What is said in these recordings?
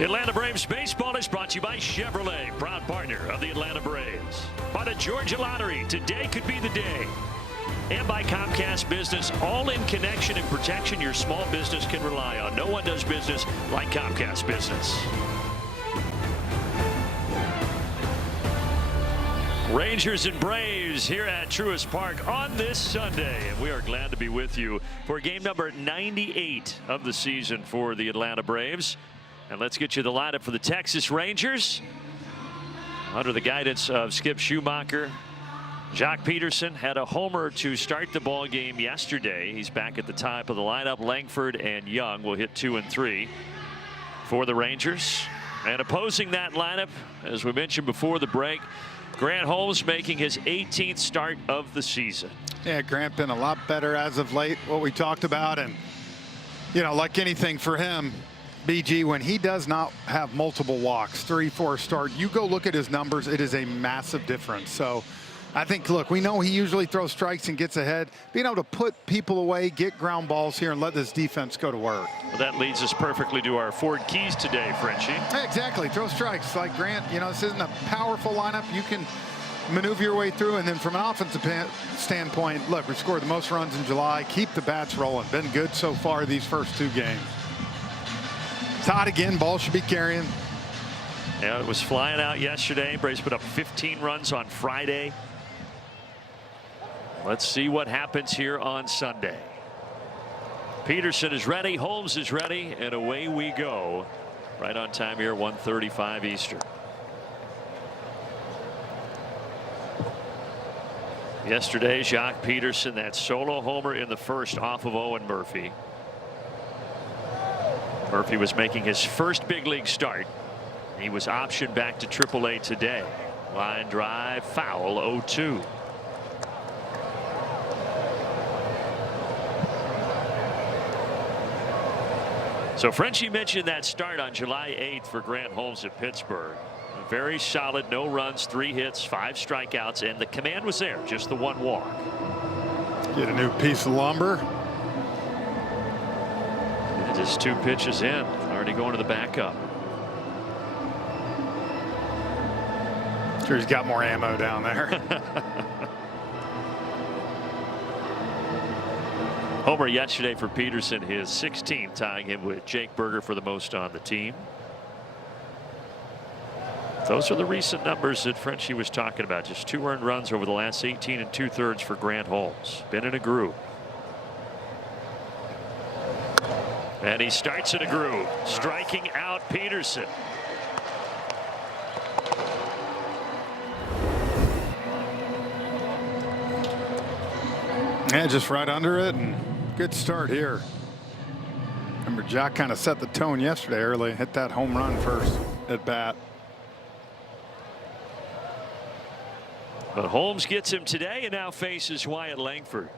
Atlanta Braves baseball is brought to you by Chevrolet, proud partner of the Atlanta Braves. By the Georgia Lottery, today could be the day. And by Comcast Business, all in connection and protection your small business can rely on. No one does business like Comcast Business. Rangers and Braves here at Truist Park on this Sunday, and we are glad to be with you for game number 98 of the season for the Atlanta Braves. And let's get you the lineup for the Texas Rangers. Under the guidance of Skip Schumacher, Jock Peterson had a homer to start the ball game yesterday. He's back at the top of the lineup. Langford and Young will hit 2 and 3 for the Rangers. And opposing that lineup, as we mentioned before the break, Grant Holmes making his 18th start of the season. Yeah, Grant been a lot better as of late, what we talked about. And, you know, like anything for him, BG, when he does not have multiple walks, 3-4 start, you go look at his numbers, it is a massive difference. So I think, look, we know he usually throws strikes and gets ahead. Being able to put people away, get ground balls here, and let this defense go to work. Well, that leads us perfectly to our Ford Keys today, Frenchie. Exactly. Throw strikes like Grant. You know, this isn't a powerful lineup. You can maneuver your way through. And then from an offensive standpoint, look, we scored the most runs in July. Keep the bats rolling. Been good so far these first 2 games. It's hot again. Ball should be carrying. Yeah, it was flying out yesterday. Braves put up 15 runs on Friday. Let's see what happens here on Sunday. Peterson is ready. Holmes is ready. And away we go. Right on time here, 1:35 Eastern. Yesterday, Jock Peterson, that solo homer in the first off of Owen Murphy. Murphy was making his first big league start. He was optioned back to AAA today. Line drive, foul, 0-2. So Frenchie mentioned that start on July 8th for Grant Holmes at Pittsburgh. Very solid, no runs, 3 hits, 5 strikeouts, and the command was there, just the 1 walk. Get a new piece of lumber. And just 2 pitches in, already going to the backup. Sure, he's got more ammo down there. Homer yesterday for Peterson, his 16th, tying him with Jake Berger for the most on the team. Those are the recent numbers that Frenchie was talking about. Just 2 earned runs over the last 18 2/3 for Grant Holmes. Been in a groove. And he starts in a groove, striking out Peterson. Yeah, just right under it, and good start here. Remember, Jock kind of set the tone yesterday early, hit that home run first at bat. But Holmes gets him today and now faces Wyatt Langford.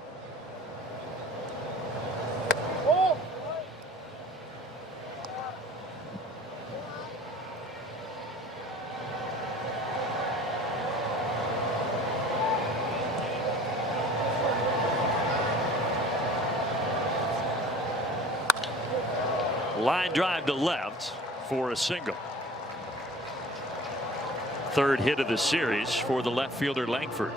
Line drive to left for a single. 3rd hit of the series for the left fielder Langford.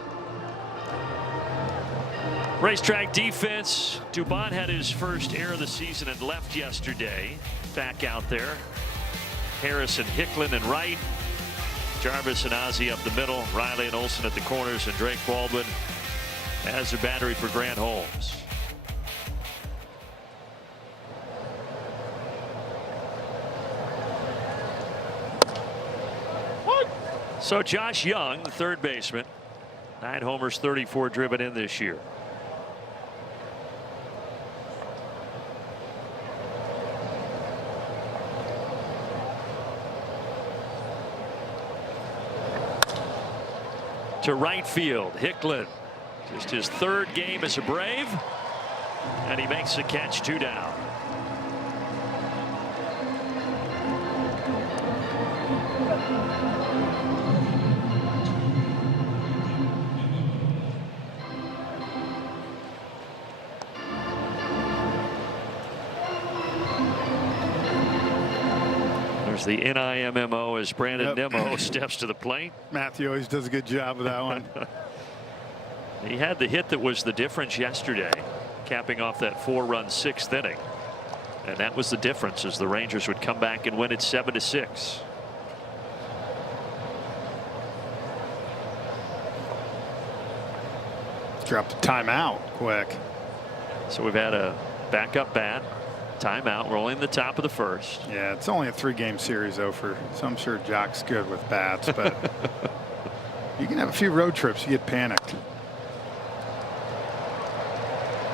Racetrack defense. Dubon had his first error of the season and left yesterday. Back out there. Harris and Hicklin and right. Jarvis and Ozzie up the middle. Riley and Olsen at the corners, and Drake Baldwin as a battery for Grant Holmes. So Josh Young, the 3rd baseman, 9 homers, 34 driven in this year. To right field, Hicklin, just his 3rd game as a Brave, and he makes the catch, 2 down. There's the NIMMO as Brandon Nimmo steps to the plate. Matthew always does a good job with that one. He had the hit that was the difference yesterday, capping off that 4-run 6th inning. And that was the difference, as the Rangers would come back and win it 7-6. Dropped a timeout quick. So we've had a backup bat, timeout, rolling the top of the first. Yeah, it's only a 3-game series though, so I'm sure Jock's good with bats, but you can have a few road trips, you get panicked.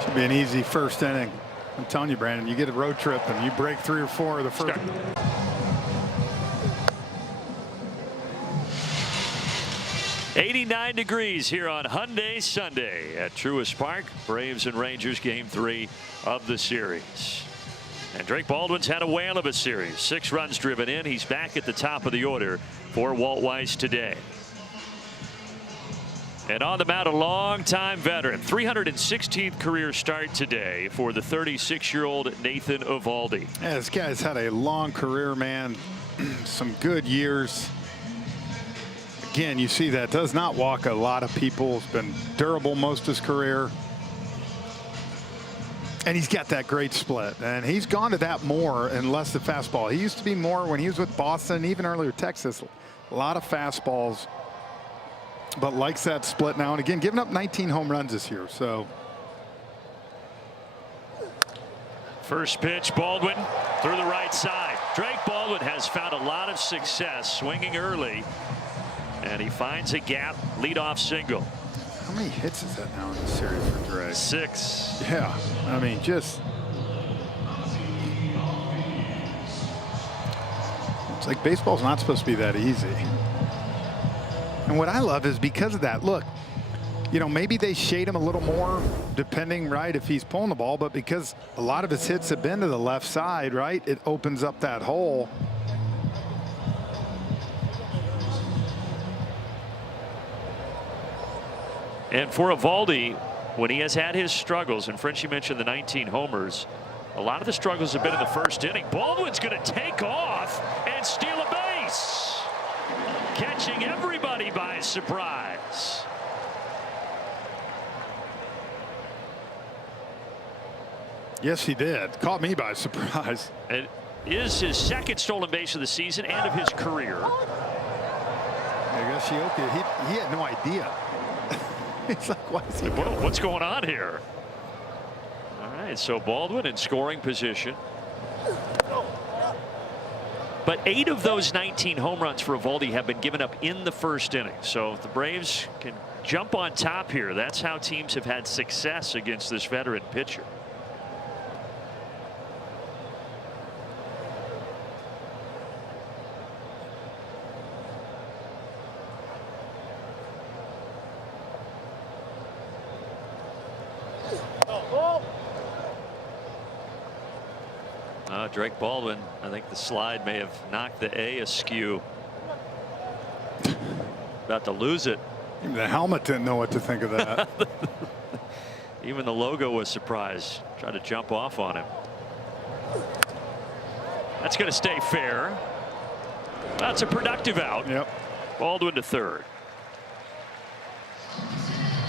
Should be an easy first inning. I'm telling you, Brandon, you get a road trip and you break 3 or 4 of the first. 89 degrees here on Hyundai Sunday at Truist Park. Braves and Rangers, game 3 of the series. And Drake Baldwin's had a whale of a series. 6 runs driven in. He's back at the top of the order for Walt Weiss today. And on the mound, a longtime veteran, 316th career start today for the 36-year-old Nathan Eovaldi. Yeah, this guy's had a long career, man. Some good years. Again, you see that does not walk a lot of people. He's been durable most of his career. And he's got that great split. And he's gone to that more and less the fastball. He used to be more when he was with Boston, even earlier Texas. A lot of fastballs. But likes that split now and again, giving up 19 home runs this year. So first pitch, Baldwin through the right side. Drake Baldwin has found a lot of success swinging early, and he finds a gap leadoff single. How many hits is that now in this series for Drake? 6. Yeah, I mean, just it's like baseball's not supposed to be that easy. And what I love is because of that, look, you know, maybe they shade him a little more depending, right, if he's pulling the ball, but because a lot of his hits have been to the left side, right, it opens up that hole. And for Eovaldi, when he has had his struggles, and Frenchie mentioned the 19 homers, a lot of the struggles have been in the first inning. Baldwin's going to take off and steal a base, catching everybody by surprise. Yes, he did. Caught me by surprise. It is his 2nd stolen base of the season and of his career. I guess he had no idea. He's like, what is he doing? What's going on here? All right, so Baldwin in scoring position. But 8 of those 19 home runs for Eovaldi have been given up in the first inning. So if the Braves can jump on top here, that's how teams have had success against this veteran pitcher. Drake Baldwin, I think the slide may have knocked the A askew. About to lose it. Even the helmet didn't know what to think of that. Even the logo was surprised. Tried to jump off on him. That's going to stay fair. That's a productive out. Yep. Baldwin to third.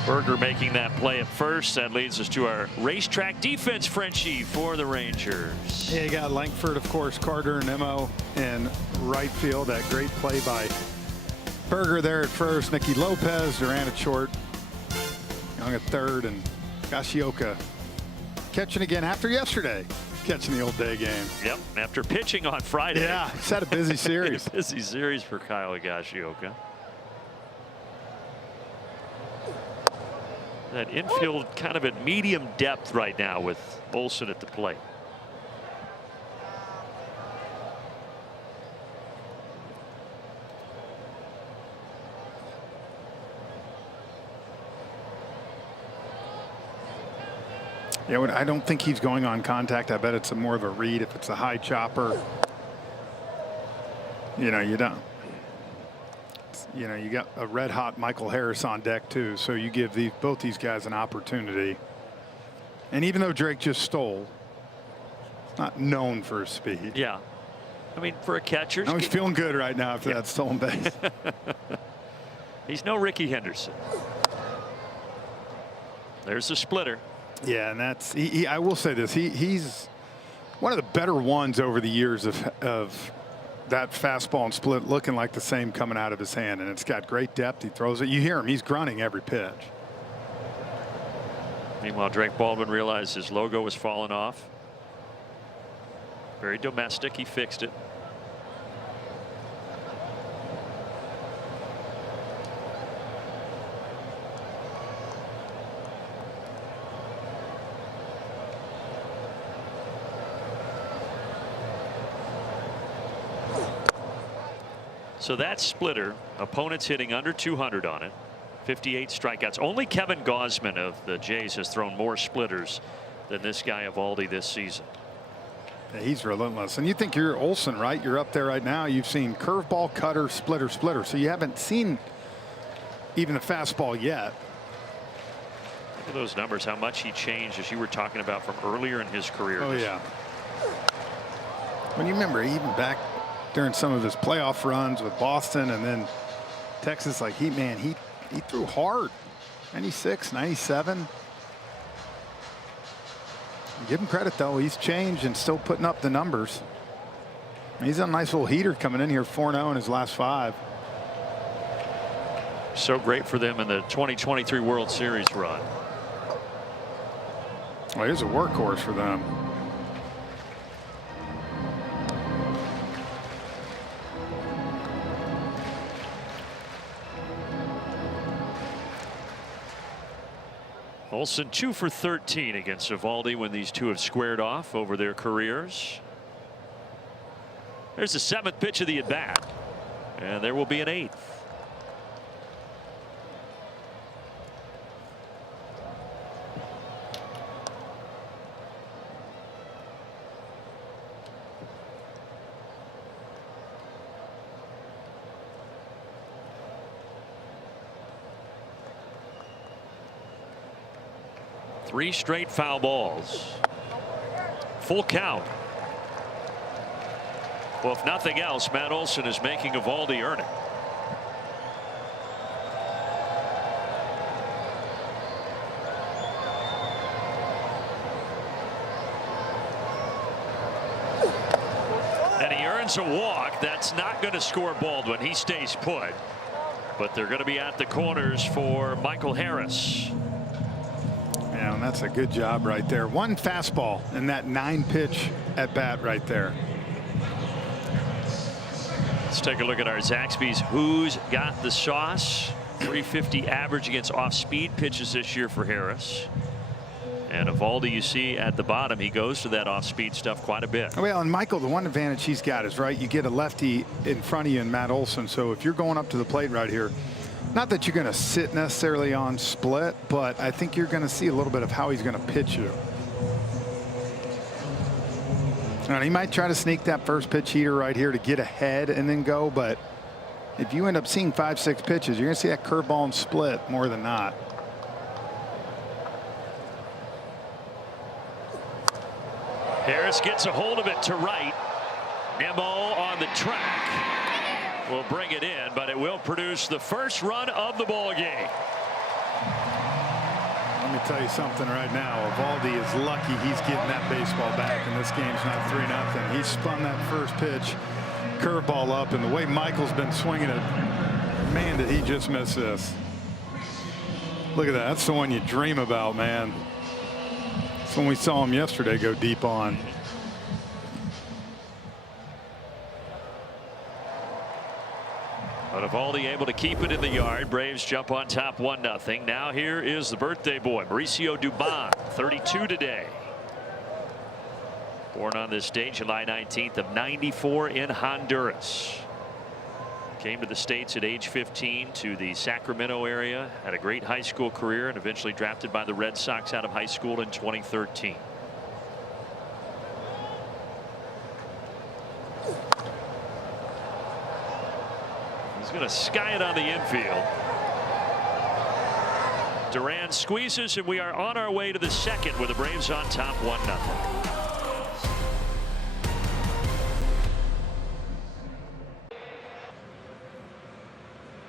Berger making that play at first. That leads us to our racetrack defense, Frenchie, for the Rangers. Yeah, you got Langford, of course, Carter and Nimmo in right field. That great play by Berger there at first. Nicky Lopez, Duran at short. Young at third, and Gashioka catching again after yesterday. Catching the old day game. Yep, after pitching on Friday. Yeah, it's had a busy series. A busy series for Kyle Gashioka. That infield kind of at medium depth right now with Olsen at the plate. Yeah, I don't think he's going on contact. I bet it's more of a read if it's a high chopper. You know, you don't. You know, you got a red hot Michael Harris on deck too, so you give both these guys an opportunity. And even though Drake just stole, not known for his speed. Yeah, I mean, for a catcher. No, he's feeling good right now after that stolen base. He's no Ricky Henderson. There's the splitter. Yeah, and that's I will say this. He's one of the better ones over the years of that fastball and split looking like the same coming out of his hand, and it's got great depth. He throws it. You hear him. He's grunting every pitch. Meanwhile, Drake Baldwin realized his logo was falling off. Very domestic. He fixed it. So that splitter, opponents hitting under 200 on it, 58 strikeouts. Only Kevin Gausman of the Jays has thrown more splitters than this guy Eovaldi this season. Yeah, he's relentless. And you think you're Olsen, right? You're up there right now. You've seen curveball, cutter, splitter, splitter. So you haven't seen even the fastball yet. Look at those numbers, how much he changed, as you were talking about, from earlier in his career. Oh, yeah. When you remember, even back during some of his playoff runs with Boston and then Texas, like he threw hard. 96, 97. Give him credit, though. He's changed and still putting up the numbers. He's a nice little heater coming in here, 4-0 in his last 5. So great for them in the 2023 World Series run. Well, here's a workhorse for them. Olsen 2 for 13 against Eovaldi when these two have squared off over their careers. There's the 7th pitch of the at bat, and there will be an 8th. Three straight foul balls. Full count. Well, if nothing else, Matt Olson is making Eovaldi earn it. And he earns a walk. That's not going to score Baldwin. He stays put. But they're going to be at the corners for Michael Harris. Yeah, and that's a good job right there. One fastball in that 9-pitch at bat right there. Let's take a look at our Zaxby's Who's Got the Sauce. 350 average against off-speed pitches this year for Harris. And Eovaldi, you see at the bottom, he goes to that off-speed stuff quite a bit. Well, and Michael, the one advantage he's got is, right, you get a lefty in front of you in Matt Olson. So if you're going up to the plate right here, not that you're going to sit necessarily on split, but I think you're going to see a little bit of how he's going to pitch you. And he might try to sneak that first pitch heater right here to get ahead and then go. But if you end up seeing 5-6 pitches, you're going to see that curveball and split more than not. Harris gets a hold of it to right. Nimmo on the track will bring it in, but it will produce the first run of the ball game. Let me tell you something right now. Eovaldi is lucky he's getting that baseball back, and this game's not 3-0. He spun that first pitch curveball up, and the way Michael's been swinging it, man, did he just miss this. Look at that. That's the one you dream about, man. That's when we saw him yesterday go deep on. But Eovaldi able to keep it in the yard. Braves jump on top 1-0. Now here is the birthday boy, Mauricio Dubon, 32 today. Born on this date, July 19th of '94 in Honduras. Came to the States at age 15 to the Sacramento area. Had a great high school career and eventually drafted by the Red Sox out of high school in 2013. He's going to sky it on the infield. Duran squeezes, and we are on our way to the second with the Braves on top 1-0.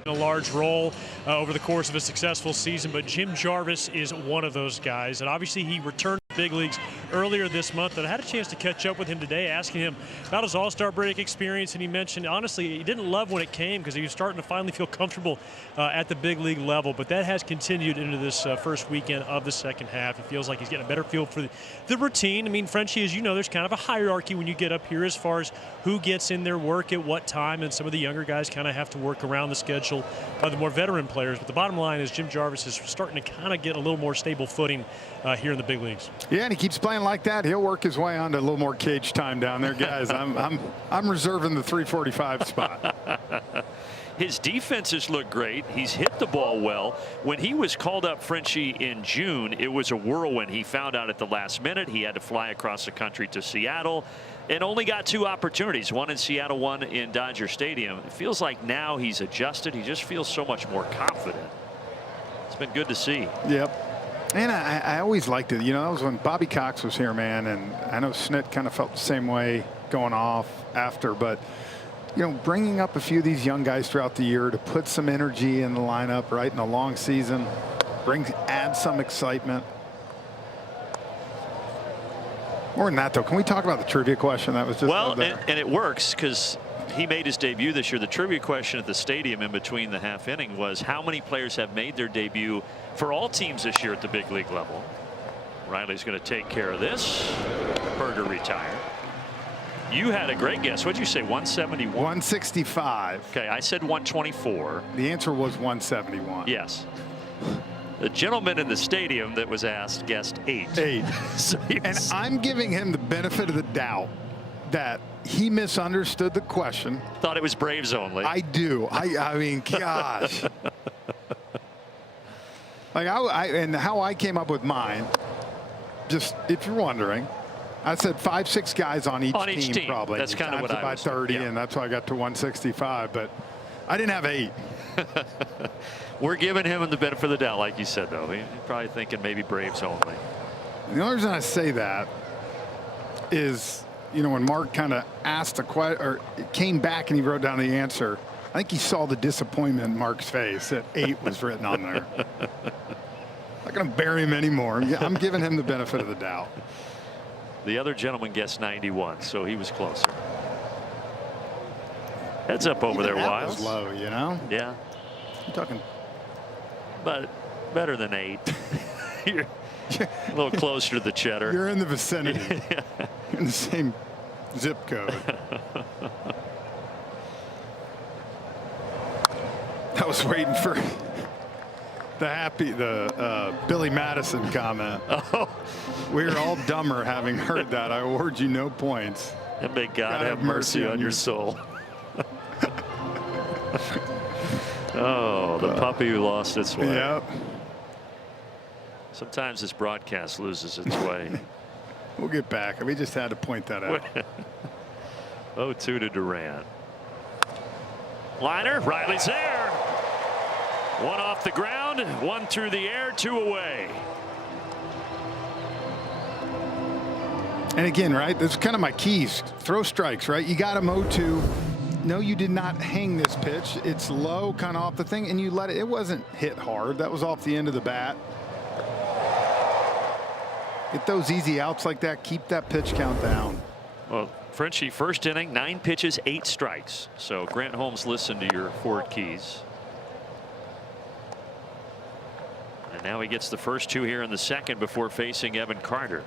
A large role over the course of a successful season, but Jim Jarvis is one of those guys. And obviously he returned to the big leagues earlier this month, and I had a chance to catch up with him today, asking him about his All-Star break experience. And he mentioned, honestly, he didn't love when it came because he was starting to finally feel comfortable at the big league level. But that has continued into this first weekend of the second half. He feels like he's getting a better feel for the routine. I mean, Frenchie, as you know, there's kind of a hierarchy when you get up here as far as who gets in their work at what time, and some of the younger guys kind of have to work around the schedule of the more veteran players. But the bottom line is Jim Jarvis is starting to kind of get a little more stable footing here in the big leagues. Yeah, and he keeps playing like that. He'll work his way onto a little more cage time down there, guys. I'm reserving the 345 spot. His defenses look great. He's hit the ball well. When he was called up, Frenchie, in June, it was a whirlwind. He found out at the last minute he had to fly across the country to Seattle and only got 2 opportunities, one in Seattle, one in Dodger Stadium. It feels like now he's adjusted. He just feels so much more confident. It's been good to see. Yep. And I always liked it. You know, that was when Bobby Cox was here, man. And I know Snit kind of felt the same way going off after. But, you know, bringing up a few of these young guys throughout the year to put some energy in the lineup, right, in a long season, add some excitement. More than that, though, can we talk about the trivia question? That was just well, and it works because he made his debut this year. The trivia question at the stadium in between the half inning was how many players have made their debut for all teams this year at the big league level. Riley's going to take care of this. Berger retired. You had a great guess. What'd you say? 171? 165. Okay, I said 124. The answer was 171. Yes. The gentleman in the stadium that was asked guessed 8. 8. So and I'm giving him the benefit of the doubt that he misunderstood the question. Thought it was Braves only. I do. I mean, gosh. Like and how I came up with mine, just if you're wondering, I said 5, 6 guys on each team probably. That's kind of what I was. By 30, yeah. And that's why I got to 165. But I didn't have 8. We're giving him the benefit of the doubt, like you said, though. He's probably thinking maybe Braves only. And the only reason I say that is, you know, when Mark kind of asked a question or came back and he wrote down the answer, I think he saw the disappointment in Mark's face that 8 was written on there. Not going to bury him anymore. I'm giving him the benefit of the doubt. The other gentleman guessed 91, so he was closer. Heads up over there, Wiles. That was low, you know? Yeah. You're talking. But better than 8. You're a little closer to the cheddar. You're in the vicinity. Yeah. You're in the same zip code. I was waiting for the Billy Madison comment. Oh. We're all dumber having heard that. I award you no points. And may God have mercy on your soul. Oh, the puppy who lost its way. Yep. Sometimes this broadcast loses its way. We'll get back. We just had to point that out. 0-2 to Duran. Liner, Riley's there. 1 off the ground, 1 through the air, 2 away. And again, right, that's kind of my keys. Throw strikes, right? You got him 0-2. No, you did not hang this pitch. It's low, kind of off the thing, and you let it. It wasn't hit hard. That was off the end of the bat. Get those easy outs like that. Keep that pitch count down. Well, Frenchie, first inning, 9 pitches, 8 strikes. So Grant Holmes listened to your Ford keys. And now he gets the first 2 here in the second before facing Evan Carter.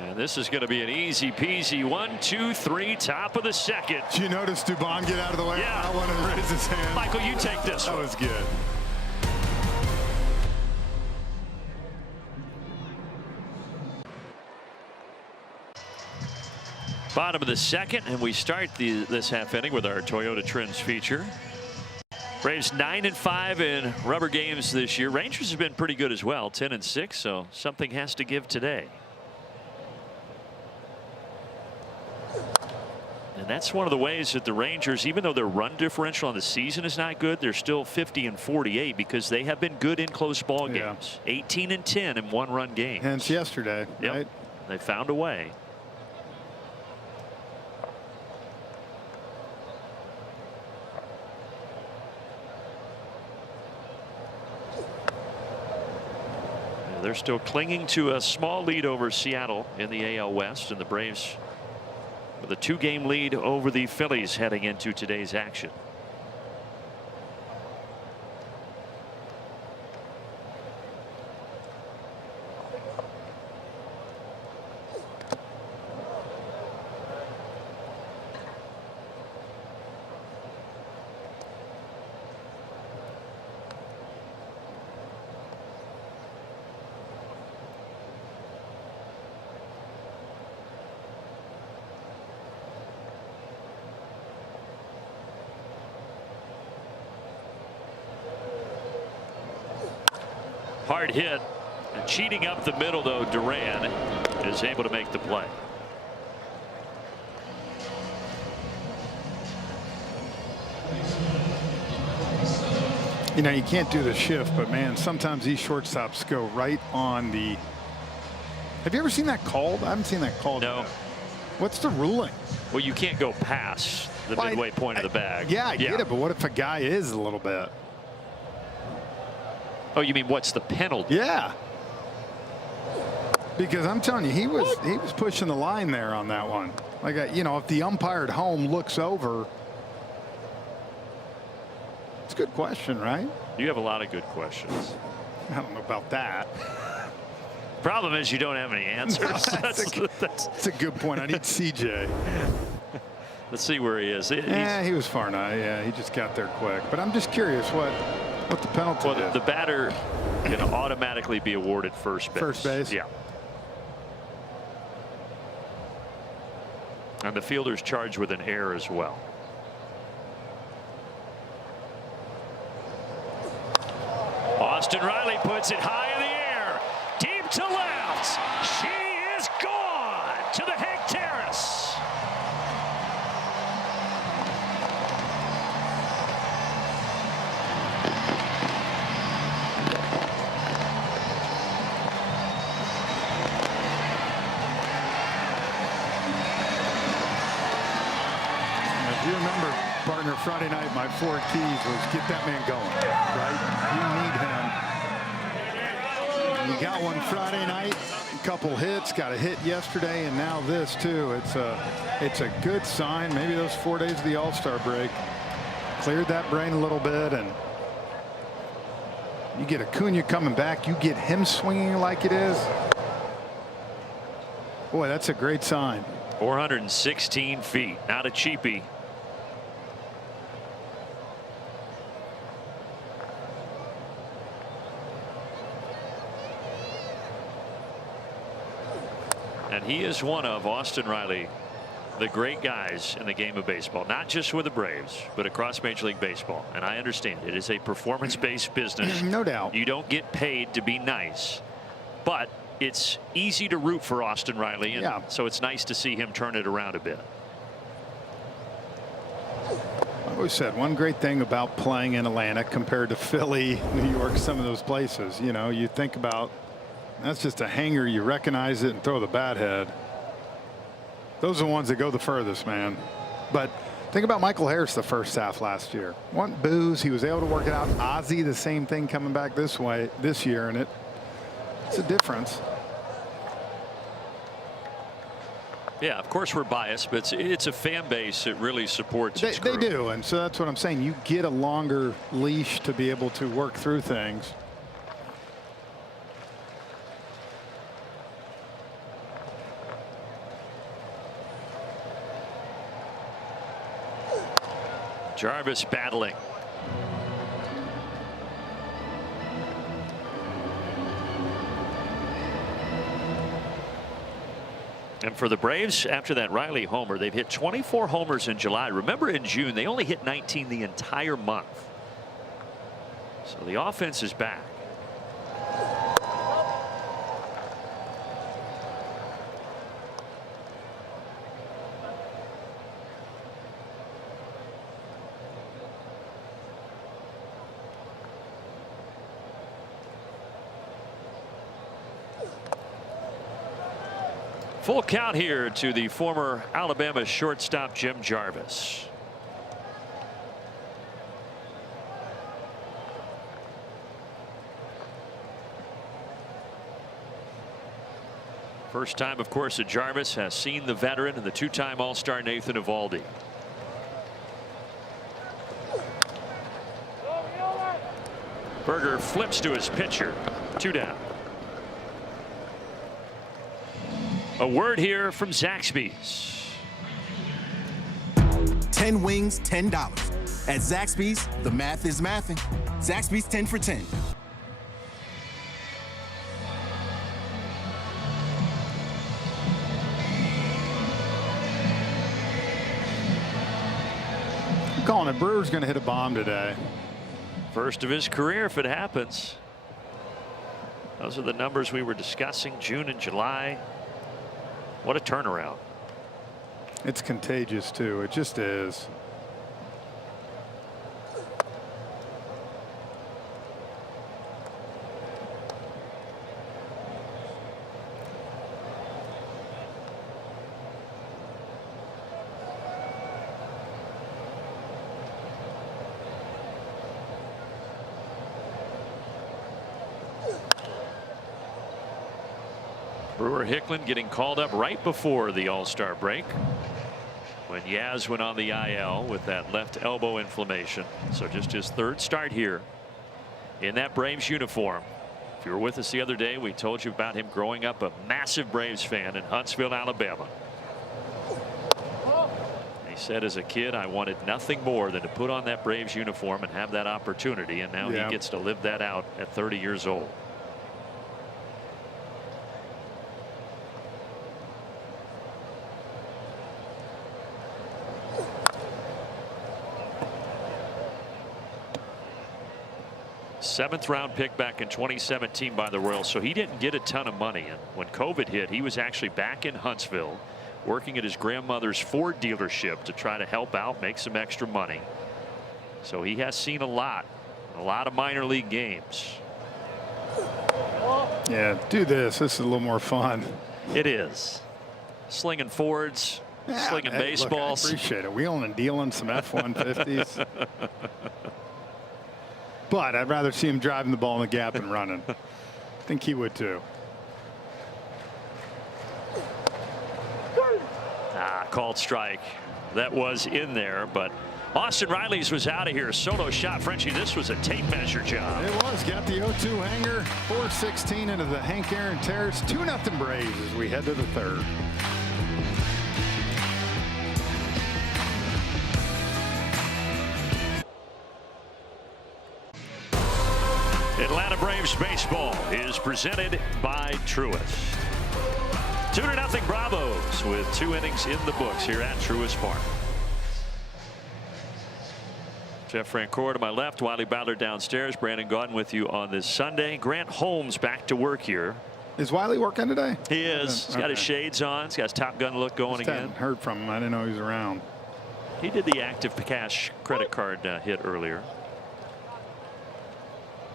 And this is going to be an easy peasy 1, 2, 3, top of the second. Did you notice Dubon get out of the way? Yeah. I wanted to raise his hand. Michael, you take this. That was good. Bottom of the second, and we start this half inning with our Toyota Trends feature. Braves 9-5 in rubber games this year. Rangers have been pretty good as well, 10-6, so something has to give today. And And that's one of the ways that the Rangers, even though their run differential on the season is not good, they're still 50-48 because they have been good in close ball games. 18-10 in one-run games. Hence yesterday, yep. right? They found a way. They're still clinging to a small lead over Seattle in the AL West, and the Braves with a 2-game lead over the Phillies heading into today's action. Hard hit, and cheating up the middle, though. Duran is able to make the play. You know, you can't do the shift, but man, sometimes these shortstops go right on the. Have you ever seen that called? I haven't seen that called. No. Yet. What's the ruling? Well, you can't go past the midway point of the bag. Yeah, I get it, but what if a guy is a little bit? Oh, you mean what's the penalty? Yeah. Because I'm telling you, he was pushing the line there on that one. Like, you know, if the umpire at home looks over, it's a good question, right? You have a lot of good questions. I don't know about that. Problem is you don't have any answers. That's a good point. I need CJ. Let's see where he is. He was far enough. Yeah, he just got there quick. But I'm just curious what the penalty is. The batter can automatically be awarded first base. First base? Yeah. And the fielder's charged with an error as well. Austin Riley puts it high in the air, deep to left. She is gone to the Hank Terrace. If you remember, partner, Friday night, my 4 keys was get that man going, right? You need him. You got one Friday night, a couple hits, got a hit yesterday, and now this too. It's a good sign. Maybe those 4 days of the All-Star break cleared that brain a little bit, and you get Acuna coming back. You get him swinging like it is. Boy, that's a great sign. 416 feet, not a cheapie. And he is one of, Austin Riley, the great guys in the game of baseball, not just with the Braves, but across Major League Baseball. And I understand it is a performance-based business. No doubt. You don't get paid to be nice, but it's easy to root for Austin Riley, and so it's nice to see him turn it around a bit. I always said one great thing about playing in Atlanta compared to Philly, New York, some of those places, you know, you think about that's just a hanger. You recognize it and throw the bat head. Those are the ones that go the furthest, man. But think about Michael Harris the first half last year. One booze, he was able to work it out. Ozzie, the same thing coming back this year, and it's a difference. Yeah, of course we're biased, but it's a fan base that really supports its crew. They do, and so that's what I'm saying. You get a longer leash to be able to work through things. Jarvis battling. And for the Braves, after that Riley homer, they've hit 24 homers in July. Remember, in June, they only hit 19 the entire month. So the offense is back. Full count here to the former Alabama shortstop Jim Jarvis. First time, of course, that Jarvis has seen the veteran and the two-time All-Star Nathan Eovaldi. Berger flips to his pitcher. 2 down. A word here from Zaxby's. 10 wings, $10. At Zaxby's, the math is mathing. Zaxby's 10 for 10. I'm calling it. Brewer's going to hit a bomb today. First of his career if it happens. Those are the numbers we were discussing, June and July. What a turnaround. It's contagious too. It just is. Brewer Hicklin getting called up right before the All-Star break when Yaz went on the IL with that left elbow inflammation. So just his 3rd start here in that Braves uniform. If you were with us the other day, we told you about him growing up a massive Braves fan in Huntsville, Alabama. He said as a kid, I wanted nothing more than to put on that Braves uniform and have that opportunity, and now he gets to live that out at 30 years old. Seventh-round pick back in 2017 by the Royals, so he didn't get a ton of money. And when COVID hit, he was actually back in Huntsville working at his grandmother's Ford dealership to try to help out, make some extra money. So he has seen a lot of minor league games. Yeah, do this. This is a little more fun. It is. Slinging Fords, slinging baseballs. Look, I appreciate it. Wheeling and dealing some F-150s. But I'd rather see him driving the ball in the gap and running. I think he would too. Called strike. That was in there, but Austin Riley's was out of here. Solo shot. Frenchie, this was a tape measure job. It was. Got the 0-2 hanger. 4-16 into the Hank Aaron Terrace. 2-0 Braves as we head to the 3rd. Atlanta Braves baseball is presented by Truist. 2-0 Bravos with 2 innings in the books here at Truist Park. Jeff Francoeur to my left, Wiley Ballard downstairs, Brandon Gaudin with you on this Sunday. Grant Holmes back to work here. Is Wiley working today? He is. He's got his shades on. He's got his Top Gun look going again. Hadn't heard from him. I didn't know he was around. He did the active cash credit card hit earlier.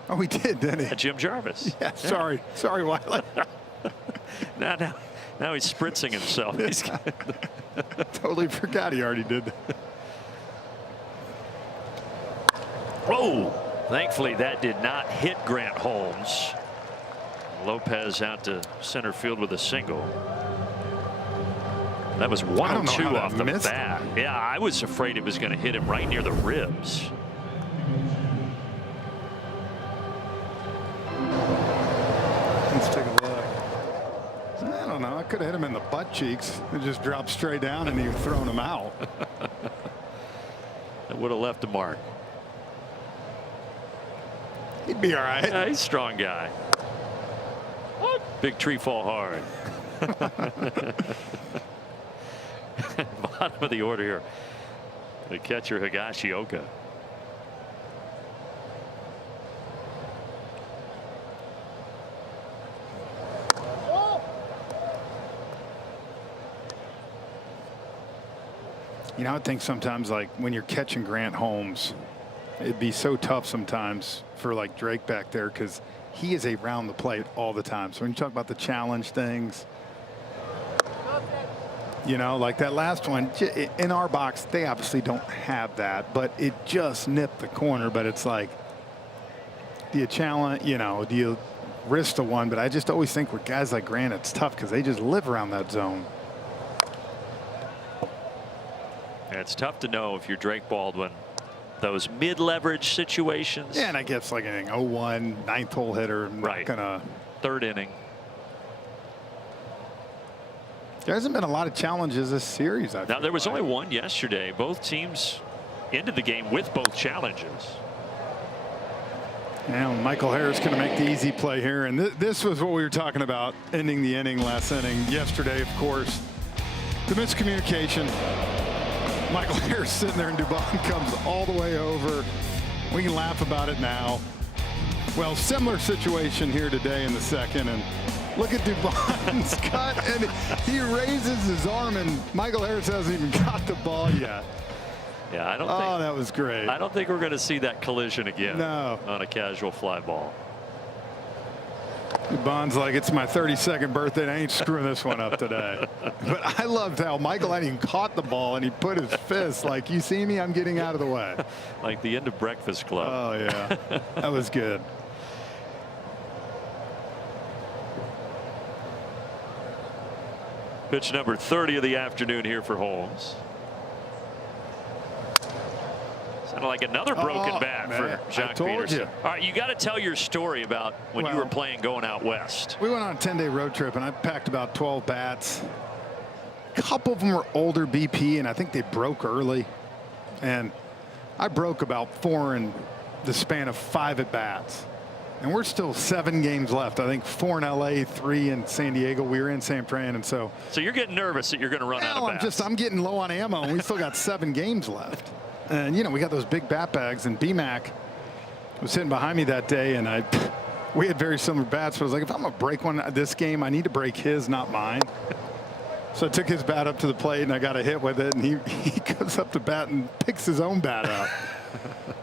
Oh, he did, didn't he? At Jim Jarvis. Yeah, sorry. Sorry, Wiley. Now he's spritzing himself. Totally forgot he already did that. Whoa! Thankfully, that did not hit Grant Holmes. Lopez out to center field with a single. That was 1-2 off the bat. Yeah, I was afraid it was going to hit him right near the ribs. Let's take a look. I don't know. I could have hit him in the butt cheeks. It just dropped straight down and he was throwing him out. That would have left a mark. He'd be all right. Yeah, he's a strong guy. Big tree fall hard. Bottom of the order here. The catcher Higashioka. You know, I think sometimes, like when you're catching Grant Holmes, it'd be so tough sometimes for like Drake back there because he is around the plate all the time. So when you talk about the challenge things, You know, like that last one in our box, they obviously don't have that, but it just nipped the corner. But it's like, do you challenge, you know, do you risk the one? But I just always think with guys like Grant, it's tough because they just live around that zone. And it's tough to know if you're Drake Baldwin, those mid-leverage situations. Yeah, and I guess like anything, 0-1, ninth hole hitter, Right. not gonna. Third inning. There hasn't been a lot of challenges this series. Now there was only one yesterday. Both teams ended the game with both challenges. Now Michael Harris going to make the easy play here, and this was what we were talking about, ending the inning last inning yesterday. Of course, the miscommunication. Michael Harris sitting there, and Dubon comes all the way over. We can laugh about it now. Well, similar situation here today in the second, and look at Dubon's cut, and he raises his arm, and Michael Harris hasn't even got the ball yet. Yeah, I don't Oh, think that was great. I don't think we're going to see that collision again. No. On a casual fly ball. Dubon's like, it's my 32nd birthday, and I ain't screwing this one up today. But I loved how Michael hadn't even caught the ball, and he put his fist like, you see me, I'm getting out of the way. Like the end of Breakfast Club. Oh, yeah. That was good. Pitch number 30 of the afternoon here for Holmes. Sounded like another broken bat man, for Jacques I told Peterson. you. All right, you got to tell your story about when you were playing going out west. We went on a 10-day road trip, and I packed about 12 bats. A couple of them were older BP, and I think they broke early. And I broke about 4 in the span of 5 at bats. And we're still 7 games left. I think 4 in LA, 3 in San Diego. We were in San Fran, and so. So you're getting nervous that you're going to run out of bats. I'm getting low on ammo, and we still got 7 games left. And you know, we got those big bat bags, and BMAC was sitting behind me that day, and we had very similar bats. But I was like, if I'm gonna break one this game, I need to break his, not mine. So I took his bat up to the plate, and I got a hit with it, and he goes up to bat and picks his own bat up.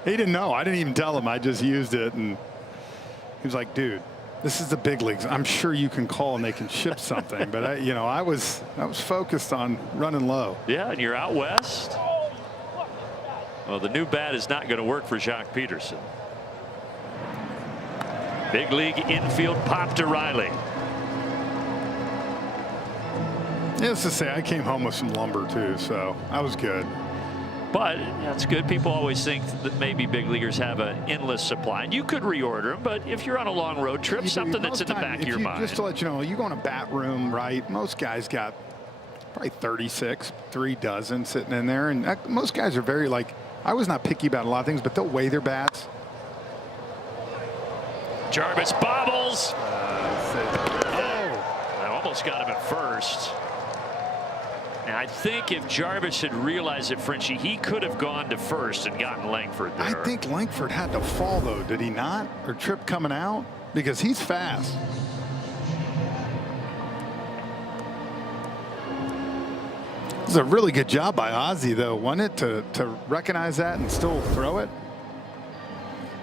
He didn't know. I didn't even tell him. I just used it, and he was like, dude, this is the big leagues. I'm sure you can call and they can ship something. But I was focused on running low. Yeah, and you're out west. Well, the new bat is not going to work for Jacques Peterson. Big league infield pop to Riley. Needless to say, I came home with some lumber too, so I was good. But that's good. People always think that maybe big leaguers have an endless supply, and you could reorder them. But if you're on a long road trip, something that's in the back of your mind. Just to let you know, you go in a bat room, right? Most guys got probably 36, 3 dozen sitting in there, and most guys are very like. I was not picky about a lot of things, but they'll weigh their bats. Jarvis bobbles. I almost got him at first. And I think if Jarvis had realized it, Frenchie, he could have gone to first and gotten Langford there. I think Langford had to fall, though, did he not? Or Tripp coming out? Because he's fast. It was a really good job by Ozzie, though, wasn't it, to recognize that and still throw it?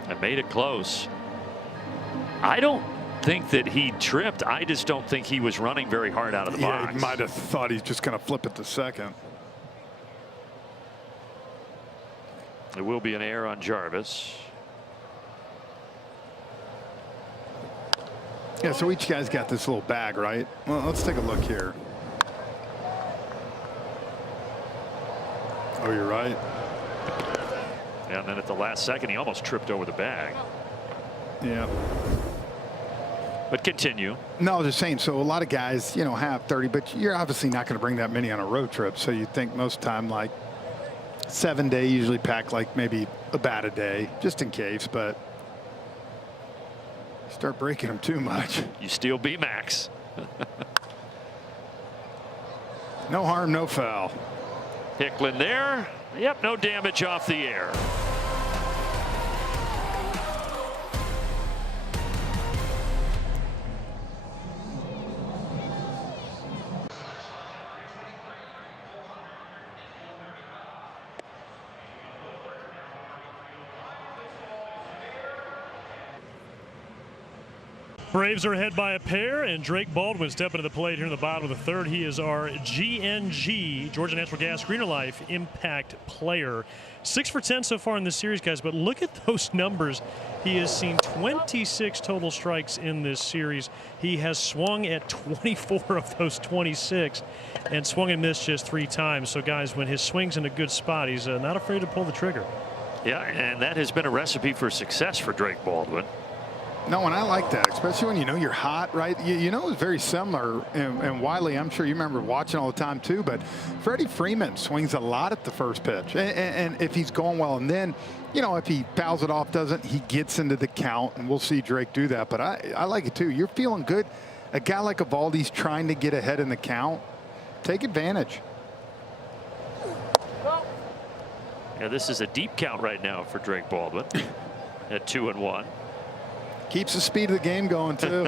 I made it close. I don't think that he tripped. I just don't think he was running very hard out of the box. He might have thought he's just going to flip it to second. There will be an error on Jarvis. Yeah, so each guy's got this little bag, right? Well, let's take a look here. Oh, you're right. And then at the last second, he almost tripped over the bag. Yeah. But continue. No, just saying. So a lot of guys, have 30, but you're obviously not going to bring that many on a road trip. So you think most time like 7 day, usually pack like maybe a bat a day, just in case. But start breaking them too much. You steal B-Max. No harm, no foul. Hicklin there. Yep, no damage off the air. Braves are ahead by a pair, and Drake Baldwin stepping to the plate here in the bottom of the third. He is our GNG, Georgia Natural Gas Greener Life Impact Player. 6 for 10 so far in this series, guys, but look at those numbers. He has seen 26 total strikes in this series. He has swung at 24 of those 26 and swung and missed just 3 times. So, guys, when his swing's in a good spot, he's not afraid to pull the trigger. Yeah, and that has been a recipe for success for Drake Baldwin. No, and I like that, especially when you know you're hot, right? You know, it's very similar. And Wiley, I'm sure you remember watching all the time too, but Freddie Freeman swings a lot at the first pitch. And if he's going well, and then, you know, if he fouls it off, doesn't, he gets into the count, and we'll see Drake do that. But I like it too. You're feeling good. A guy like Eovaldi's trying to get ahead in the count. Take advantage. Yeah, this is a deep count right now for Drake Baldwin at 2-1. Keeps the speed of the game going, too.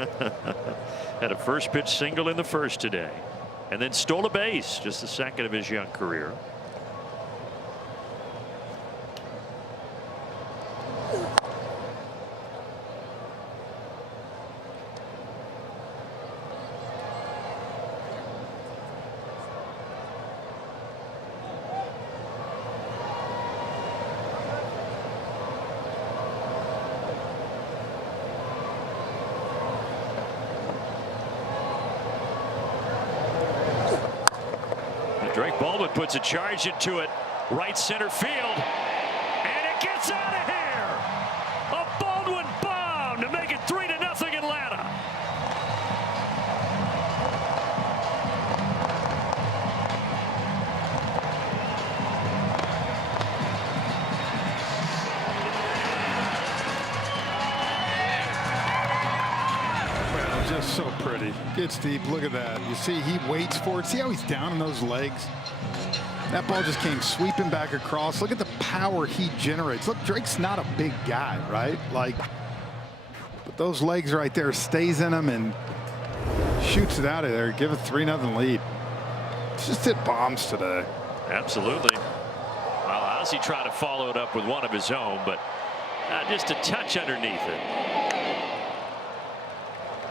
Had a first pitch single in the first today, and then stole a base, just the second of his young career. Drake Baldwin puts a charge into it, right center field, and it gets out of here. A Baldwin bomb to make it 3-0 Atlanta. Well, just so pretty. Gets deep. Look at that. You see, he waits for it. See how he's down in those legs? That ball just came sweeping back across. Look at the power he generates. Look, Drake's not a big guy, right? Like, but those legs right there, stays in them and shoots it out of there. Give a 3-0 lead. It's just hit bombs today. Absolutely. Well, Ozzie tried to follow it up with one of his own, but just a touch underneath it.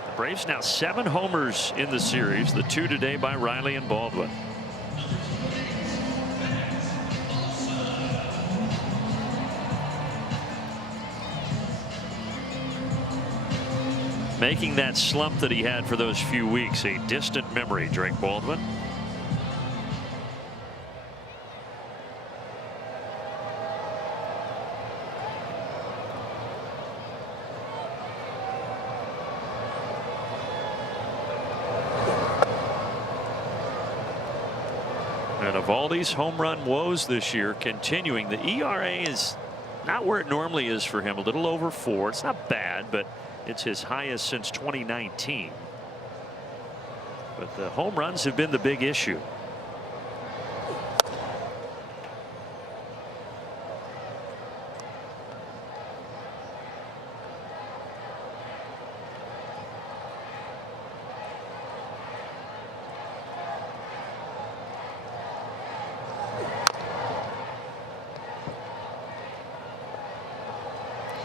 The Braves now 7 homers in the series, the 2 today by Riley and Baldwin. Making that slump that he had for those few weeks a distant memory, Drake Baldwin. And Eovaldi's home run woes this year continuing. The ERA is not where it normally is for him, a little over 4. It's not bad, but it's his highest since 2019. But the home runs have been the big issue.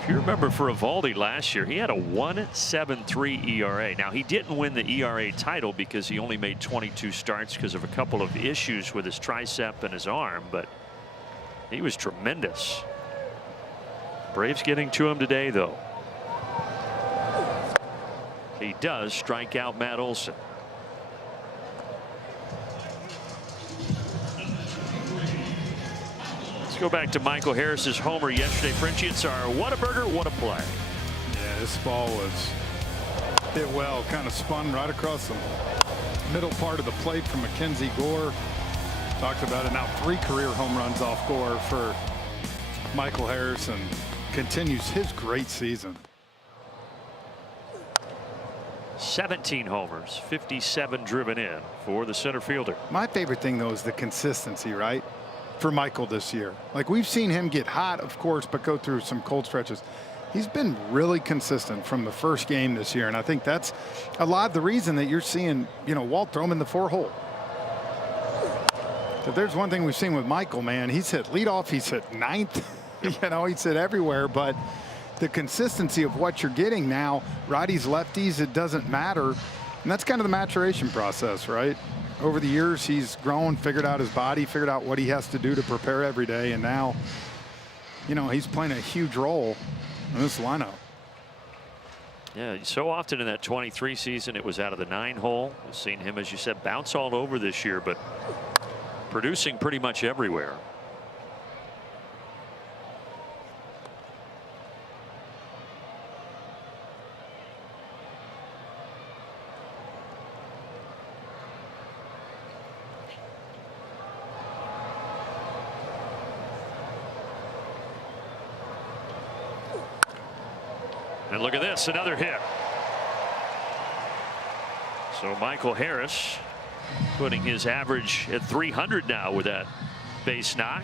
If you remember, for Eovaldi last year, he had a 1.73 ERA. Now, he didn't win the ERA title because he only made 22 starts because of a couple of issues with his tricep and his arm, but he was tremendous. Braves getting to him today, though. He does strike out Matt Olson. Let's go back to Michael Harris's homer yesterday. Frenchie, it's our Whataburger, what a play. Yeah, this ball was hit well, kind of spun right across the middle part of the plate from Mackenzie Gore. Talked about it now, 3 career home runs off Gore for Michael Harris, and continues his great season. 17 homers, 57 driven in for the center fielder. My favorite thing, though, is the consistency, right? For Michael this year. Like, we've seen him get hot, of course, but go through some cold stretches. He's been really consistent from the first game this year, and I think that's a lot of the reason that you're seeing, you know, Walt throw him in the 4-hole. If there's one thing we've seen with Michael, man, he's hit leadoff, he's hit 9th, you know, he's hit everywhere, but the consistency of what you're getting now, righties, lefties, it doesn't matter. And that's kind of the maturation process, right? Over the years, he's grown, figured out his body, figured out what he has to do to prepare every day. And now, you know, he's playing a huge role in this lineup. Yeah, so often in that 23 season, it was out of the 9-hole. We've seen him, as you said, bounce all over this year, but producing pretty much everywhere. And look at this, another hit. So Michael Harris putting his average at 300 now with that base knock.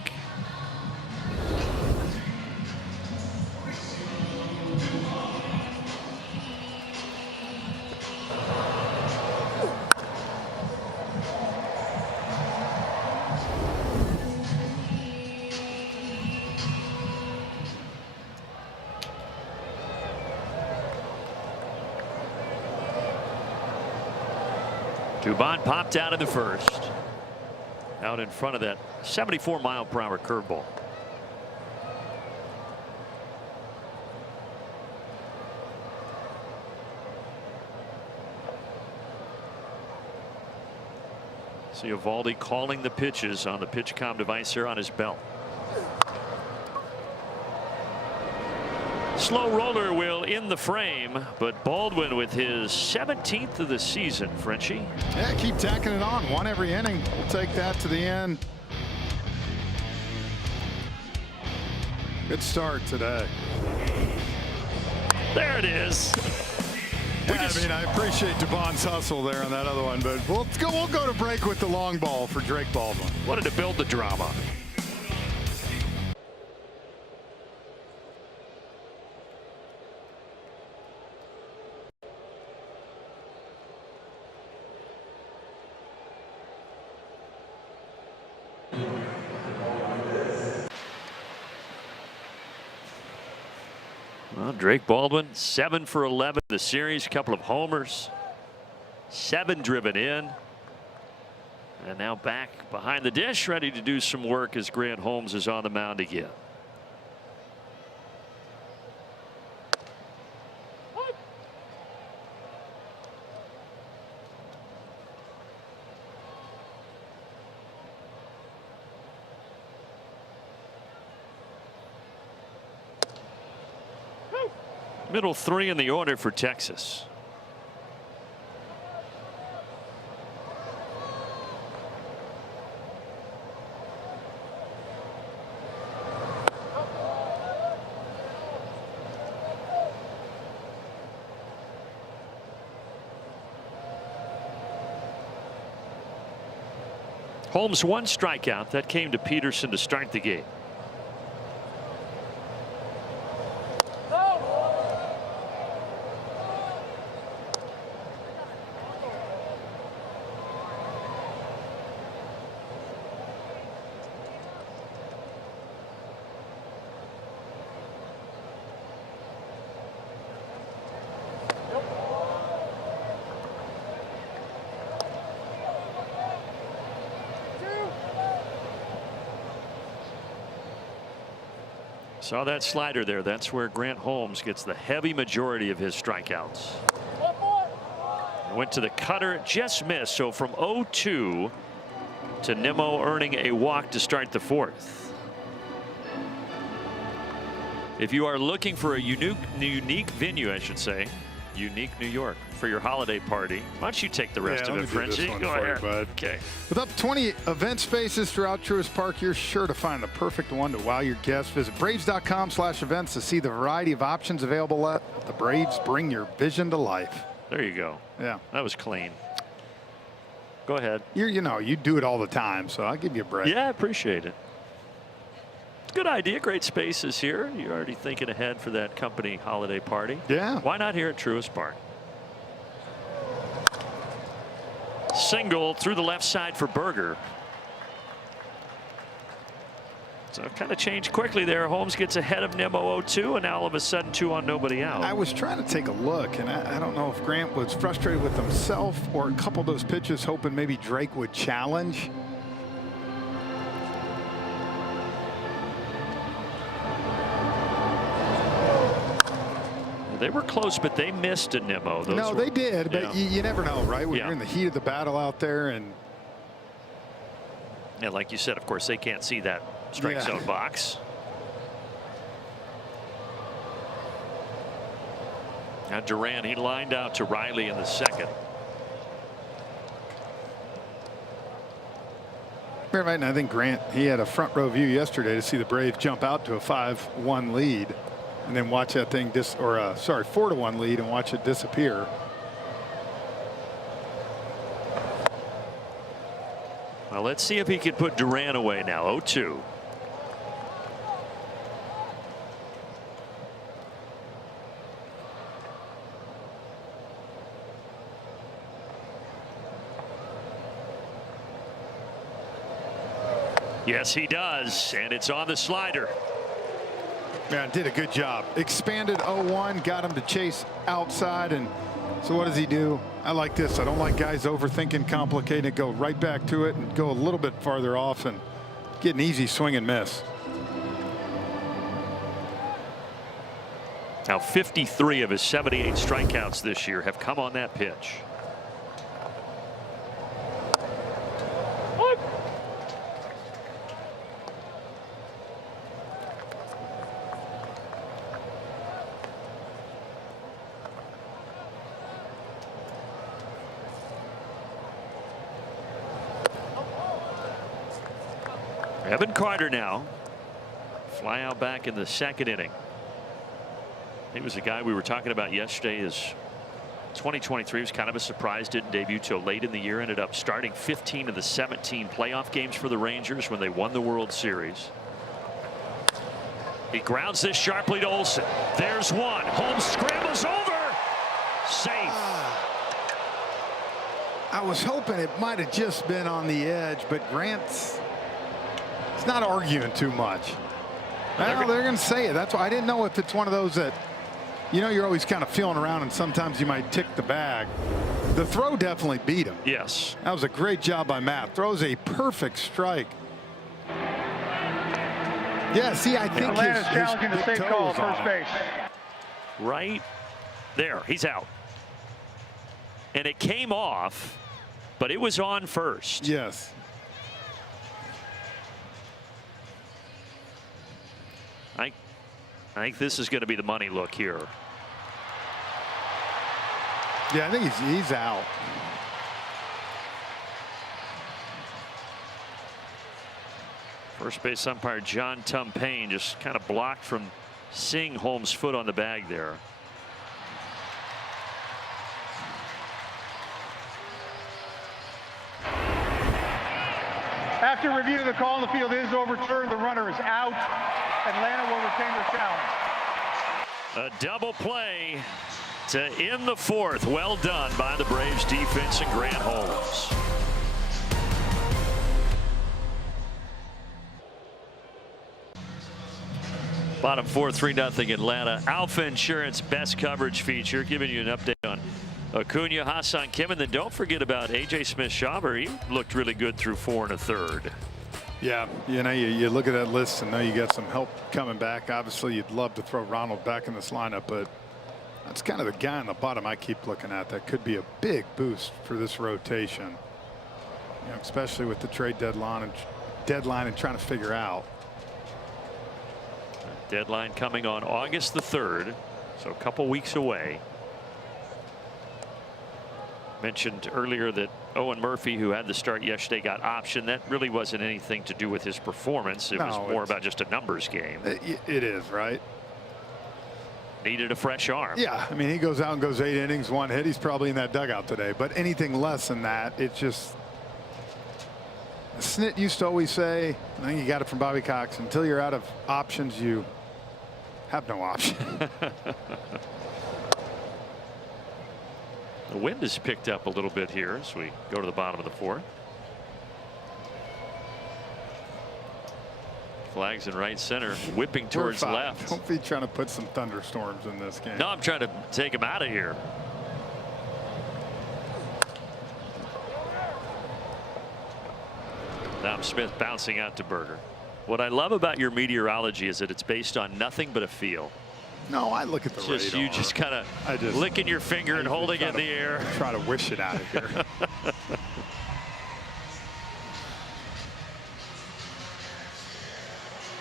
Dubon popped out in the first, out in front of that 74-mile-per-hour curveball. See Eovaldi calling the pitches on the pitch comm device here on his belt. Slow roller will in the frame, but Baldwin with his 17th of the season. Frenchie. Yeah, keep tacking it on. One every inning. We'll take that to the end. Good start today. There it is. Yeah, I mean, I appreciate Dubon's hustle there on that other one, but we'll go to break with the long ball for Drake Baldwin. Wanted to build the drama. Well, Drake Baldwin 7 for 11 in the series, a couple of homers, 7 driven in, and now back behind the dish, ready to do some work as Grant Holmes is on the mound again. Middle 3 in the order for Texas. Holmes 1 strikeout. That came to Peterson to start the game. Saw that slider there. That's where Grant Holmes gets the heavy majority of his strikeouts. Went to the cutter, just missed. So from 0-2 to Nimmo earning a walk to start the 4th. If you are looking for a unique venue, I should say, unique New York, for your holiday party, why don't you take the rest of it, Frenchie? Go ahead. Okay. With up to 20 event spaces throughout Truist Park, you're sure to find the perfect one to wow your guests. Visit Braves.com/events to see the variety of options available. At the Braves, bring your vision to life. There you go. Yeah. That was clean. Go ahead. You know, you do it all the time, so I'll give you a break. Yeah, I appreciate it. Good idea. Great spaces here. You're already thinking ahead for that company holiday party. Yeah. Why not here at Truist Park? Single through the left side for Berger. So it kind of changed quickly there. Holmes gets ahead of Nimmo 0-2, and now all of a sudden 2 on, nobody out. I was trying to take a look, and I don't know if Grant was frustrated with himself or a couple of those pitches hoping maybe Drake would challenge. They were close, but they missed a Nimmo. No, they did, but you never know, right? When Yeah. you're in the heat of the battle out there, and like you said, of course, they can't see that strike zone box. Now Duran, he lined out to Riley in the second. right, and I think Grant, he had a front row view yesterday to see the Braves jump out to a 5-1 lead and then watch that thing 4-1 lead and watch it disappear. Well, let's see if he can put Duran away now. 0-2. Yes, he does, and it's on the slider. Yeah, did a good job. Expanded 0-1, got him to chase outside, and so what does he do? I like this. I don't like guys overthinking, complicating, go right back to it and go a little bit farther off and get an easy swing and miss. Now 53 of his 78 strikeouts this year have come on that pitch. Evan Carter now. Fly out back in the second inning. He was the guy we were talking about yesterday. His 2023 was kind of a surprise. Didn't debut till late in the year. Ended up starting 15 of the 17 playoff games for the Rangers when they won the World Series. He grounds this sharply to Olsen. There's one. Holmes scrambles over. Safe. I was hoping it might have just been on the edge, but Grant's not arguing too much. Well, they're going to say it. That's why I didn't know if it's one of those that, you know, you're always kind of feeling around and sometimes you might tick the bag. The throw definitely beat him. Yes. That was a great job by Matt. Throws a perfect strike. Yeah, see, I think Atlanta's challenging the safe call at first base. Right there. He's out. And it came off, but it was on first. Yes. I think this is going to be the money look here. Yeah, I think he's out. First base umpire John Tumpane just kind of blocked from seeing Holmes' foot on the bag there. After review, the call on the field is overturned. The runner is out. Atlanta will retain their challenge. A double play to end the fourth. Well done by the Braves defense and Grant Holmes. Bottom four, 3-0 Atlanta. Alpha Insurance best coverage feature, giving you an update on Acuna, Ha-Seong Kim, and then don't forget about A.J. Smith-Shawver. He looked really good through 4 1/3. Yeah, you know, you look at that list and know you got some help coming back. Obviously, you'd love to throw Ronald back in this lineup, but that's kind of the guy on the bottom I keep looking at. That could be a big boost for this rotation, you know, especially with the trade deadline and trying to figure out. Deadline coming on August the 3rd, so a couple weeks away. Mentioned earlier that Owen Murphy, who had the start yesterday, got optioned. That really wasn't anything to do with his performance. It was more about just a numbers game. It is, right? Needed a fresh arm. Yeah, I mean, he goes out and goes 8 innings, 1 hit. He's probably in that dugout today. But anything less than that, it's just. Snit used to always say, I think you got it from Bobby Cox, until you're out of options, you have no option. The wind has picked up a little bit here as we go to the bottom of the fourth. Flags in right center, whipping towards left. Don't be trying to put some thunderstorms in this game. No, I'm trying to take him out of here. Now Smith bouncing out to Berger. What I love about your meteorology is that it's based on nothing but a feel. No, I look at the radar. You just kind of licking your finger and holding it in the air. Try to wish it out of here.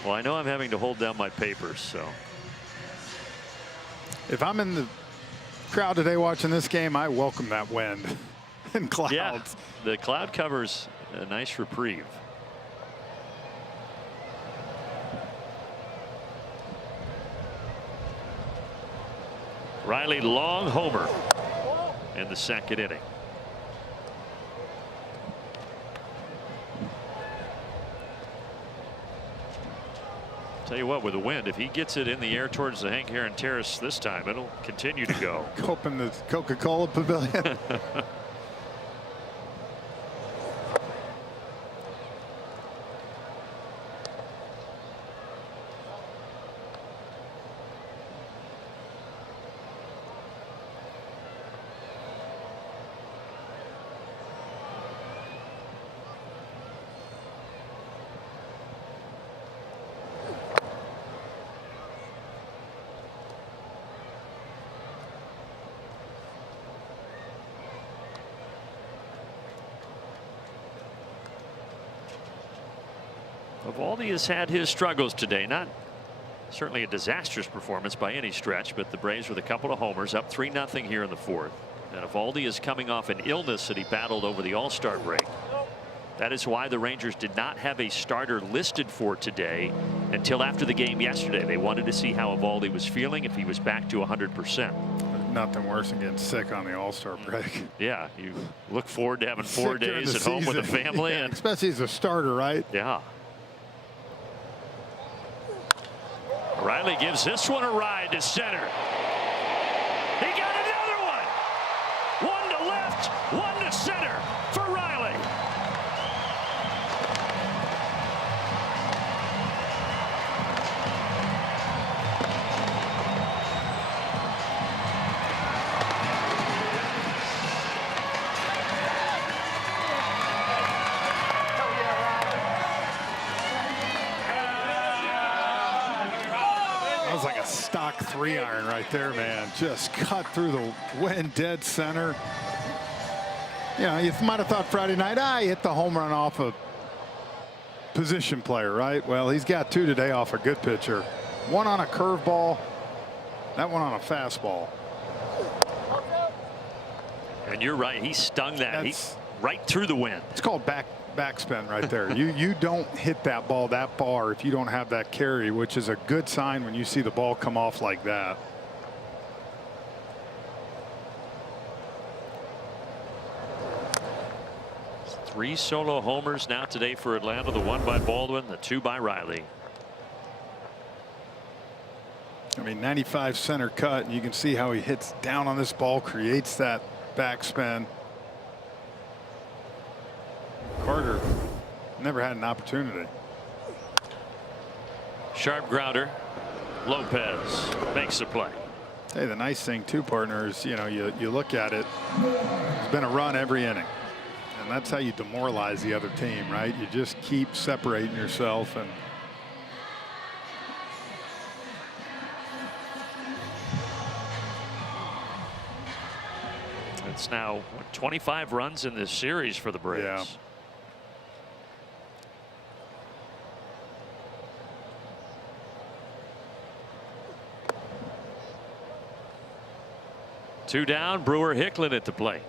Well, I know I'm having to hold down my papers, so. If I'm in the crowd today watching this game, I welcome that wind and clouds. Yeah, the cloud cover's a nice reprieve. Riley long homer in the second inning. Tell you what, with the wind, if he gets it in the air towards the Hank Aaron Terrace this time, it'll continue to go. Open the Coca-Cola Pavilion. Eovaldi has had his struggles today. Not certainly a disastrous performance by any stretch, but the Braves with a couple of homers, up 3-0 here in the fourth. And Eovaldi is coming off an illness that he battled over the All-Star break. That is why the Rangers did not have a starter listed for today until after the game yesterday. They wanted to see how Eovaldi was feeling, if he was back to 100%. Nothing worse than getting sick on the All-Star break. Yeah, you look forward to having 4 days at home with the family. Yeah, and especially as a starter, right? Yeah. Riley gives this one a ride to center. He got another one. One to left, one to center for Riley. That was like a stock 3-iron right there, man. Just cut through the wind, dead center. You know, you might have thought Friday night, he hit the home run off a position player, right? Well, he's got 2 today off a good pitcher. One on a curveball, that one on a fastball. And you're right, he stung that. He's right through the wind. It's called backspin right there. You don't hit that ball that far if you don't have that carry, which is a good sign when you see the ball come off like that. Three solo homers now today for Atlanta. The one by Baldwin, the 2 by Riley. I mean, 95 center cut, and you can see how he hits down on this ball, creates that backspin. Carter never had an opportunity. Sharp grounder. Lopez makes the play. Hey, the nice thing too, partner, is you look at it. There's been a run every inning, and that's how you demoralize the other team, right? You just keep separating yourself. And it's now 25 runs in this series for the Braves. Yeah. Two down, Brewer, Hicklin at the plate.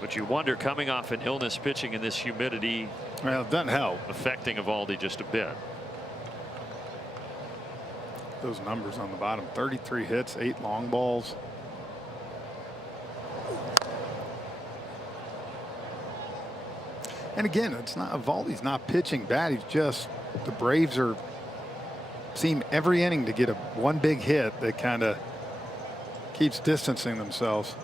But you wonder, coming off an illness, pitching in this humidity, well, it doesn't help. Affecting Eovaldi just a bit. Those numbers on the bottom: 33 hits, 8 long balls. And again, it's not Eovaldi's not pitching bad. He's just the Braves seem every inning to get one big hit that kind of keeps distancing themselves.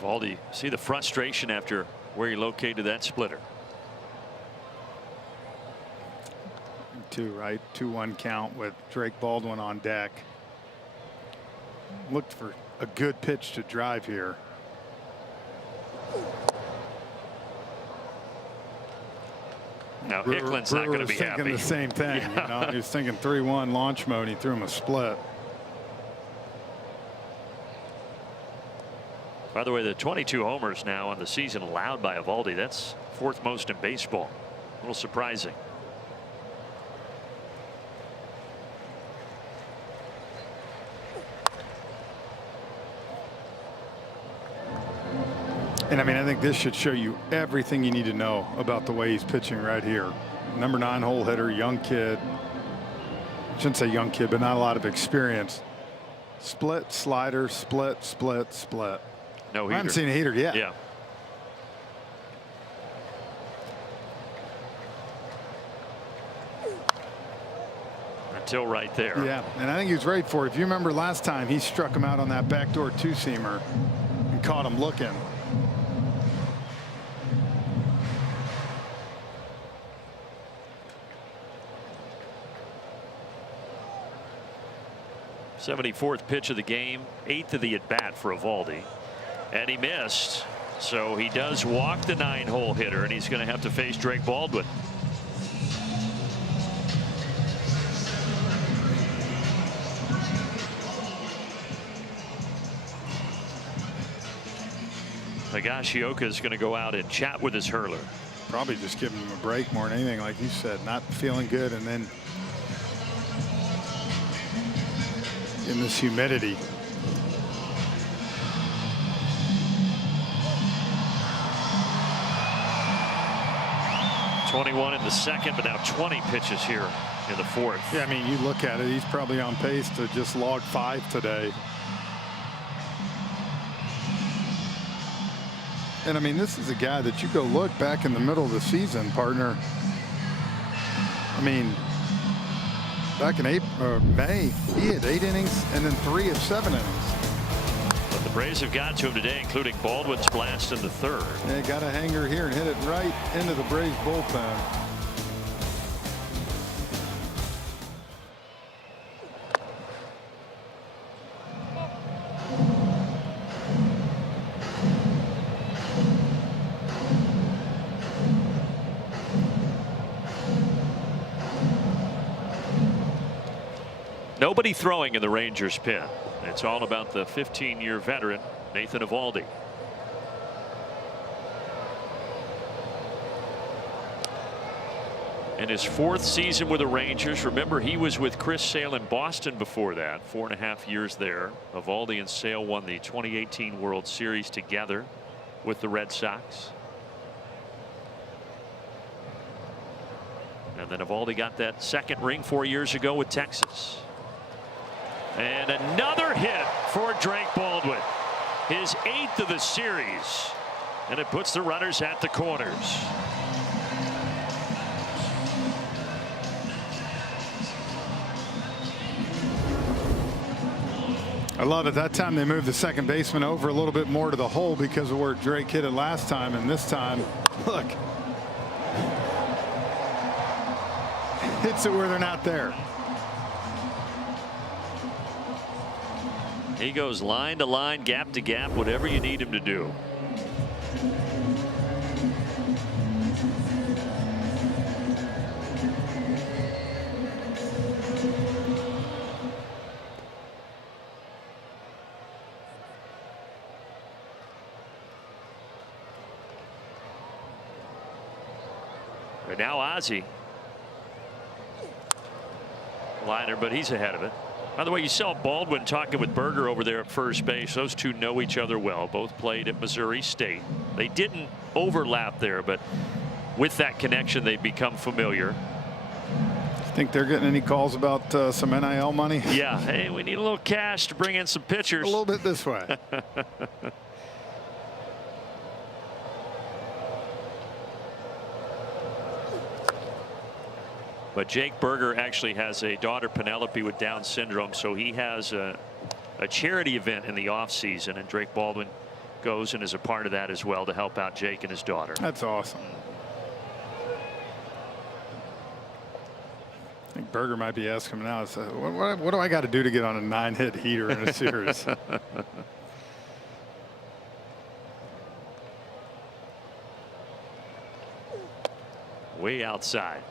Eovaldi, see the frustration after where he located that splitter. 2, right? 2-1 count with Drake Baldwin on deck. Looked for a good pitch to drive here. Now Hicklin's not going to be happy. Thinking the same thing. Yeah. You know, he was thinking 3-1 launch mode. He threw him a split. By the way, the 22 homers now on the season allowed by Eovaldi. That's 4th most in baseball. A little surprising. And I mean, I think this should show you everything you need to know about the way he's pitching right here. Number 9 hole hitter, young kid. I shouldn't say young kid, but not a lot of experience. Split, slider, split, split, split. No heater. I haven't seen a heater yet. Yeah. Until right there. Yeah, and I think he was ready for it. If you remember last time, he struck him out on that backdoor 2-seamer and caught him looking. '74th pitch of the game, 8th of the at bat for Eovaldi, and he missed. So he does walk the 9-hole hitter, and he's going to have to face Drake Baldwin. Higashioka is going to go out and chat with his hurler. Probably just giving him a break more than anything, like you said, not feeling good, and then in this humidity. '21 in the second, but now 20 pitches here in the 4th. Yeah, I mean, you look at it, he's probably on pace to just log 5 today. And I mean, this is a guy that you go look back in the middle of the season, partner. I mean, back in May, he had 8 innings and then 3 of 7 innings. But the Braves have got to him today, including Baldwin's blast in the 3rd. They got a hanger here and hit it right into the Braves bullpen. Nobody throwing in the Rangers pen. It's all about the 15-year veteran, Nathan Eovaldi. In his 4th season with the Rangers, remember he was with Chris Sale in Boston before that, 4.5 years there. Eovaldi and Sale won the 2018 World Series together with the Red Sox. And then Eovaldi got that 2nd ring 4 years ago with Texas. And another hit for Drake Baldwin, his 8th of the series, and it puts the runners at the corners. I love it. That time they moved the second baseman over a little bit more to the hole because of where Drake hit it last time, and this time, look, hits it where they're not there. He goes line to line, gap to gap, whatever you need him to do. But now Ozzie. Liner, but he's ahead of it. By the way, you saw Baldwin talking with Berger over there at first base. Those two know each other well. Both played at Missouri State. They didn't overlap there, but with that connection, they've become familiar. Think they're getting any calls about some NIL money? Yeah. Hey, we need a little cash to bring in some pitchers. A little bit this way. But Jake Berger actually has a daughter, Penelope, with Down syndrome, so he has a charity event in the offseason, and Drake Baldwin goes and is a part of that as well to help out Jake and his daughter. That's awesome. I think Berger might be asking him now, so what do I got to do to get on a 9-hit heater in a series? Way outside.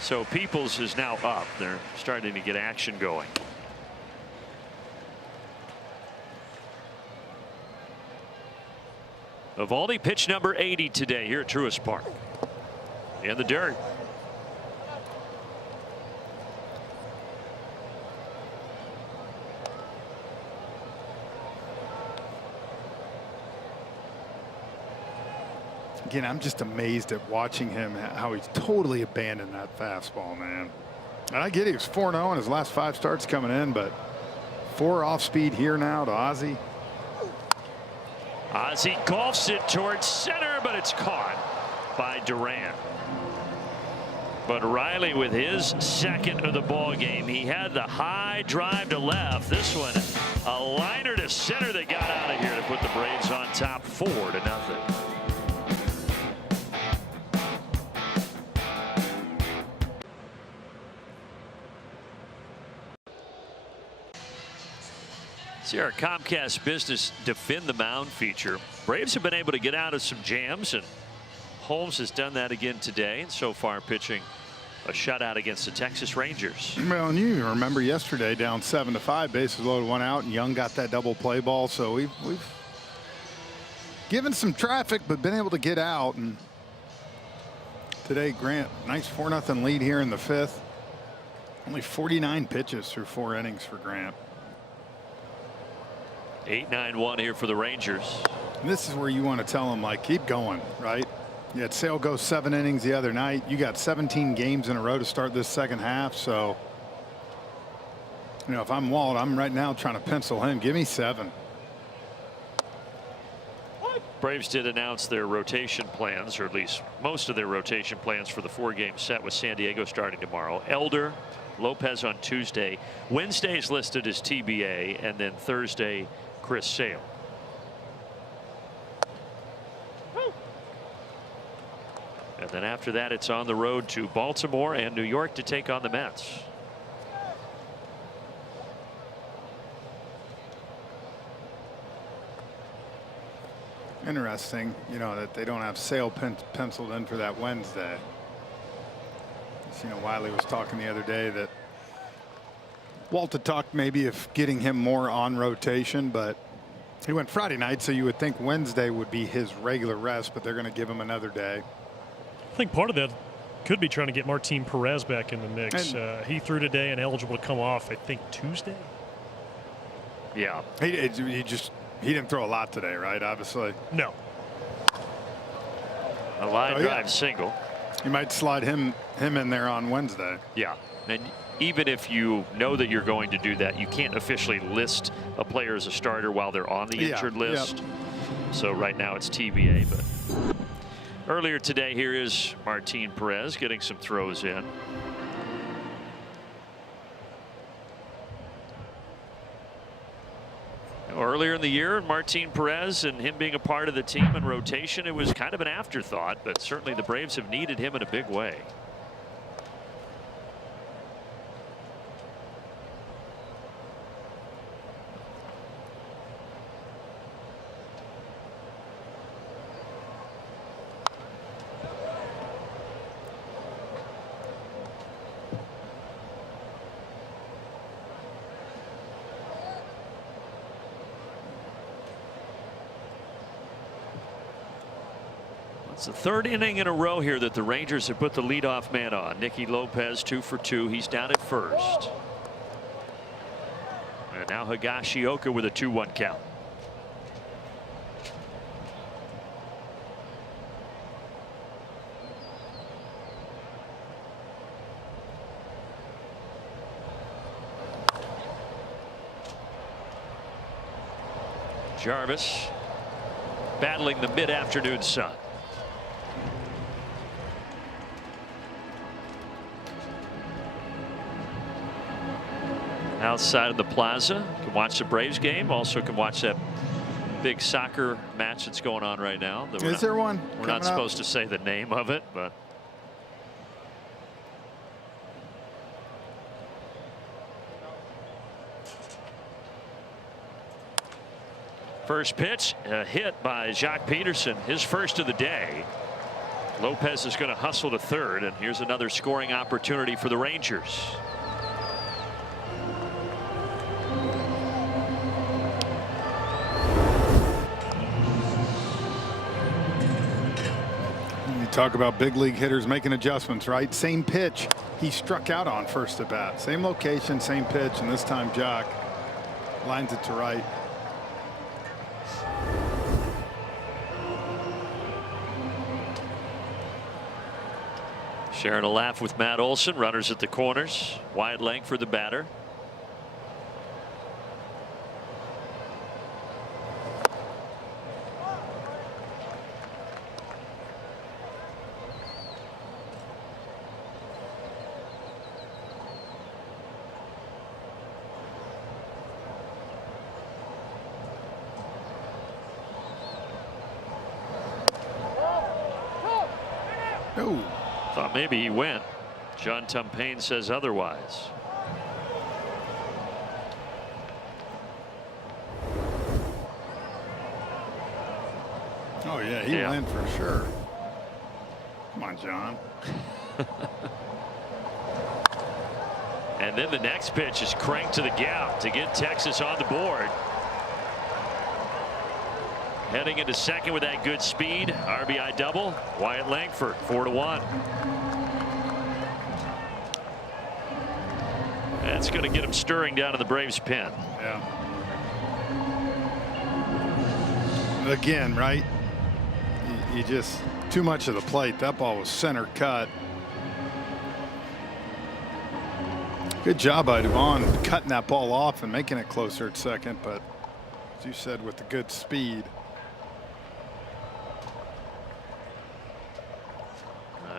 So Peoples is now up. They're starting to get action going. Eovaldi pitch number 80 today here at Truist Park. In the dirt. Again, I'm just amazed at watching him, how he's totally abandoned that fastball, man. And I get he was 4-0 in his last 5 starts coming in, but 4 off speed here now to Ozzie. Ozzie golfs it towards center, but it's caught by Duran. But Riley with his second of the ball game. He had the high drive to left. This one, a liner to center that got out of here to put the Braves on top 4-0. See our Comcast Business Defend the Mound feature. Braves have been able to get out of some jams, and Holmes has done that again today, and so far pitching a shutout against the Texas Rangers. Well, and you remember yesterday down 7-5, bases loaded, 1 out, and Young got that double play ball. So we've given some traffic, but been able to get out. And today, Grant, nice 4-0 lead here in the 5th. Only 49 pitches through 4 innings for Grant. 8-9-1 here for the Rangers. And this is where you want to tell them, like, keep going, right? You had Sale go 7 innings the other night. You got 17 games in a row to start this second half. So, you know, if I'm Walt, I'm right now trying to pencil him. Give me 7. Braves did announce their rotation plans, or at least most of their rotation plans for the 4-game set with San Diego starting tomorrow. Elder, Lopez on Tuesday. Wednesday is listed as TBA, and then Thursday, Chris Sale. And then after that, it's on the road to Baltimore and New York to take on the Mets. Interesting, you know, that they don't have Sale penciled in for that Wednesday. You know, Wiley was talking the other day that Walter talked maybe of getting him more on rotation, but he went Friday night, so you would think Wednesday would be his regular rest, but they're going to give him another day. I think part of that could be trying to get Martin Perez back in the mix. He threw today and eligible to come off, I think, Tuesday. Yeah. He didn't throw a lot today, right? Obviously. No. A line drive single. You might slide him in there on Wednesday. Yeah. And even if you know that you're going to do that, you can't officially list a player as a starter while they're on the injured list. Yep. So right now it's TBA, but earlier today, here is Martin Perez getting some throws in. Earlier in the year, Martin Perez and him being a part of the team in rotation, it was kind of an afterthought, but certainly the Braves have needed him in a big way. It's the 3rd inning in a row here that the Rangers have put the leadoff man on. Nicky Lopez 2 for 2. He's down at first. And now Higashioka with a 2-1 count. Jarvis battling the mid-afternoon sun. Outside of the plaza, you can watch the Braves game. Also can watch that big soccer match that's going on right now. Is there one? We're not supposed to say the name of it, but first pitch, a hit by Jacques Peterson, his first of the day. Lopez is going to hustle to third, and here's another scoring opportunity for the Rangers. Talk about big league hitters making adjustments, right? Same pitch he struck out on first at bat. Same location, same pitch, and this time Jock lines it to right. Sharing a laugh with Matt Olson. Runners at the corners. Wyatt Langford the batter. Thought maybe he went. John Tumpain says otherwise. Oh yeah, he went for sure. Come on, John. And then the next pitch is cranked to the gap to get Texas on the board. Heading into second with that good speed. RBI double. Wyatt Langford 4-1. That's going to get him stirring down in the Braves pen. Yeah. Again, right? You just too much of the plate. That ball was center cut. Good job by Devon cutting that ball off and making it closer at second, but as you said, with the good speed.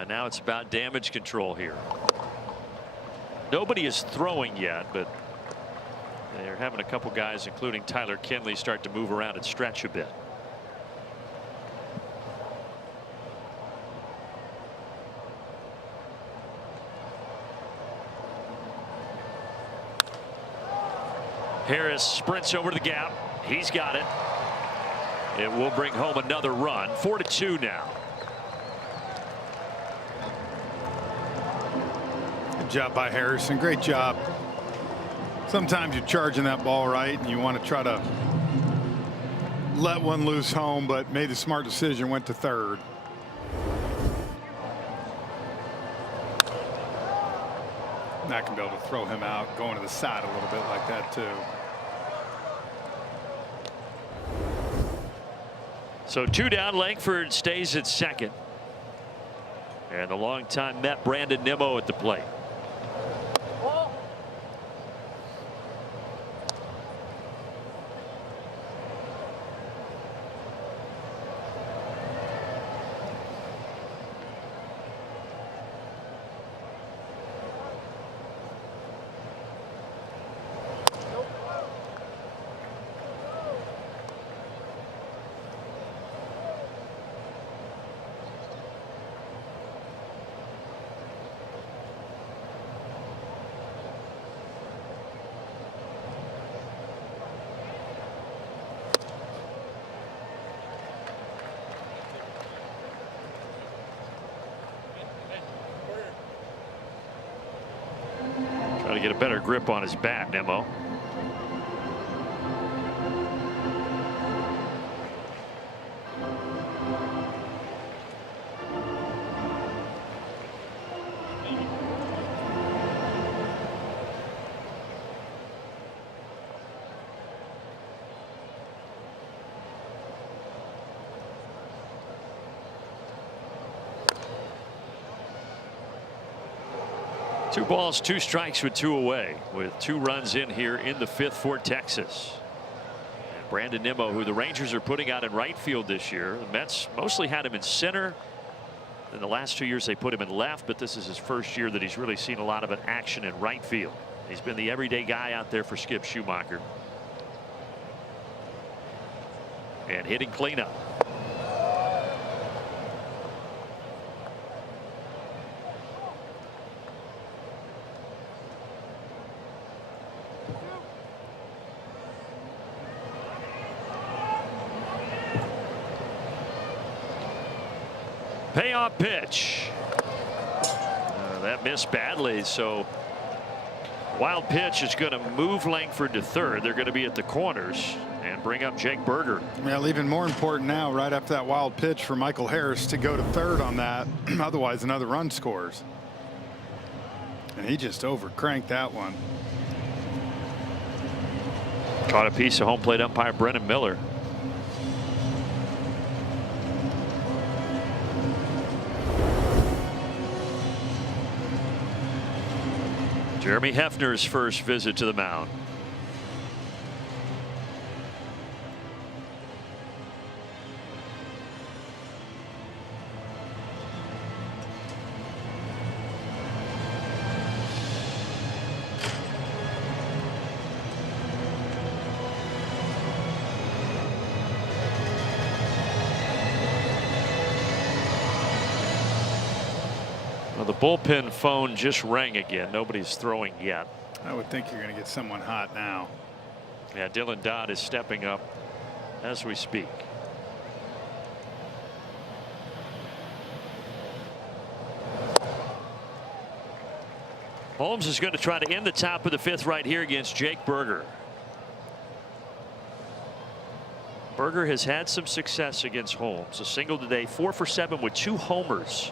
Now it's about damage control here. Nobody is throwing yet, but they're having a couple guys, including Tyler Kinley, start to move around and stretch a bit. Harris sprints over the gap. He's got it. It will bring home another run. 4-2 now. Good job by Harrison. Great job. Sometimes you're charging that ball right and you want to try to let one loose home, but made a smart decision, went to third. Not going to be able to throw him out, going to the side a little bit like that too. So 2 down. Langford stays at second. And the longtime Met Brandon Nimmo at the plate. Trying to get a better grip on his bat, Nimmo. Two balls, 2 strikes with 2 away, with 2 runs in here in the 5th for Texas. And Brandon Nimmo, who the Rangers are putting out in right field this year. The Mets mostly had him in center. In the last 2 years they put him in left, but this is his first year that he's really seen a lot of an action in right field. He's been the everyday guy out there for Skip Schumacher. And hitting cleanup. Payoff pitch. That missed badly, so wild pitch is going to move Langford to third. They're going to be at the corners and bring up Jake Berger. Well, even more important now, right after that wild pitch for Michael Harris to go to third on that. Otherwise, another run scores. And he just overcranked that one. Caught a piece of home plate umpire Brennan Miller. Jeremy Hefner's first visit to the mound. Well, the bullpen phone just rang again. Nobody's throwing yet. I would think you're going to get someone hot now. Yeah, Dylan Dodd is stepping up as we speak. Holmes is going to try to end the top of the fifth right here against Jake Berger. Berger has had some success against Holmes. A single today, 4 for 7 with 2 homers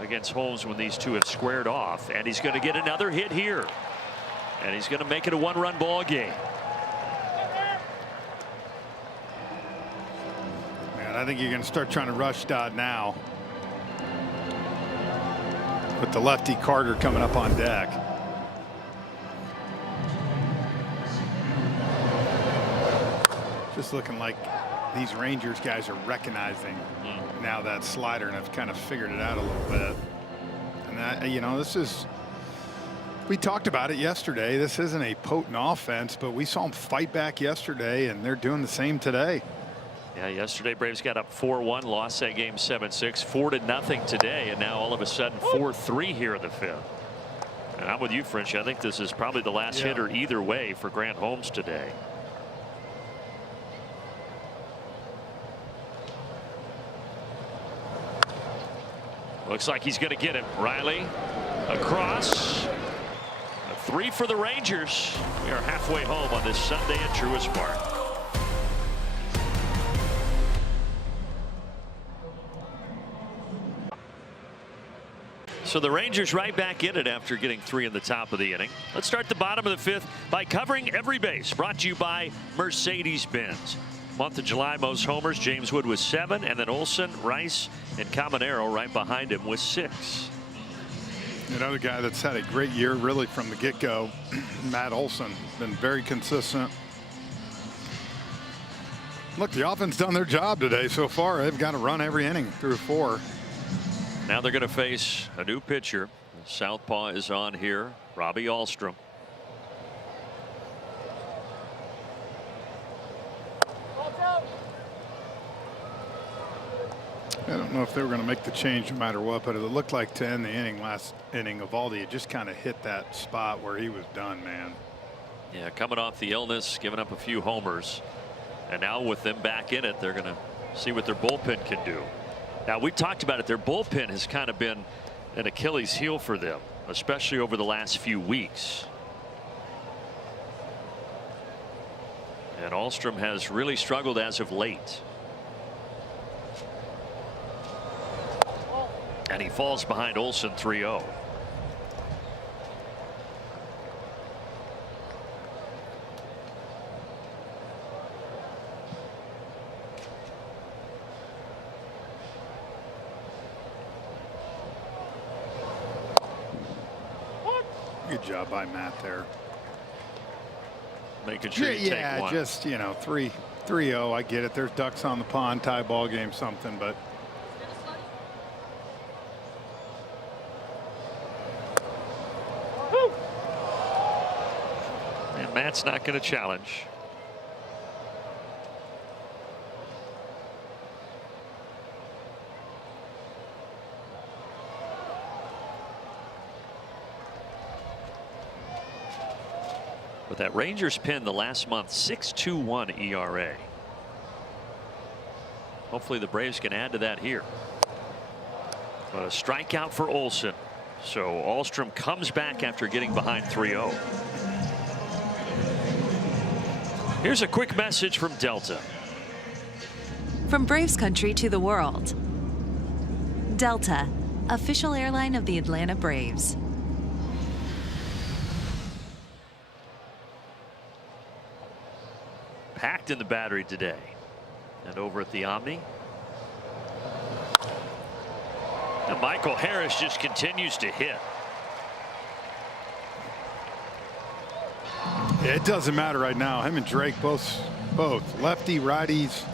against Holmes when these two have squared off. And he's going to get another hit here. And he's going to make it a 1-run ball game. Man, I think you're going to start trying to rush Dodd now. With the lefty Carter coming up on deck. Just looking like these Rangers guys are recognizing now that slider and have kind of figured it out a little bit. And that, you know, this is, we talked about it yesterday. This isn't a potent offense, but we saw them fight back yesterday, and they're doing the same today. Yeah, yesterday Braves got up 4-1, lost that game 7-6, 4-0 today, and now all of a sudden 4-3 here in the fifth. And I'm with you, French. I think this is probably the last hitter either way for Grant Holmes today. Looks like he's going to get it. Riley across. A 3 for the Rangers. We are halfway home on this Sunday at Truist Park. So the Rangers right back in it after getting 3 in the top of the inning. Let's start the bottom of the fifth by covering every base. Brought to you by Mercedes-Benz. Month of July, most homers. James Wood with 7, and then Olson, Rice, and Caminero right behind him with 6. Another guy that's had a great year really from the get-go, Matt Olson, been very consistent. Look, the offense done their job today so far. They've got to run every inning through 4. Now they're going to face a new pitcher. Southpaw is on here, Robbie Ahlstrom. I don't know if they were going to make the change no matter what, but it looked like to end the inning, last inning, Eovaldi had just kind of hit that spot where he was done, man. Yeah, coming off the illness, giving up a few homers. And now with them back in it, they're going to see what their bullpen can do. Now, we talked about it. Their bullpen has kind of been an Achilles heel for them, especially over the last few weeks. And Ahlstrom has really struggled as of late. And he falls behind Olson 3-0. Good job by Matt there. Making sure you take one. Just, you know, three 3-0, I get it. There's ducks on the pond, tie ball game, something, but. And Matt's not going to challenge. With that Rangers pin the last month, 6.21 ERA. Hopefully the Braves can add to that here. But a strikeout for Olsen. So Alstrom comes back after getting behind 3-0. Here's a quick message from Delta. From Braves country to the world. Delta, official airline of the Atlanta Braves. Packed in the Battery today. And over at the Omni. And Michael Harris just continues to hit. Yeah, it doesn't matter right now. Him and Drake both lefty righties.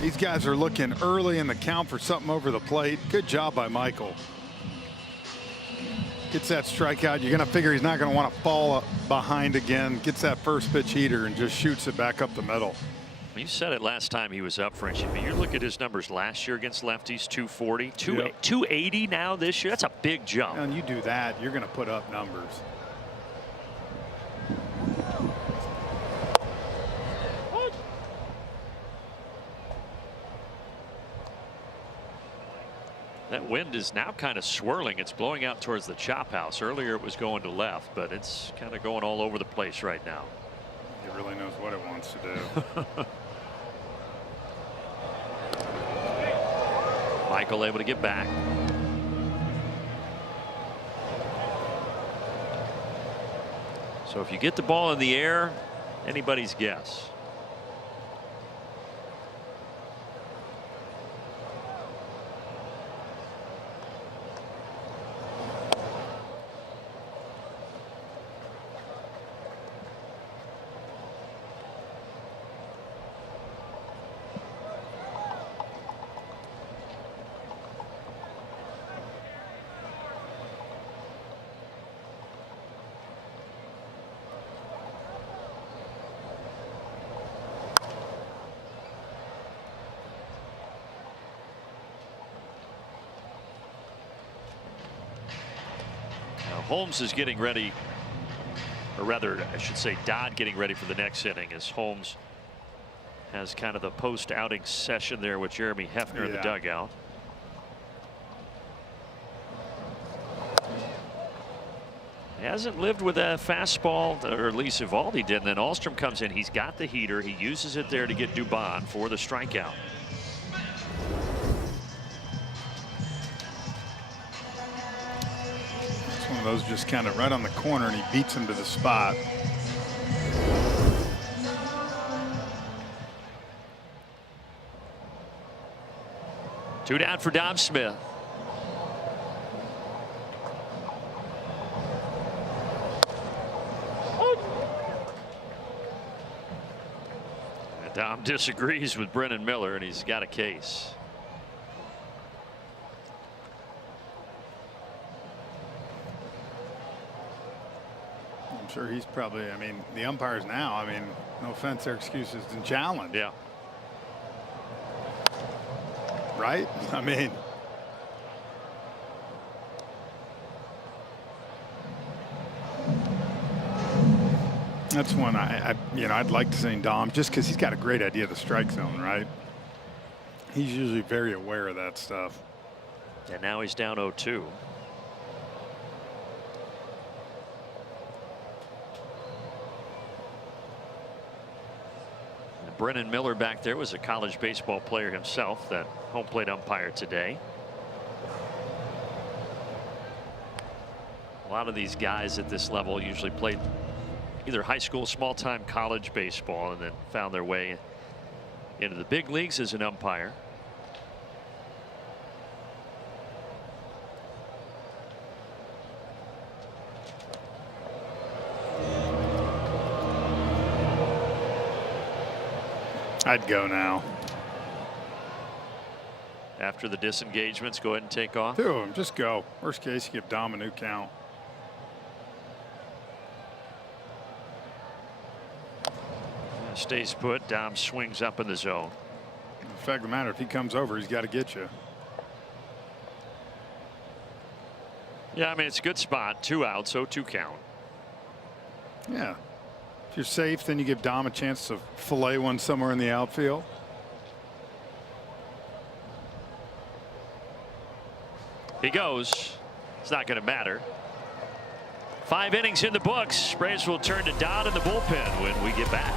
These guys are looking early in the count for something over the plate. Good job by Michael. Gets that strikeout. You're going to figure he's not going to want to fall behind again. Gets that first pitch heater and just shoots it back up the middle. You said it last time he was up, Frenchie, but you look at his numbers last year against lefties, 240, 280 now this year. That's a big jump. And you do that, you're going to put up numbers. That wind is now kind of swirling. It's blowing out towards the chop house. Earlier it was going to left, but it's kind of going all over the place right now. It really knows what it wants to do. Michael able to get back. So if you get the ball in the air, anybody's guess. Holmes is getting ready, or rather I should say Dodd getting ready for the next inning as Holmes has kind of the post outing session there with Jeremy Hefner in the dugout. He hasn't lived with a fastball, or at least Evaldi did. And then Alstrom comes in. He's got the heater. He uses it there to get Dubon for the strikeout. One of those just kind of right on the corner, and he beats him to the spot. Two down for Dom Smith. And Dom disagrees with Brennan Miller, and he's got a case. I'm sure he's probably, I mean, the umpires now, I mean, no offense, their excuses and challenge. Yeah. Right? I mean. That's one I'd like to see Dom, just because he's got a great idea of the strike zone, right? He's usually very aware of that stuff. And now he's down 0-2. Brennan Miller back there was a college baseball player himself, that home plate umpire today. A lot of these guys at this level usually played either high school, small time college baseball, and then found their way into the big leagues as an umpire. I'd go now. After the disengagements, go ahead and take off. 2 of them, just go. Worst case, you give Dom a new count. Stays put. Dom swings up in the zone. The fact of the matter, if he comes over, he's got to get you. Yeah, I mean, it's a good spot. 2 outs, 0-2 count. Yeah. If you're safe, then you give Dom a chance to fillet one somewhere in the outfield. He goes. It's not going to matter. 5 innings in the books. Braves will turn to Dodd in the bullpen when we get back.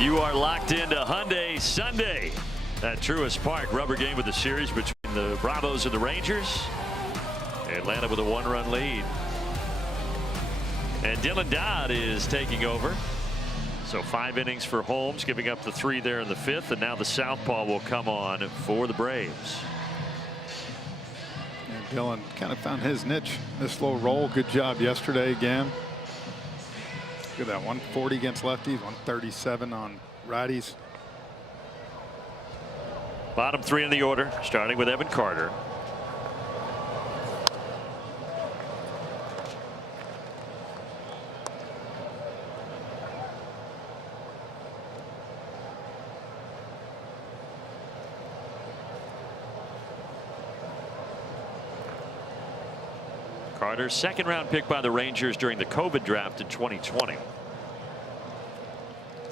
You are locked into Hyundai Sunday at Truist Park. Rubber game of the series between the Bravos and the Rangers. Atlanta with a 1-run lead. And Dylan Dodd is taking over. So 5 innings for Holmes, giving up the 3 there in the 5th. And now the southpaw will come on for the Braves. And Dylan kind of found his niche. This low roll. Good job yesterday again. Look at that, 140 against lefties, 137 on righties. Bottom 3 in the order, starting with Evan Carter. Carter, 2nd-round pick by the Rangers during the COVID draft in 2020.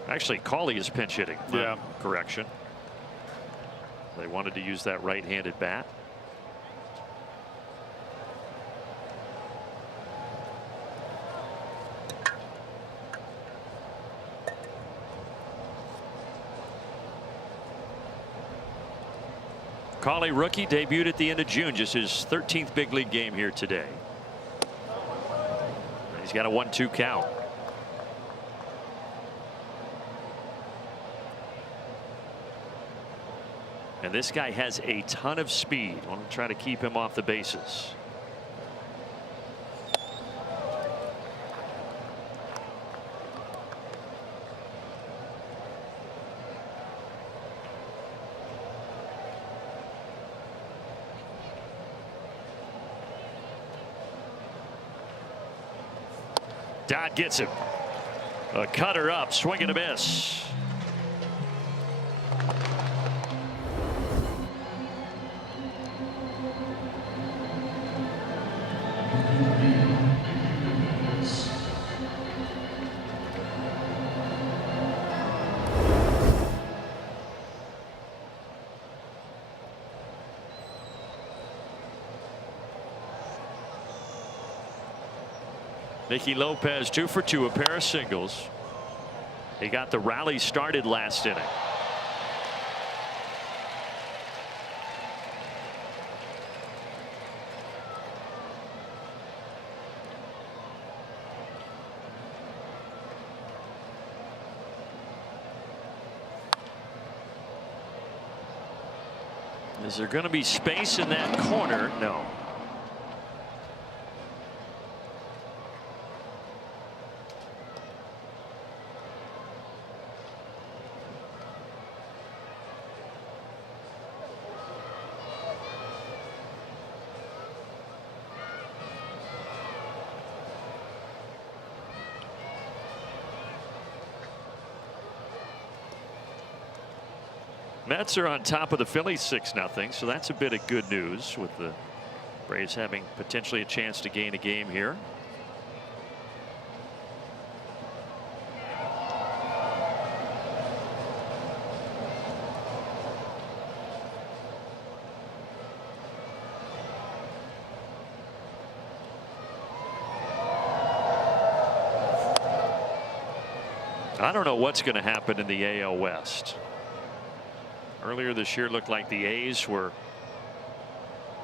Actually, Cawley is pinch hitting. Yeah. Correction. They wanted to use that right-handed bat. Cawley, rookie, debuted at the end of June, just his 13th big league game here today. He's got a 1-2 count. And this guy has a ton of speed. I want to try to keep him off the bases. Dodd gets him. A cutter up, swing and a miss. Nicky Lopez 2 for 2, a pair of singles. He got the rally started last inning. Is there going to be space in that corner? No. Mets are on top of the Phillies 6-0, so that's a bit of good news with the Braves having potentially a chance to gain a game here. I don't know what's going to happen in the AL West. Earlier this year, looked like the A's were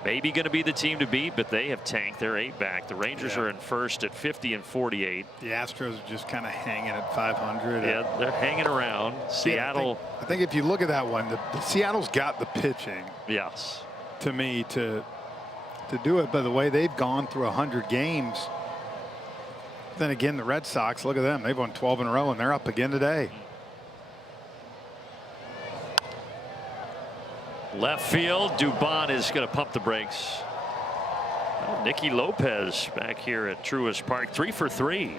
maybe going to be the team to beat, but they have tanked. They're 8 back. The Rangers are in first at 50 and 48. The Astros are just kind of hanging at 500. Yeah, they're hanging around. Seattle. I think if you look at that one, the Seattle's got the pitching. Yes. To me, to to do it. By the way, they've gone through 100 games. Then again, the Red Sox, look at them. They've won 12 in a row, and they're up again today. Left field, Dubon is going to pump the brakes. Well, Nicky Lopez back here at Truist Park, 3 for 3.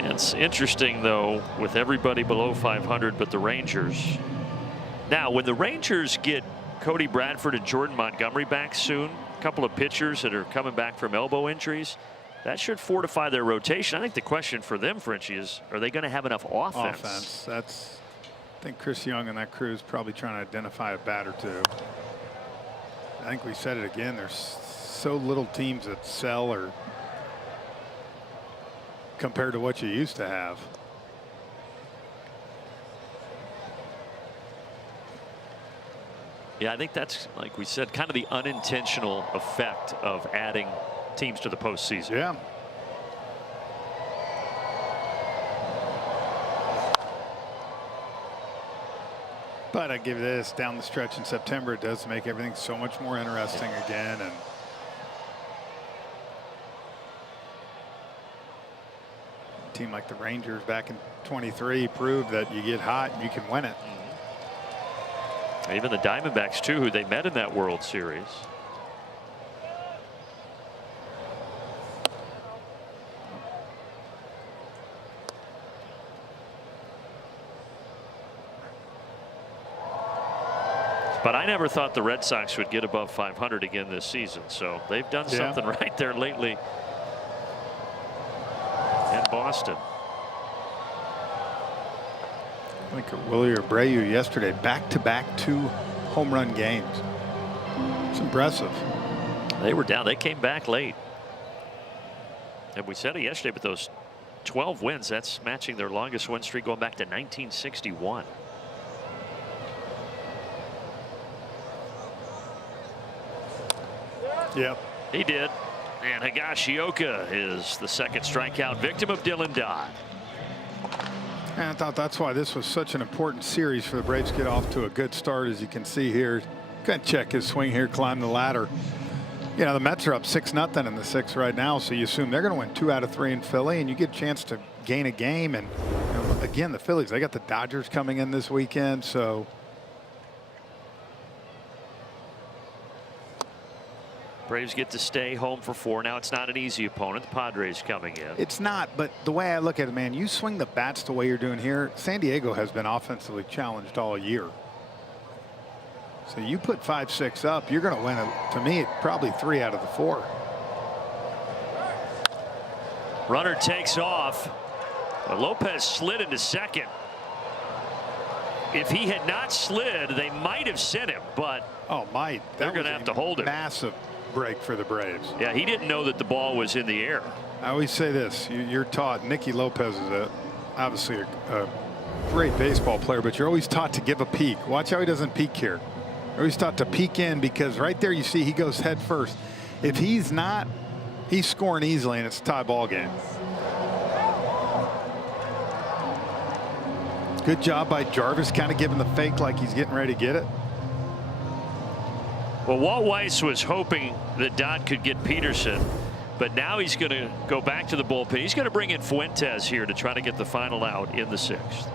It's interesting, though, with everybody below 500 but the Rangers. Now, when the Rangers get Cody Bradford and Jordan Montgomery back soon, a couple of pitchers that are coming back from elbow injuries, that should fortify their rotation. I think the question for them, Frenchie, is are they going to have enough offense? That's, I think Chris Young and that crew is probably trying to identify a bat or two. I think we said it again. There's so little teams that sell or compared to what you used to have. Yeah, I think that's, like we said, kind of the unintentional effect of adding teams to the postseason. Yeah. But I give you this, down the stretch in September, it does make everything so much more interesting again. And a team like the Rangers back in 23 proved that you get hot and you can win it. Even the Diamondbacks, too, who they met in that World Series. But I never thought the Red Sox would get above 500 again this season. So they've done something right there lately in Boston. I think Willie Abreu yesterday, back-to-back 2 home run games. It's impressive. They were down. They came back late. And we said it yesterday, but those 12 wins, that's matching their longest win streak going back to 1961. Yep. He did. And Higashioka is the second strikeout victim of Dylan Dodd. And I thought that's why this was such an important series for the Braves to get off to a good start. As you can see here, going to check his swing here, climb the ladder. You know, the Mets are up 6-0 in the 6th right now, so you assume they're going to win 2 out of 3 in Philly, and you get a chance to gain a game. And you know, again, the Phillies, they got the Dodgers coming in this weekend, so. Braves get to stay home for 4. Now it's not an easy opponent. The Padres coming in. It's not, but the way I look at it, man, you swing the bats the way you're doing here. San Diego has been offensively challenged all year. So you put 5-6 up, you're going to win it. To me, probably 3 out of the 4. Runner takes off. Well, Lopez slid into second. If he had not slid, they might have sent him, but they're going to have to hold him. Massive break for the Braves. Yeah, he didn't know that the ball was in the air. I always say this, you're taught, Nicky Lopez is obviously a great baseball player, but you're always taught to give a peek. Watch how he doesn't peek here. You're always taught to peek in, because right there you see he goes head first. If he's not, he's scoring easily and it's a tie ball game. Good job by Jarvis, kind of giving the fake like he's getting ready to get it. Well, Walt Weiss was hoping that Dodd could get Peterson, but now he's going to go back to the bullpen. He's going to bring in Fuentes here to try to get the final out in the 6th.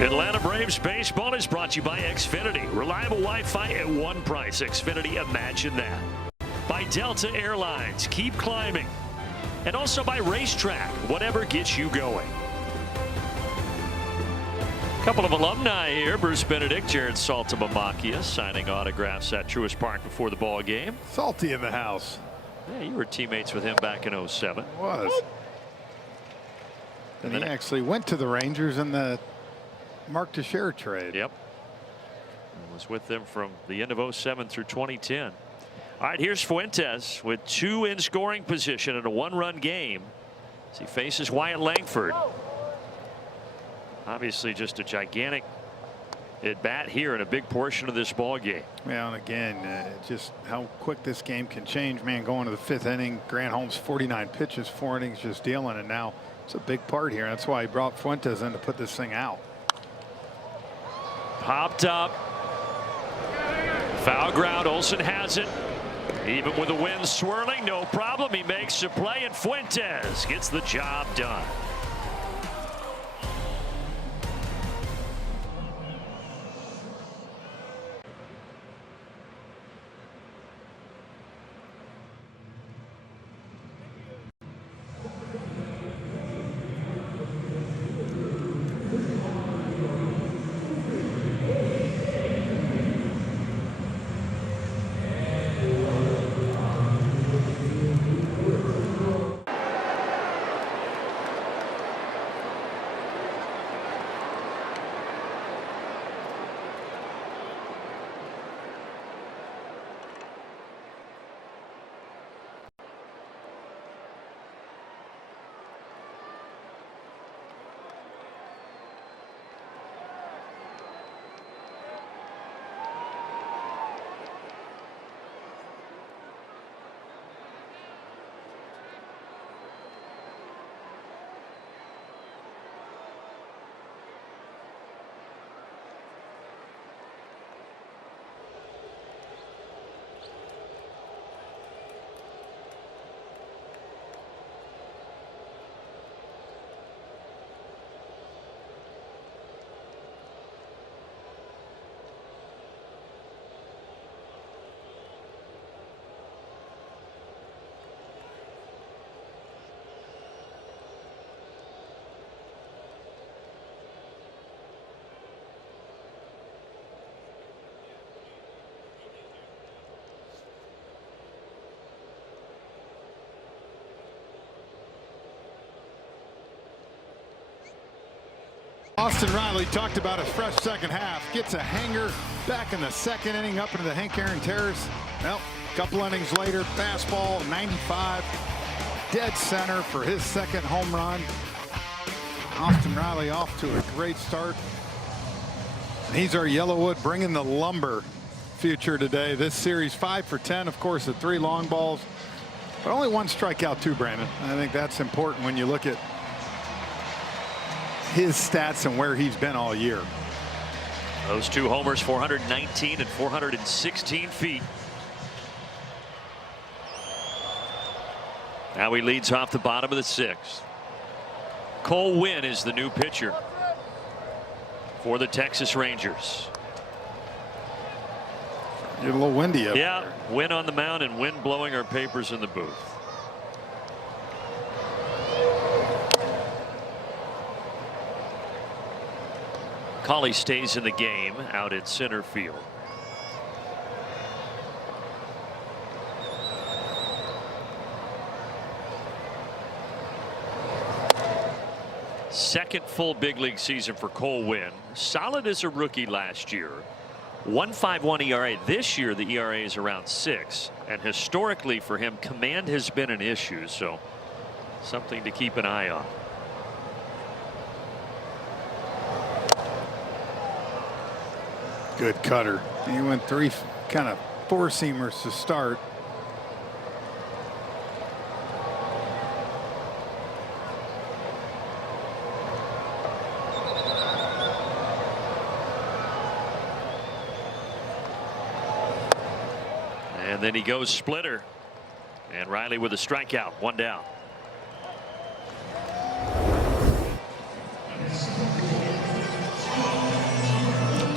Atlanta Braves baseball is brought to you by Xfinity. Reliable Wi-Fi at one price. Xfinity, imagine that. By Delta Airlines, keep climbing. And also by Racetrack, whatever gets you going. A couple of alumni here. Bruce Benedict, Jared Saltamamakia signing autographs at Truist Park before the ball game. Salty in the house. Yeah, you were teammates with him back in 07. Was. And he actually went to the Rangers in the Mark Teixeira trade. Yep. Was with them from the end of 07 through 2010. All right, here's Fuentes with 2 in scoring position in a 1-run game as he faces Wyatt Langford. Obviously just a gigantic at bat here in a big portion of this ball game. Well, and again, just how quick this game can change, man. Going to the 5th inning, Grant Holmes 49 pitches, 4 innings just dealing, and now it's a big part here. That's why he brought Fuentes in to put this thing out. Popped up. Foul ground. Olsen has it. Even with the wind swirling, no problem. He makes the play, and Fuentes gets the job done. Austin Riley talked about a fresh second half. Gets a hanger back in the 2nd inning up into the Hank Aaron Terrace. Well, a couple innings later, fastball 95, dead center for his 2nd home run. Austin Riley off to a great start. And he's our Yellowwood bringing the lumber future today. This series 5 for 10, of course, the 3 long balls, but only 1 strikeout too, Brandon. I think that's important when you look at his stats and where he's been all year. Those 2 homers, 419 and 416 feet. Now he leads off the bottom of the 6th. Cole Winn is the new pitcher for the Texas Rangers. You're a little windy up Yeah, there. Winn on the mound and wind blowing our papers in the booth. Colley stays in the game out at center field. Second full big league season for Cole Winn. Solid as a rookie last year. 1.51 ERA. This year the ERA is around 6, and historically for him, command has been an issue, so something to keep an eye on. Good cutter. He went 3 kind of 4-seamers to start. And then he goes splitter. And Riley with a strikeout, 1 down.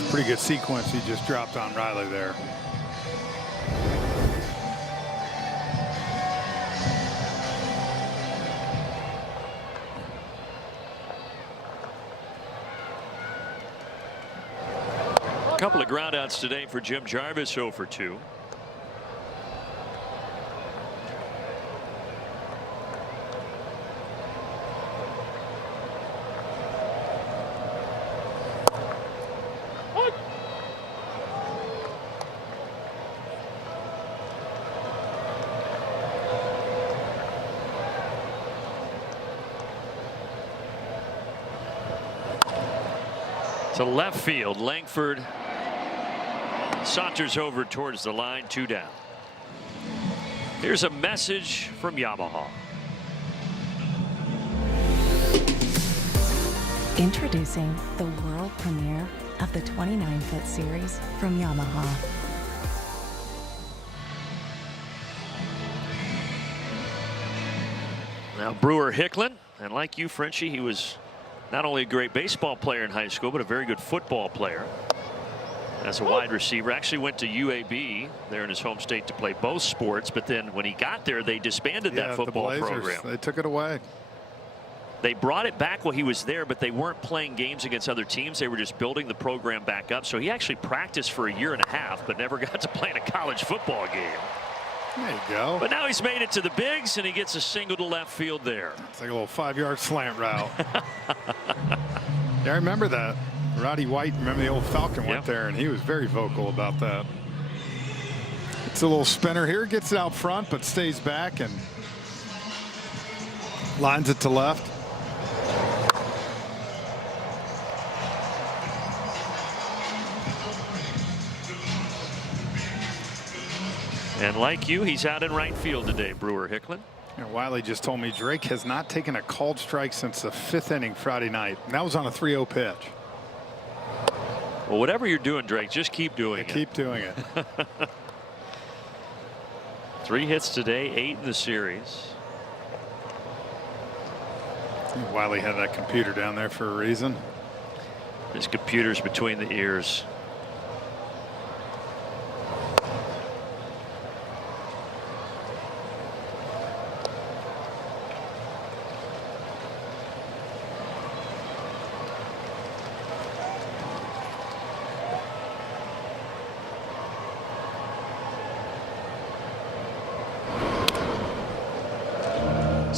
Pretty good sequence he just dropped on Riley there. A couple of groundouts today for Jim Jarvis, 0 for 2. To left field, Langford saunters over towards the line, 2 down. Here's a message from Yamaha. Introducing the world premiere of the 29-foot series from Yamaha. Now Brewer Hicklin, and like you, Frenchie, he was not only a great baseball player in high school, but a very good football player. As a wide receiver, actually went to UAB there in his home state to play both sports, but then when he got there, they disbanded that football program. They took it away. They brought it back while he was there, but they weren't playing games against other teams. They were just building the program back up. So he actually practiced for a year and a half, but never got to play in a college football game. There you go. But now he's made it to the bigs, and he gets a single to left field there. It's like a little 5-yard slant route. Yeah, I remember that. Roddy White, remember the old Falcon went there, and he was very vocal about that. It's a little spinner here, gets it out front, but stays back and lines it to left. And like you, he's out in right field today, Brewer Hicklin. And Wiley just told me Drake has not taken a called strike since the 5th inning Friday night. And that was on a 3-0 pitch. Well, whatever you're doing, Drake, just keep doing it. Keep doing it. 3 hits today, 8 in the series. Wiley had that computer down there for a reason. His computer's between the ears.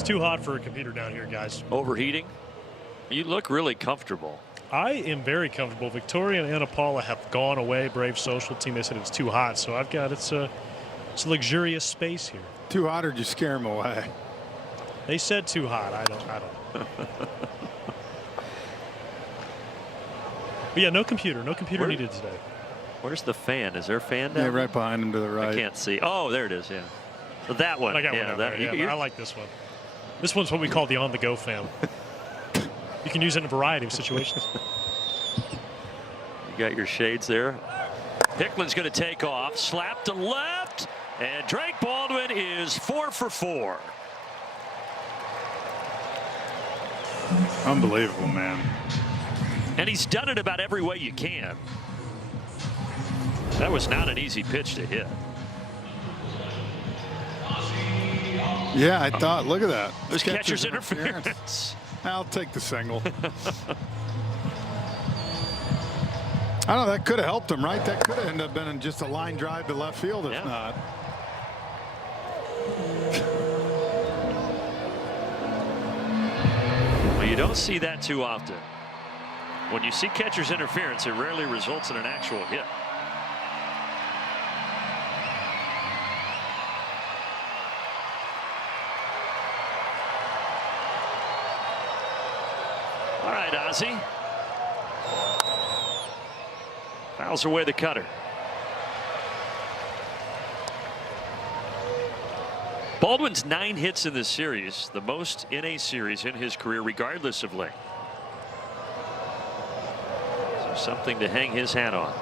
Too hot for a computer down here, guys. Overheating? You look really comfortable. I am very comfortable. Victoria and Anna Paula have gone away. Brave social team. They said it's too hot, so I've got it's a luxurious space here. Too hot, or did you scare him away? They said too hot. I don't. But yeah, no computer needed today. Where's the fan? Is there a fan down there? Right behind him to the right. I can't see. Oh, there it is. Yeah. That one. I got one out there. I like this one. This one's what we call the on-the-go fan. You can use it in a variety of situations. You got your shades there. Hicklin's going to take off. Slap to left. And Drake Baldwin is 4 for 4. Unbelievable, man. And he's done it about every way you can. That was not an easy pitch to hit. Yeah, I thought, look at that. It was catcher's interference. I'll take the single. I don't know, that could have helped him, right? That could have ended up being just a line drive to left field, if not. Well, you don't see that too often. When you see catcher's interference, it rarely results in an actual hit. All right, Ozzie. Fouls away the cutter. Baldwin's 9 hits in this series, the most in a series in his career, regardless of length. So something to hang his hat on.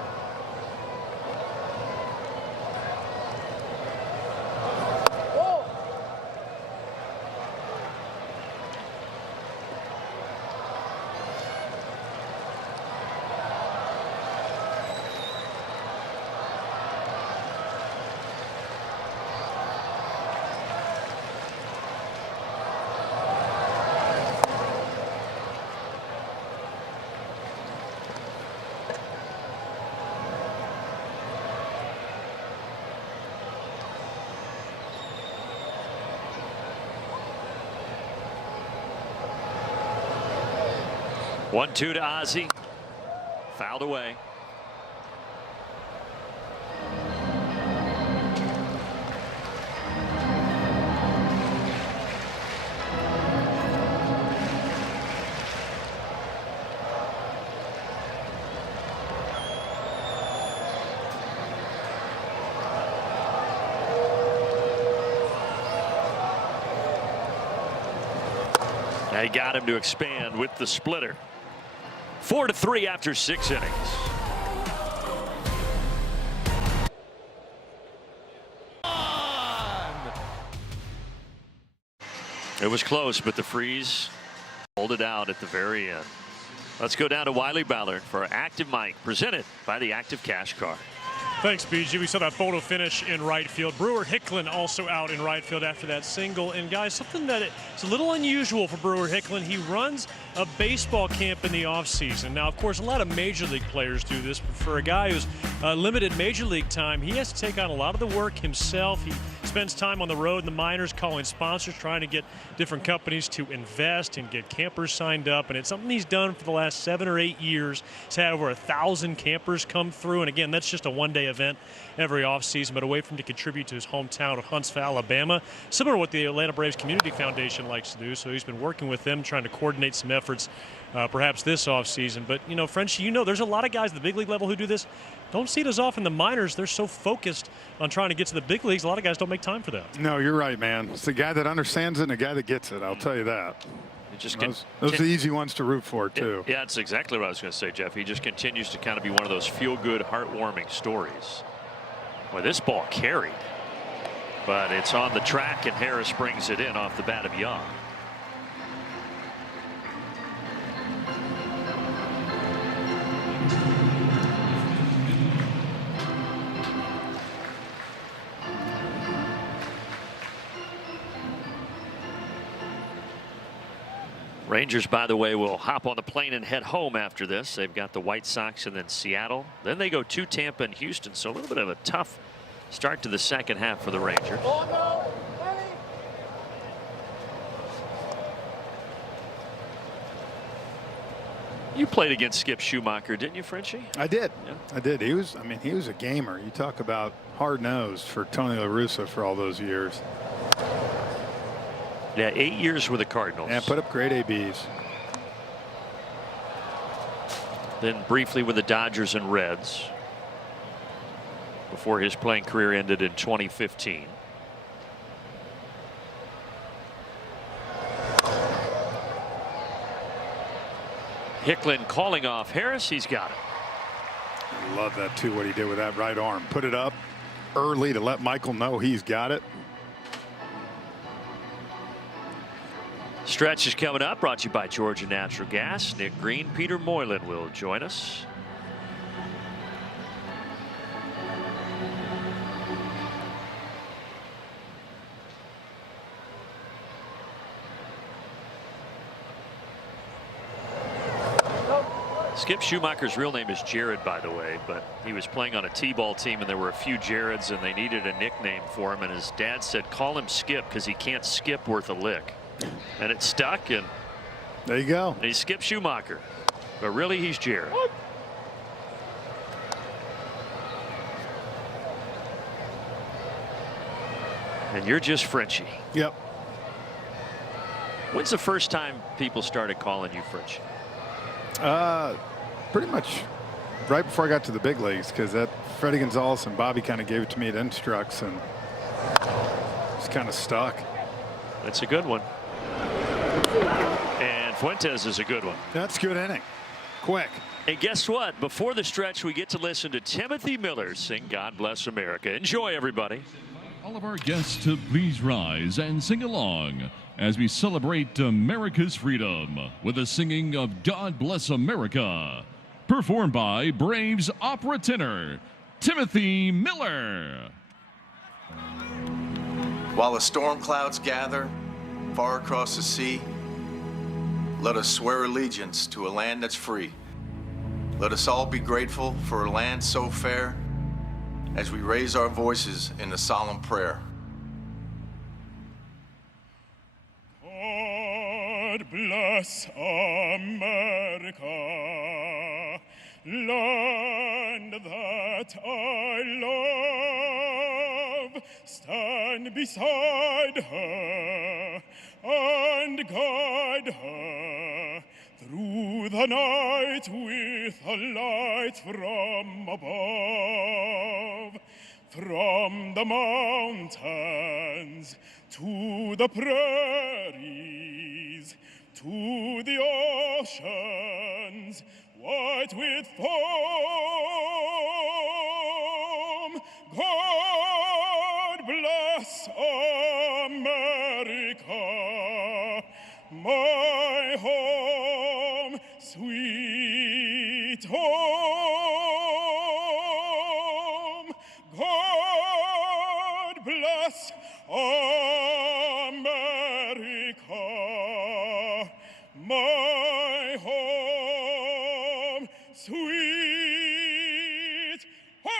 One-two to Ozzie. Fouled away. They got him to expand with the splitter. 4-3 after 6 innings. It was close, but the Freeze pulled it out at the very end. Let's go down to Wiley Ballard for Active Mike, presented by the Active Cash Card. Thanks, BG. We saw that photo finish in right field. Brewer Hicklin also out in right field after that single. And guys, something that it's a little unusual for Brewer Hicklin. He runs a baseball camp in the offseason. Now, of course, a lot of major league players do this, but for a guy who's limited major league time, he has to take on a lot of the work himself. He spends time on the road in the minors, calling sponsors, trying to get different companies to invest and get campers signed up. And it's something he's done for the last 7 or 8 years. He's had over 1,000 campers come through. And again, that's just a one-day event every offseason, but a way for him to contribute to his hometown of Huntsville, Alabama, similar to what the Atlanta Braves Community Foundation likes to do. So he's been working with them, trying to coordinate some efforts perhaps this offseason. But, you know, Frenchie, you know, there's a lot of guys at the big league level who do this. Don't see it as often in the minors. They're so focused on trying to get to the big leagues. A lot of guys don't make time for that. No, you're right, man. It's the guy that understands it and the guy that gets it. I'll tell you that. Those are the easy ones to root for, too. Yeah, that's exactly what I was going to say, Jeff. He just continues to kind of be one of those feel-good, heartwarming stories. Well, this ball carried, but it's on the track, and Harris brings it in off the bat of Young. Rangers, by the way, will hop on the plane and head home after this. They've got the White Sox and then Seattle. Then they go to Tampa and Houston. So a little bit of a tough start to the second half for the Rangers. You played against Skip Schumacher, didn't you, Frenchie? I did. Yeah. I did. He was a gamer. You talk about hard-nosed for Tony La Russa for all those years. Yeah, 8 years with the Cardinals. And put up great ABs. Then briefly with the Dodgers and Reds before his playing career ended in 2015. Hicklin calling off Harris. He's got it. I love that, too, what he did with that right arm. Put it up early to let Michael know he's got it. Stretch is coming up, brought to you by Georgia Natural Gas. Nick Green, Peter Moylan will join us. Skip Schumacher's real name is Jared, by the way, but he was playing on a T-ball team and there were a few Jareds and they needed a nickname for him, and his dad said call him Skip because he can't skip worth a lick. And it stuck, and there you go. He's Skip Schumacher, but really he's Jared. And you're just Frenchie. Yep. When's the first time people started calling you Frenchie? Pretty much right before I got to the big leagues, because that Freddie Gonzalez and Bobby kind of gave it to me at Instructs, and it's kind of stuck. That's a good one. And Fuentes is a good one. That's a good inning. Quick. And guess what? Before the stretch, we get to listen to Timothy Miller sing God Bless America. Enjoy, everybody. All of our guests to please rise and sing along as we celebrate America's freedom with the singing of God Bless America, performed by Braves opera tenor Timothy Miller. While the storm clouds gather far across the sea, let us swear allegiance to a land that's free. Let us all be grateful for a land so fair as we raise our voices in the solemn prayer. God bless America, land that I love. Stand beside her and guide her through the night with a light from above. From the mountains to the prairies, to the oceans, white with foam. God bless America, my home, sweet home. God bless America, my home, sweet home.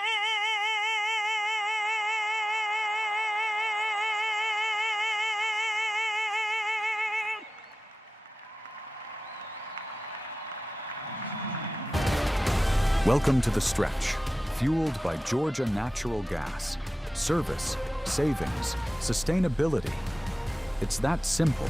Welcome to The Stretch, fueled by Georgia Natural Gas. Service, savings, sustainability. It's that simple.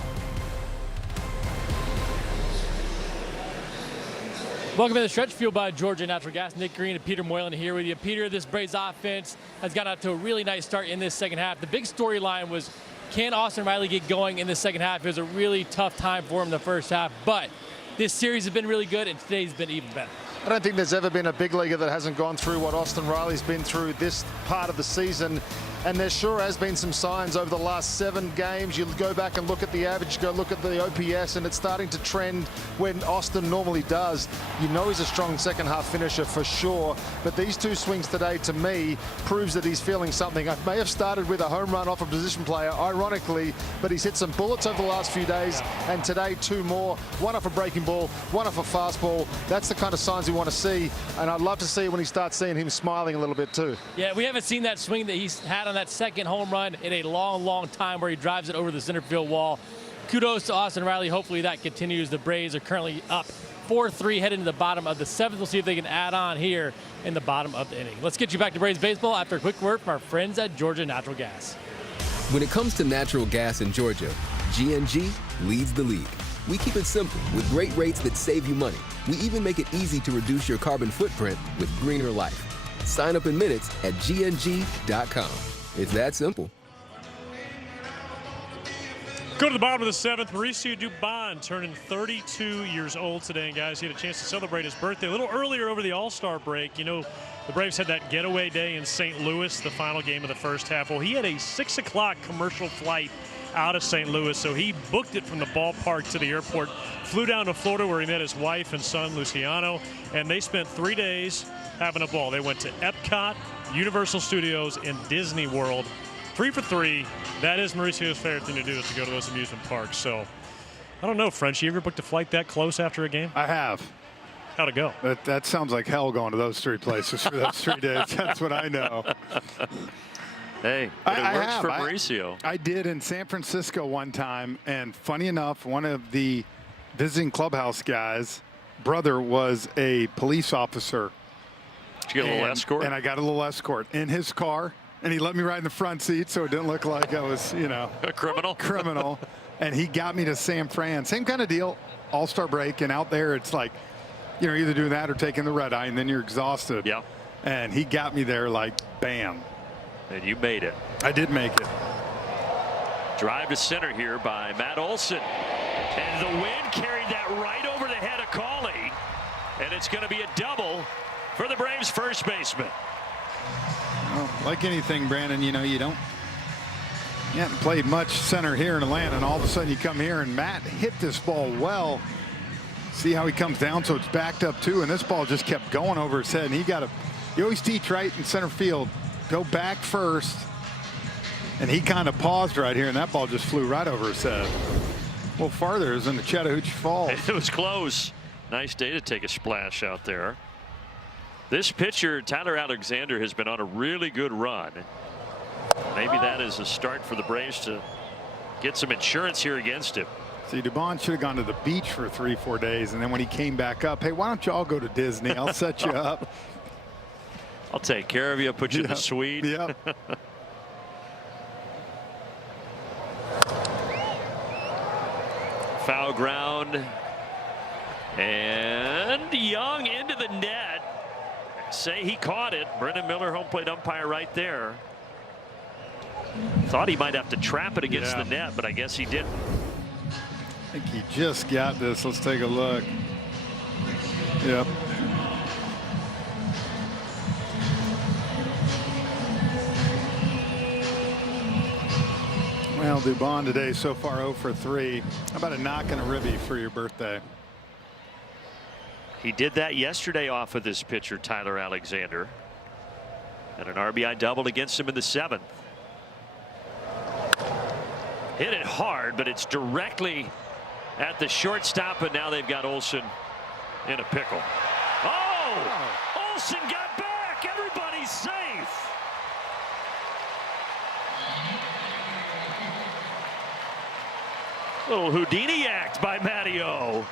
Welcome to The Stretch, fueled by Georgia Natural Gas. Nick Green and Peter Moylan here with you. Peter, this Braves offense has gotten out to a really nice start in this second half. The big storyline was, can Austin Riley get going in the second half? It was a really tough time for him in the first half, but this series has been really good, and today's been even better. I don't think there's ever been a big leaguer that hasn't gone through what Austin Riley's been through this part of the season. And there sure has been some signs over the last 7 games. You go back and look at the average, go look at the OPS, and it's starting to trend when Austin normally does. You know he's a strong second half finisher for sure. But these 2 swings today, to me, proves that he's feeling something. I may have started with a home run off a position player, ironically, but he's hit some bullets over the last few days. And today, 2 more. 1 off a breaking ball, 1 off a fastball. That's the kind of signs we want to see. And I'd love to see when he starts seeing him smiling a little bit too. Yeah, we haven't seen that swing that he's had on that second home run in a long, long time, where he drives it over the center field wall. Kudos to Austin Riley. Hopefully that continues. The Braves are currently up 4-3 heading to the bottom of the 7th. We'll see if they can add on here in the bottom of the inning. Let's get you back to Braves baseball after a quick word from our friends at Georgia Natural Gas. When it comes to natural gas in Georgia, GNG leads the league. We keep it simple with great rates that save you money. We even make it easy to reduce your carbon footprint with greener life. Sign up in minutes at gng.com. It's that simple. Go to the bottom of the 7th. Mauricio Dubon turning 32 years old today. And guys, he had a chance to celebrate his birthday a little earlier over the All-Star break. You know, the Braves had that getaway day in St. Louis, the final game of the first half. Well, he had a 6 o'clock commercial flight out of St. Louis, so he booked it from the ballpark to the airport, flew down to Florida where he met his wife and son, Luciano, and they spent 3 days having a ball. They went to Epcot, Universal Studios, and Disney World. 3 for 3. That is Mauricio's favorite thing to do, is to go to those amusement parks. So, I don't know, French, you ever booked a flight that close after a game? I have. How'd it go? That sounds like hell going to those 3 places for those 3 days. That's what I know. Hey, but it works for Mauricio. I did in San Francisco one time, and funny enough, one of the visiting clubhouse guys' brother was a police officer. Did you get a little escort? And I got a little escort in his car, and he let me ride in the front seat so it didn't look like I was, you know, a criminal. And he got me to San Fran. Same kind of deal, All-Star break, and out there it's like, you know, either doing that or taking the red eye, and then you're exhausted. Yeah. And he got me there like, bam. And you made it. I did make it. Drive to center here by Matt Olson. And the wind carried that right over the head of Cauley. And it's going to be a double for the Braves first baseman. Well, like anything, Brandon, you know, you haven't played much center here in Atlanta, and all of a sudden you come here and Matt hit this ball well. See how he comes down, so it's backed up too, and this ball just kept going over his head, and you always teach right in center field. Go back first, and he kind of paused right here, and that ball just flew right over his head. A little farther is in the Chattahoochee Falls. It was close. Nice day to take a splash out there. This pitcher, Tyler Alexander, has been on a really good run. Maybe that is a start for the Braves to get some insurance here against him. See, Dubon should have gone to the beach for 3-4 days, and then when he came back up, hey, why don't you all go to Disney? I'll set you up. I'll take care of you. I'll put you in the suite. Yep. Foul ground. And Young into the net. Say he caught it. Brendan Miller, home plate umpire right there. Thought he might have to trap it against the net, but I guess he didn't. I think he just got this. Let's take a look. Yep. Well, Dubon today so far 0 for 3. How about a knock and a ribby for your birthday? He did that yesterday off of this pitcher, Tyler Alexander. And an RBI double against him in the 7th. Hit it hard, but it's directly at the shortstop, and now they've got Olsen in a pickle. Oh! Olsen got back! Everybody's safe! Little Houdini act by Matteo.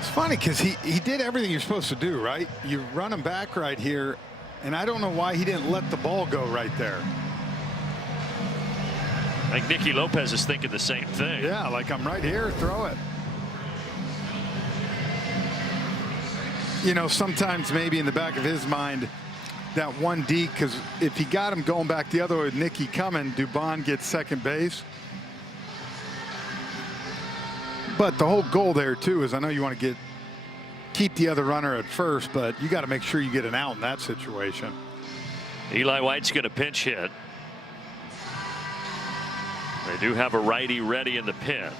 It's funny because he did everything you're supposed to do, right? You run him back right here, and I don't know why he didn't let the ball go right there. I think Nicky Lopez is thinking the same thing. Yeah, like I'm right here, throw it. You know, sometimes maybe in the back of his mind, that 1D, because if he got him going back the other way with Nicky coming, Dubon gets second base. But the whole goal there too is, I know you want to keep the other runner at first, but you got to make sure you get an out in that situation. Eli White's going to pinch hit. They do have a righty ready in the pin.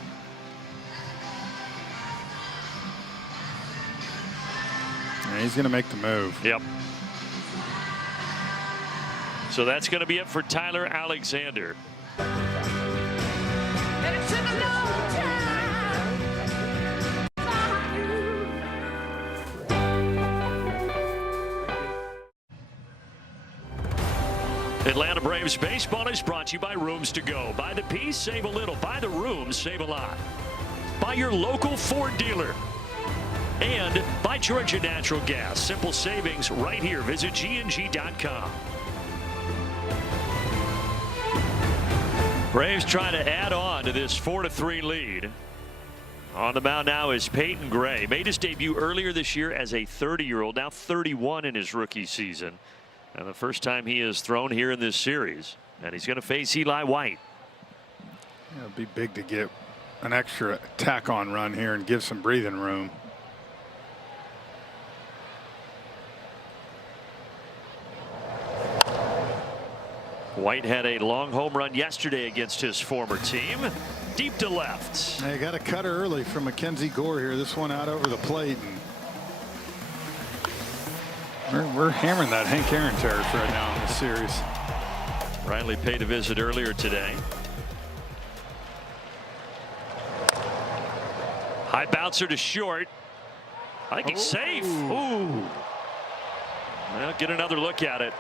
And he's going to make the move. Yep. So that's going to be it for Tyler Alexander. Atlanta Braves baseball is brought to you by Rooms to Go. Buy the piece, save a little. Buy the rooms, save a lot. By your local Ford dealer. And by Georgia Natural Gas. Simple savings right here. Visit gng.com. Braves trying to add on to this 4-3 lead. On the mound now is Peyton Gray. Made his debut earlier this year as a 30-year-old, now 31 in his rookie season. And the first time he has thrown here in this series. And he's going to face Eli White. Yeah, it'd be big to get an extra tack-on run here and give some breathing room. White had a long home run yesterday against his former team. Deep to left. They got a cutter early from Mackenzie Gore here. This one out over the plate. And we're hammering that Hank Aaron terrace right now in this series. Riley paid a visit earlier today. High bouncer to short. I think he's safe. Ooh. Well, get another look at it.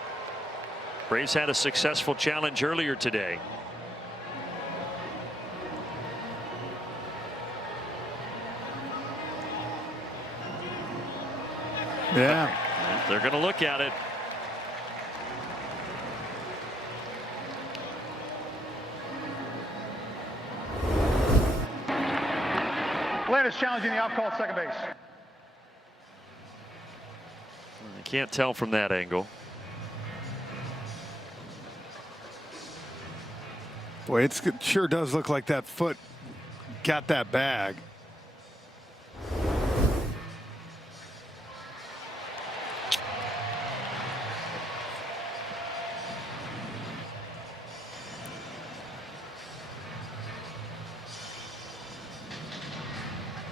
Braves had a successful challenge earlier today. Yeah. They're going to look at it. Atlanta's challenging the out call at second base. I can't tell from that angle. Boy, it sure does look like that foot got that bag.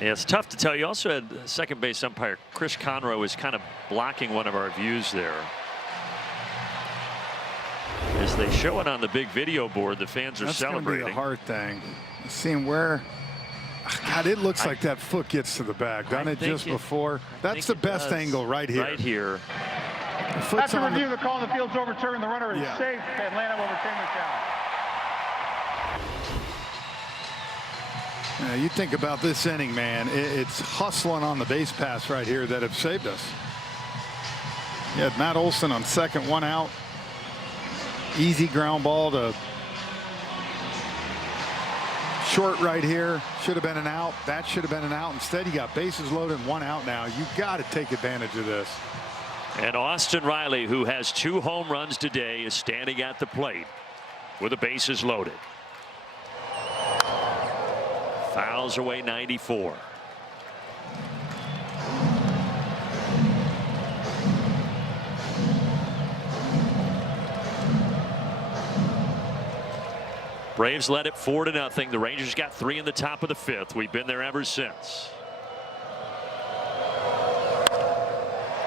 Yeah, it's tough to tell. You also had second base umpire Chris Conroy was kind of blocking one of our views there. As they show it on the big video board, the fans are celebrating. That's going to be the hard thing. Seeing where, God, it looks like that foot gets to the bag, doesn't it? Just before. That's the best angle right here. Right here. After review, the call in the field's overturned. The runner is safe. Atlanta will retain their challenge. You think about this inning, man. It's hustling on the base pass right here that have saved us. You had Matt Olson on second, one out. Easy ground ball to short right here. Should have been an out. That should have been an out. Instead, you got bases loaded and one out now. You got to take advantage of this. And Austin Riley, who has 2 home runs today, is standing at the plate. with the bases loaded. Fouls away 94. Braves led it 4-0. The Rangers got 3 in the top of the 5th. We've been there ever since.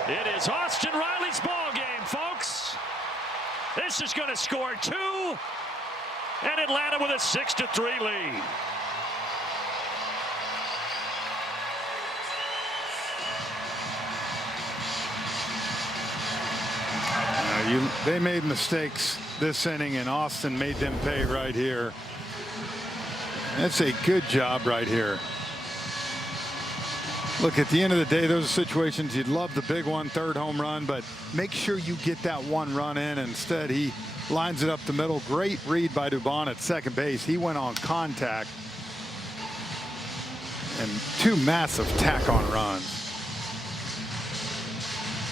It is Austin Riley's ball game, folks. This is going to score 2, and Atlanta with a 6-3 lead. They made mistakes this inning, and Austin made them pay right here. That's a good job right here. Look, at the end of the day, those are situations you'd love the big one, 3rd home run, but make sure you get that 1 run in. Instead, he lines it up the middle. Great read by Dubon at second base. He went on contact, and 2 massive tack-on runs.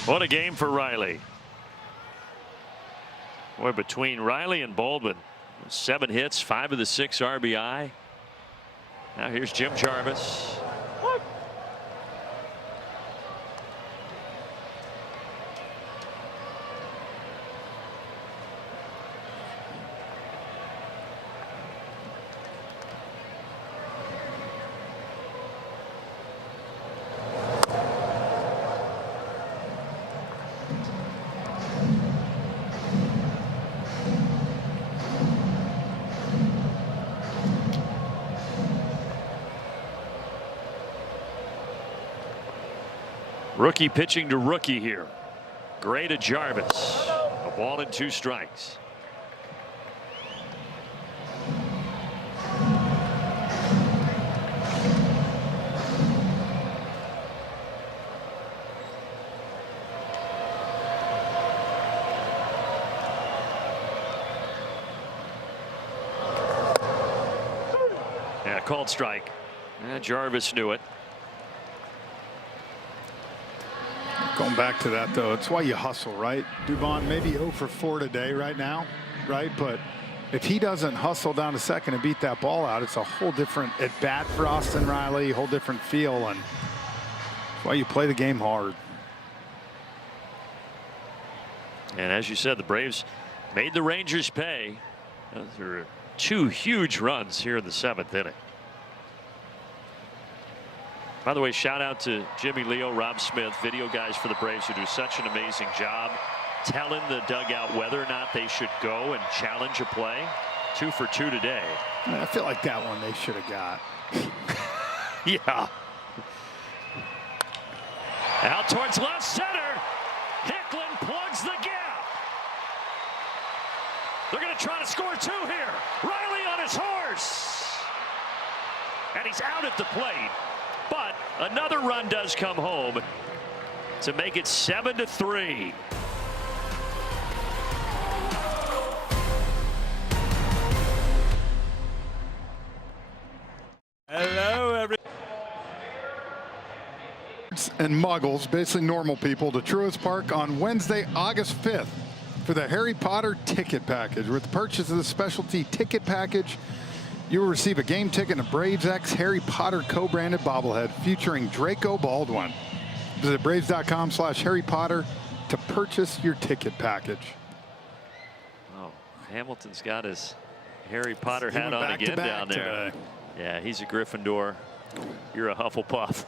What a game for Riley. Boy, between Riley and Baldwin, 7 hits, 5 of the 6 RBI. Now here's Jim Jarvis. Rookie pitching to rookie here. Gray to Jarvis. A ball and 2 strikes. Yeah, called strike. Yeah, Jarvis knew it. Going back to that, though, it's why you hustle, right? Dubon maybe 0 for 4 today right now, right? But if he doesn't hustle down to second and beat that ball out, it's a whole different at-bat for Austin Riley, whole different feel, and that's why you play the game hard. And as you said, the Braves made the Rangers pay. Those are 2 huge runs here in the 7th inning. By the way, shout out to Jimmy Leo, Rob Smith, video guys for the Braves who do such an amazing job telling the dugout whether or not they should go and challenge a play. 2 for 2 today. I feel like that one they should have got. Yeah. Out towards left center. Hicklin plugs the gap. They're going to try to score 2 here. Riley on his horse. And he's out at the plate. But another run does come home to make it 7-3. Hello, everyone. And muggles, basically normal people, to Truist Park on Wednesday, August 5th for the Harry Potter ticket package. With the purchase of the specialty ticket package, you will receive a game ticket and a Braves X Harry Potter co-branded bobblehead featuring Draco Baldwin. Visit Braves.com/Harry Potter to purchase your ticket package. Oh, Hamilton's got his Harry Potter hat on again down there. Today. Yeah, he's a Gryffindor. You're a Hufflepuff.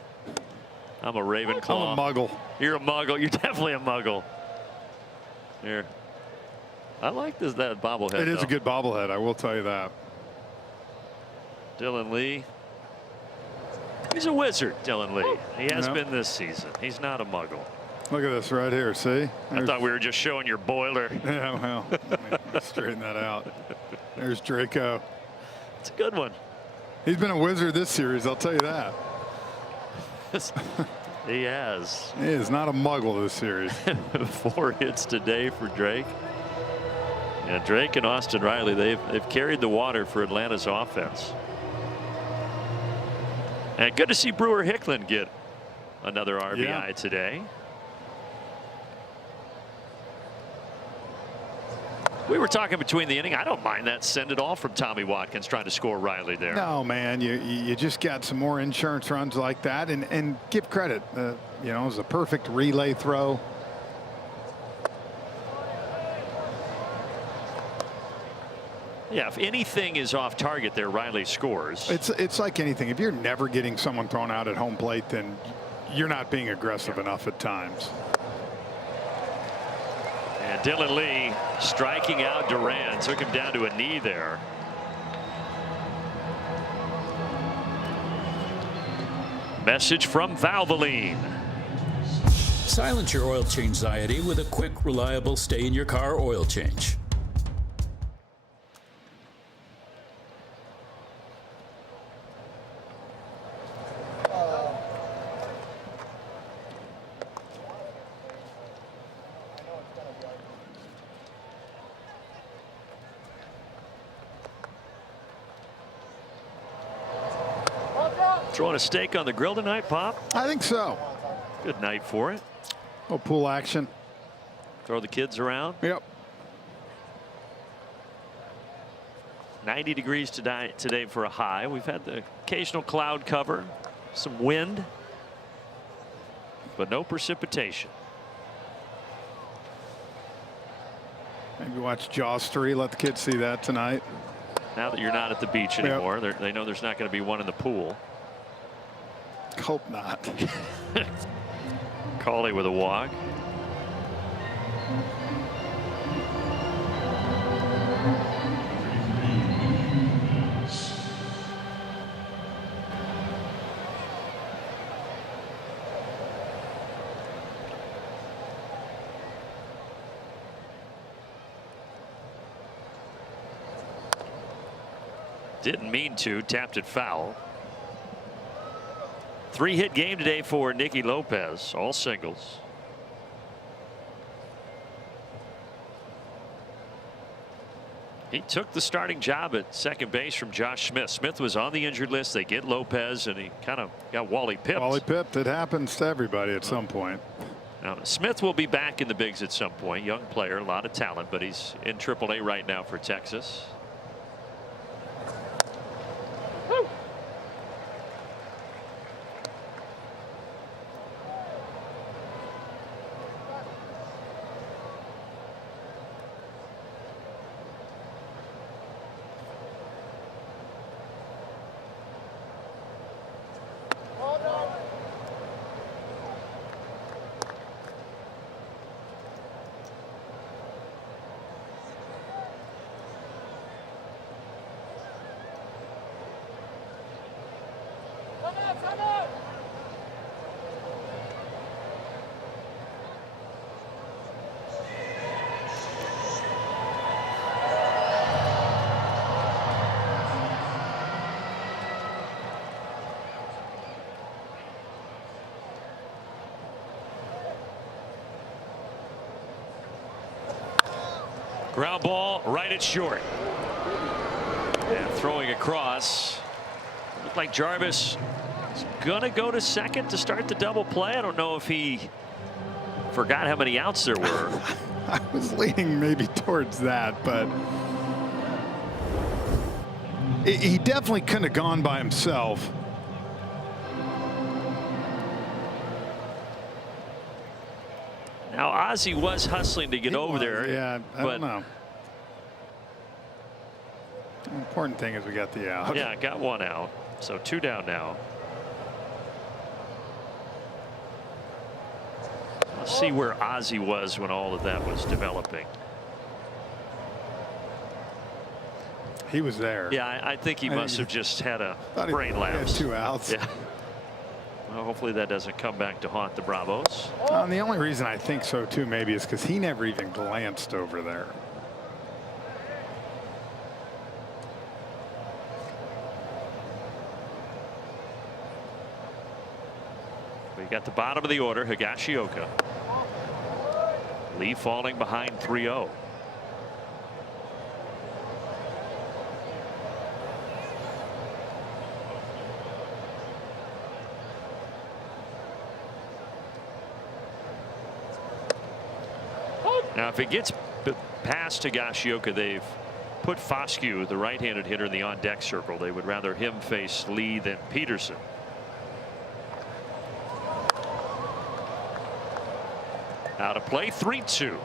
I'm a Ravenclaw. I'm a Muggle. You're a Muggle. You're definitely a Muggle. Here. I like that bobblehead. It is a good bobblehead, I will tell you that. Dylan Lee. He's a wizard, Dylan Lee. He has been this season. He's not a Muggle. Look at this right here. See? I thought we were just showing your boiler. Yeah, well, let me straighten that out. There's Draco. It's a good one. He's been a wizard this series, I'll tell you that. He has. He is not a Muggle this series. 4 hits today for Drake. Yeah, Drake and Austin Riley, they've carried the water for Atlanta's offense. And good to see Brewer Hicklin get another RBI today. We were talking between the inning. I don't mind that send it off from Tommy Watkins trying to score Riley there. No, man, you just got some more insurance runs like that, and give credit. You know, it was a perfect relay throw. Yeah, if anything is off target there, Riley scores. It's like anything. If you're never getting someone thrown out at home plate, then you're not being aggressive enough at times. And Dylan Lee striking out Duran, took him down to a knee there. Message from Valvoline. Silence your oil change anxiety with a quick, reliable stay-in-your-car oil change. Throwing a steak on the grill tonight, Pop? I think so. Good night for it. Oh, pool action. Throw the kids around. Yep. 90 degrees today for a high. We've had the occasional cloud cover, some wind, but no precipitation. Maybe watch Jaws 3. Let the kids see that tonight. Now that you're not at the beach anymore, they know there's not going to be one in the pool. Hope not. Cawley with a walk. Didn't mean to, tapped it foul. 3-hit game today for Nicky Lopez, all singles. He took the starting job at second base from Josh Smith. Smith was on the injured list. They get Lopez, and he kind of got Wally pipped. Wally pipped. It happens to everybody at some point. Now, Smith will be back in the bigs at some point. Young player, a lot of talent, but he's in AAA right now for Texas. Ground ball right at short. And throwing across. Looked like Jarvis is going to go to second to start the double play. I don't know if he forgot how many outs there were. I was leaning maybe towards that, but he definitely couldn't have gone by himself. Now Ozzie was hustling to get over there. Yeah, I don't know. The important thing is we got the out. Yeah, got one out. So 2 down now. Let's see where Ozzie was when all of that was developing. He was there. Yeah, I think he must have just had a brain lapse. He had 2 outs. Yeah. Well, hopefully that doesn't come back to haunt the Bravos. And the only reason I think so too maybe is because he never even glanced over there. We got the bottom of the order, Higashioka. Lee falling behind 3-0. Now, if it gets past Higashioka, they've put Foscue, the right-handed hitter, in the on-deck circle. They would rather him face Lee than Peterson. Out of play, 3-2.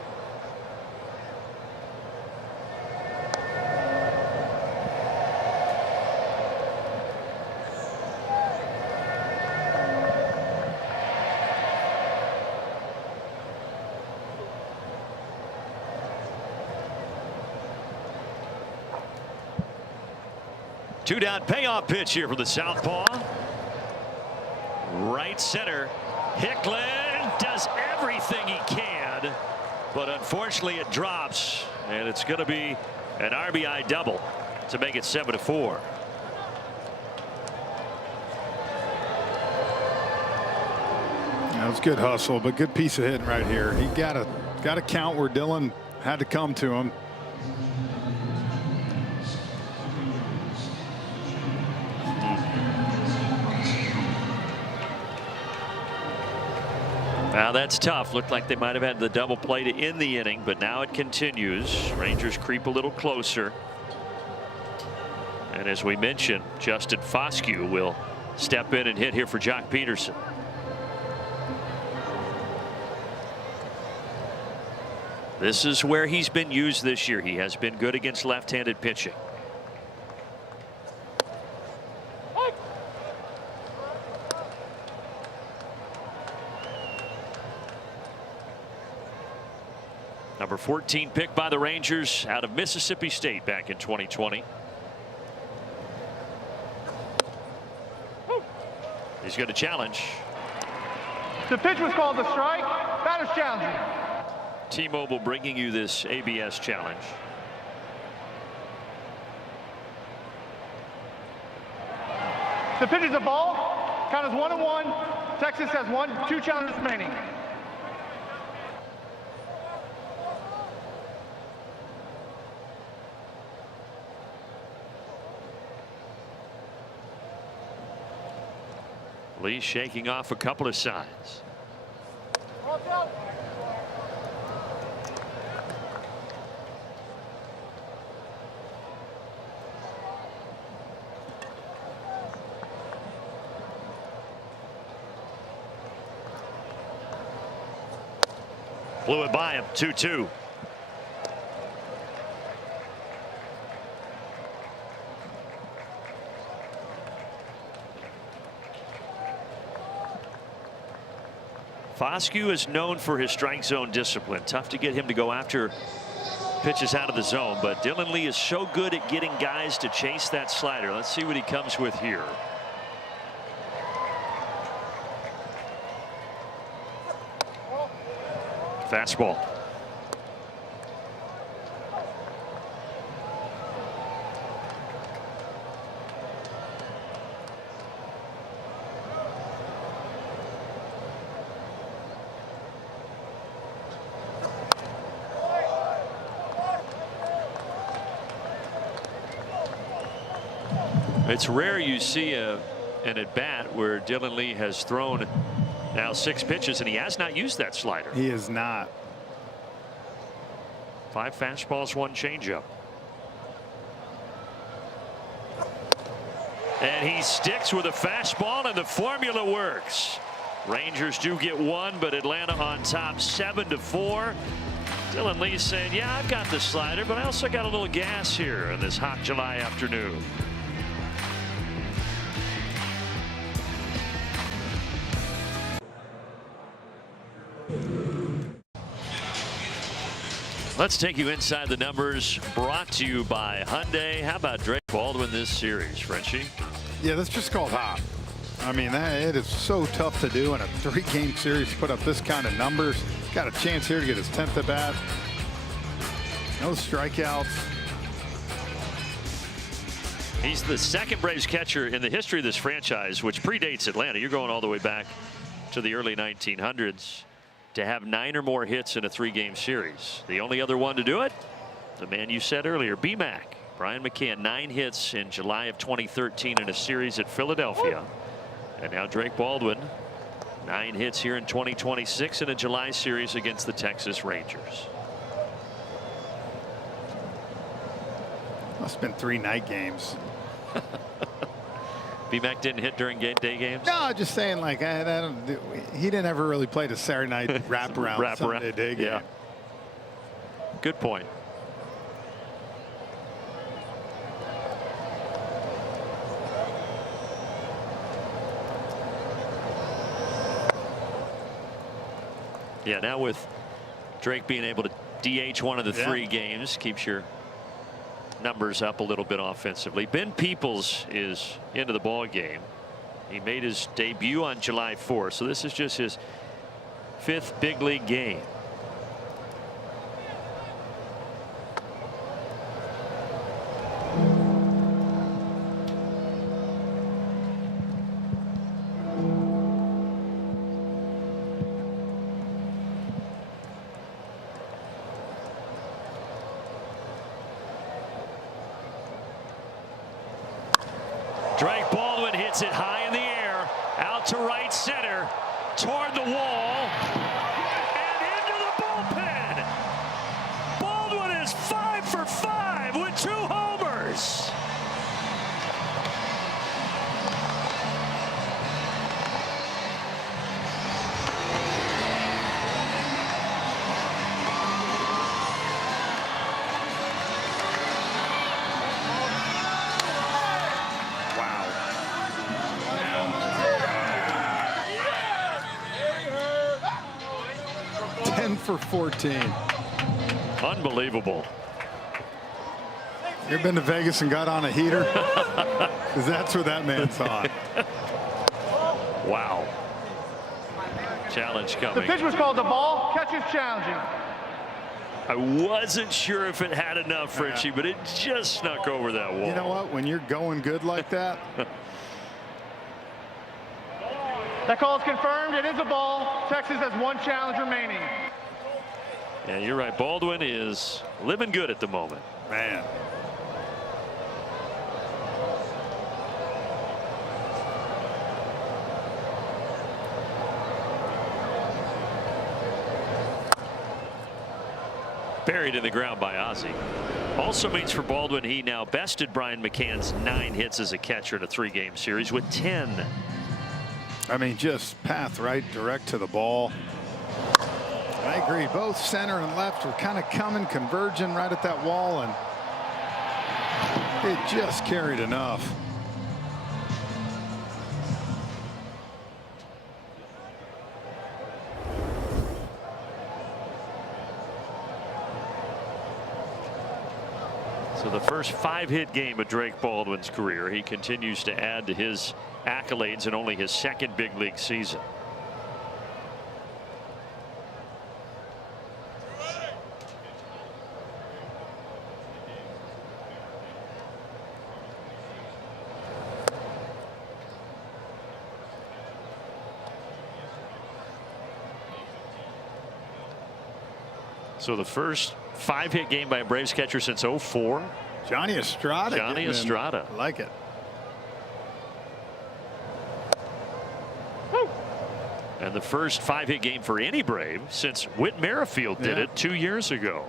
Two-down payoff pitch here for the southpaw. Right center. Hicklin does everything he can, but unfortunately it drops, and it's going to be an RBI double to make it 7-4. That was good hustle, but good piece of hitting right here. He got a count where Dylan had to come to him. Now that's tough. Looked like they might have had the double play to end the inning, but now it continues. Rangers creep a little closer. And as we mentioned, Justin Foscue will step in and hit here for Jock Peterson. This is where he's been used this year. He has been good against left-handed pitching. Number 14 pick by the Rangers out of Mississippi State back in 2020. He's going to challenge. The pitch was called a strike. Batter's challenging. T-Mobile bringing you this ABS challenge. The pitch is a ball. Count is 1-1. Texas has 2 challenges remaining. Lee shaking off a couple of signs. Blew it by him. 2-2. Foscue is known for his strike zone discipline. Tough to get him to go after pitches out of the zone, but Dylan Lee is so good at getting guys to chase that slider. Let's see what he comes with here. Fastball. It's rare you see an at-bat where Dylan Lee has thrown now 6 pitches and he has not used that slider. He is not. 5 fastballs, 1 changeup. And he sticks with a fastball and the formula works. Rangers do get 1, but Atlanta on top 7-4. Dylan Lee saying, yeah, I've got the slider, but I also got a little gas here in this hot July afternoon. Let's take you inside the numbers, brought to you by Hyundai. How about Drake Baldwin this series, Frenchie? Yeah, that's just called hot. I mean, it is so tough to do in a 3-game series to put up this kind of numbers. Got a chance here to get his 10th at bat. No strikeouts. He's the second Braves catcher in the history of this franchise, which predates Atlanta. You're going all the way back to the early 1900s. To have 9 or more hits in a 3-game series. The only other one to do it, the man you said earlier, B-Mac. Brian McCann, 9 hits in July of 2013 in a series at Philadelphia. And now Drake Baldwin, 9 hits here in 2026 in a July series against the Texas Rangers. Must have been 3 night games. BMAC didn't hit during day games? No, just saying, like, he didn't ever really play the Saturday night wraparound Sunday day game. Yeah. Good point. Yeah, now with Drake being able to DH one of the 3 games, keeps your numbers up a little bit offensively. Ben Peoples is into the ball game. He made his debut on July 4th, so this is just his 5th big league game. Drake Baldwin hits it high in the air, out to right center, toward the wall, and into the bullpen. Baldwin is 5 for 5 with 2 homers. For 14. Unbelievable. You ever been to Vegas and got on a heater? Because that's where that man's on. Wow. Challenge coming. The pitch was called the ball. Catch is challenging. I wasn't sure if it had enough, Richie, but it just snuck over that wall. You know what? When you're going good like that. That call is confirmed. It is a ball. Texas has 1 challenge remaining. Yeah, you're right. Baldwin is living good at the moment. Man. Buried in the ground by Ozzie. Also means for Baldwin he now bested Brian McCann's 9 hits as a catcher in a 3-game series with 10. I mean, just path right direct to the ball. I agree. Both center and left were kind of coming, converging right at that wall, and it just carried enough. So the first 5-hit game of Drake Baldwin's career. He continues to add to his accolades in only his 2nd big league season. So the first 5-hit game by a Braves catcher since '04. Johnny Estrada. Johnny Estrada. I like it. And the first 5-hit game for any Brave since Whit Merrifield did it 2 years ago.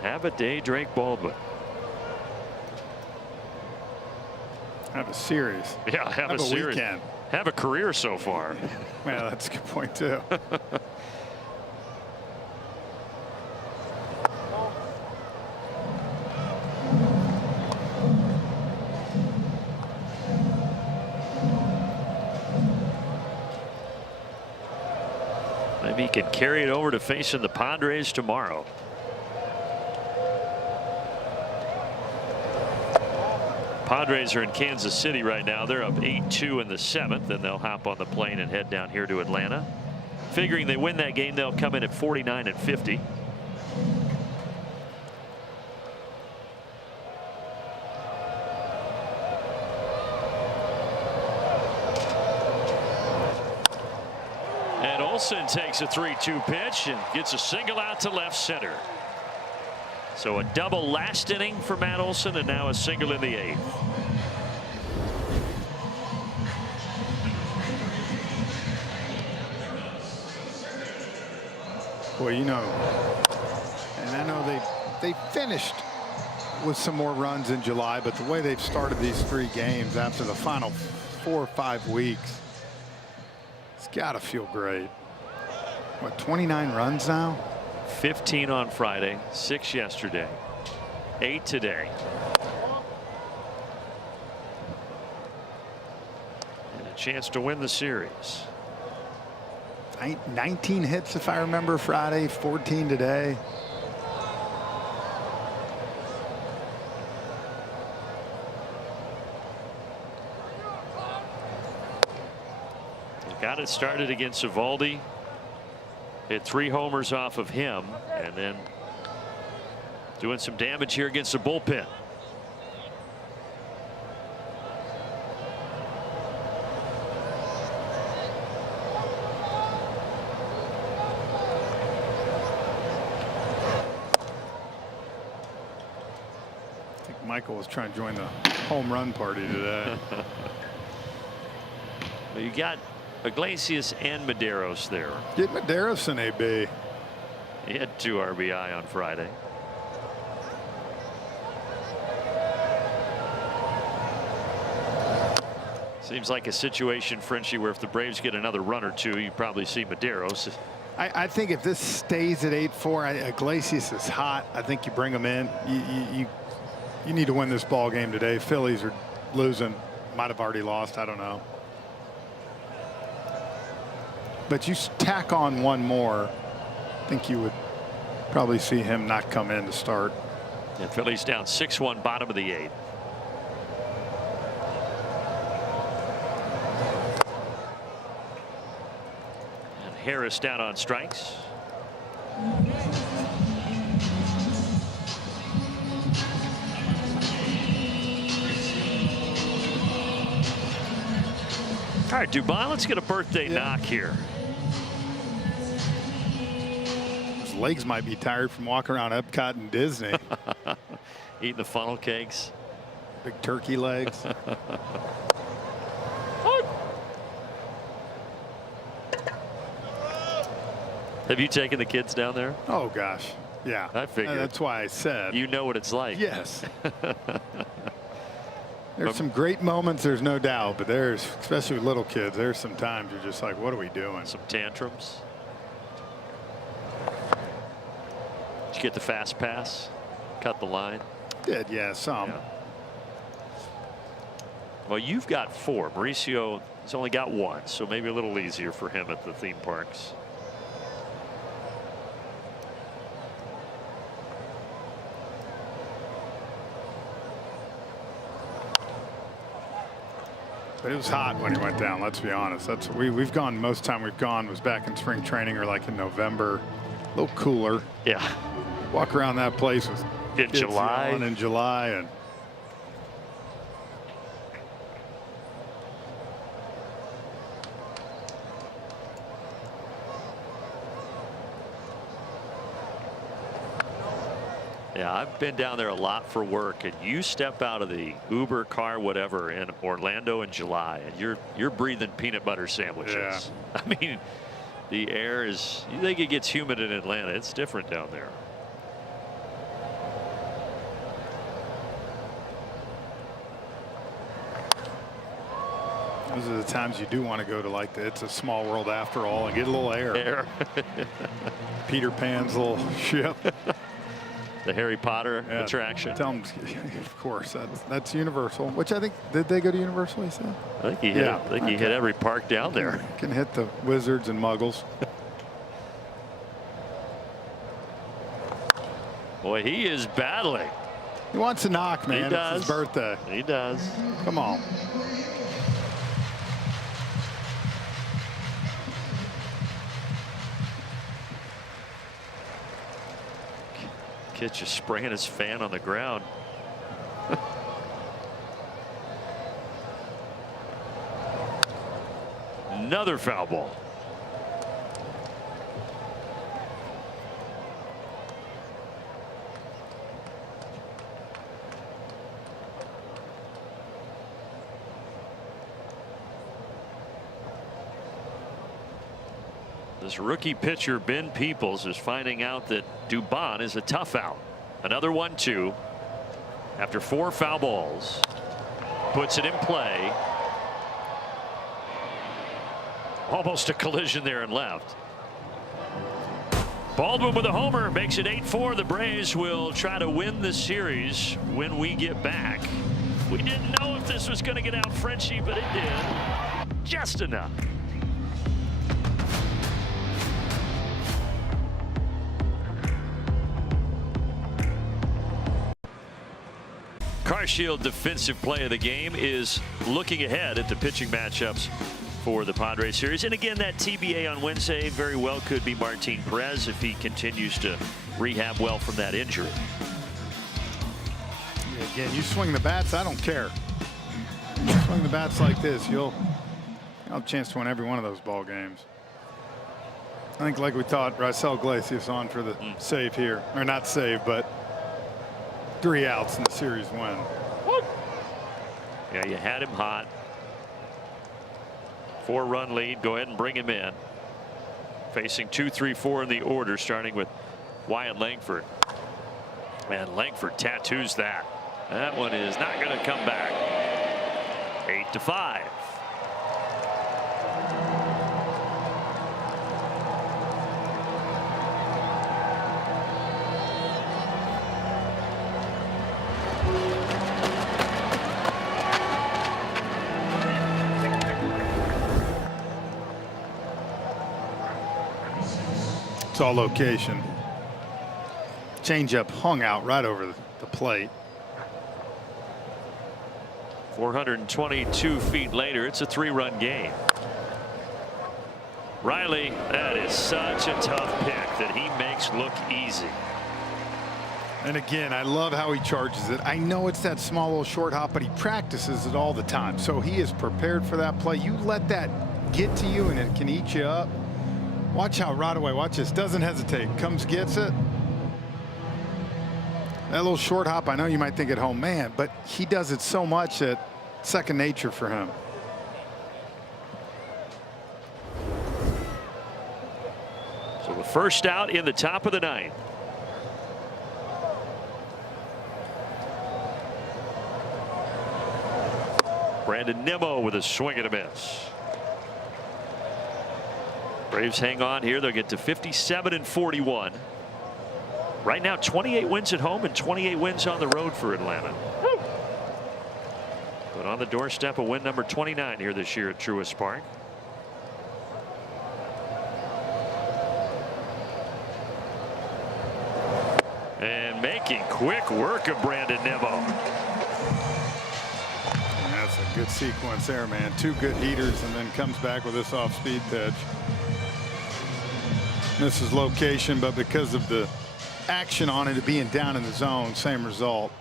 Have a day, Drake Baldwin. Have a series. Yeah, have a series. Weekend. Have a career so far. Yeah, that's a good point too. Maybe he can carry it over to facing the Padres tomorrow. Padres are in Kansas City right now. They're up 8-2 in the 7th, and they'll hop on the plane and head down here to Atlanta. Figuring they win that game, they'll come in at 49-50. And Olsen takes a 3-2 pitch and gets a single out to left center. So a double last inning for Matt Olson, and now a single in the 8th. Well, you know, and I know they finished with some more runs in July, but the way they've started these 3 games after the final 4 or 5 weeks, it's got to feel great. What, 29 runs now? 15 on Friday, 6 yesterday, 8 today. And a chance to win the series. 19 hits, if I remember, Friday, 14 today. Got it started against Eovaldi. Hit 3 homers off of him, and then doing some damage here against the bullpen. I think Michael was trying to join the home run party today. Well, you got Iglesias and Medeiros there. Get Medeiros an AB. He had 2 RBI on Friday. Seems like a situation, Frenchie, where if the Braves get another run or 2, you probably see Medeiros. I think if this stays at 8-4, Iglesias is hot. I think you bring him in. You need to win this ball game today. Phillies are losing. Might have already lost. I don't know. But you tack on one more, I think you would probably see him not come in to start. And Phillies down 6-1, bottom of the 8th. And Harris down on strikes. All right, Dubon, let's get a birthday knock here. His legs might be tired from walking around Epcot and Disney. Eating the funnel cakes. Big turkey legs. Have you taken the kids down there? Oh, gosh. Yeah. I figured. That's why I said. You know what it's like. Yes. There's some great moments, there's no doubt, but there's, especially with little kids, there's some times you're just like, what are we doing? Some tantrums. Did you get the fast pass? Cut the line? Did, yeah, some. Yeah. Well, you've got 4. Mauricio has only got 1, so maybe a little easier for him at the theme parks. But it was hot when he went down, let's be honest. That's we've gone, most time we've gone was back in spring training or like in November. A little cooler. Yeah. Walk around that place with in July. In July, and yeah, I've been down there a lot for work, and you step out of the Uber car, whatever, in Orlando in July, and you're breathing peanut butter sandwiches. Yeah. I mean, the air is, you think it gets humid in Atlanta. It's different down there. those are the times you do want to go to, like the It's a Small World After All, and get a little air. Peter Pan's little ship. The Harry Potter attraction. Tell them, of course, that's Universal. Which I think, did they go to Universal? He said. I think he hit. I think he hit every park down there. Can hit the Wizards and Muggles. Boy, he is battling. He wants to knock, man. He does. It's his birthday. He does. Come on. Kid just spraying his fan on the ground. Another foul ball. This rookie pitcher, Ben Peoples, is finding out that Dubon is a tough out. Another 1-2 after 4 foul balls. Puts it in play. Almost a collision there and left. Baldwin with a homer makes it 8-4. The Braves will try to win the series when we get back. We didn't know if this was going to get out Frenchie, but it did. Just enough. CarShield defensive play of the game is looking ahead at the pitching matchups for the Padres series. And again, that TBA on Wednesday very well could be Martin Perez if he continues to rehab well from that injury. Yeah, again, you swing the bats, I don't care. You swing the bats like this, you'll have a chance to win every one of those ball games. I think, like we thought, Raisel Iglesias on for the save here, or not save, but 3 outs in the series win. Yeah, you had him hot. 4-run lead. Go ahead and bring him in. Facing 2, 3, 4 in the order, starting with Wyatt Langford. And Langford tattoos that. That one is not going to come back. 8-5. It's all location. Changeup hung out right over the plate. 422 feet later, it's a 3-run game. Riley, that is such a tough pick that he makes look easy. And again, I love how he charges it. I know it's that small little short hop, but he practices it all the time. So he is prepared for that play. You let that get to you and it can eat you up. Watch how right away, watch this, doesn't hesitate, comes, gets it. That little short hop, I know you might think at home, man, but he does it so much that it's second nature for him. So the first out in the top of the 9th. Brandon Nimmo with a swing and a miss. Braves hang on here. They'll get to 57-41. Right now 28 wins at home and 28 wins on the road for Atlanta. But on the doorstep of win number 29 here this year at Truist Park. And making quick work of Brandon Nimmo. That's a good sequence there, man. 2 good heaters and then comes back with this off-speed pitch. This is location, but because of the action on it being down in the zone, same result.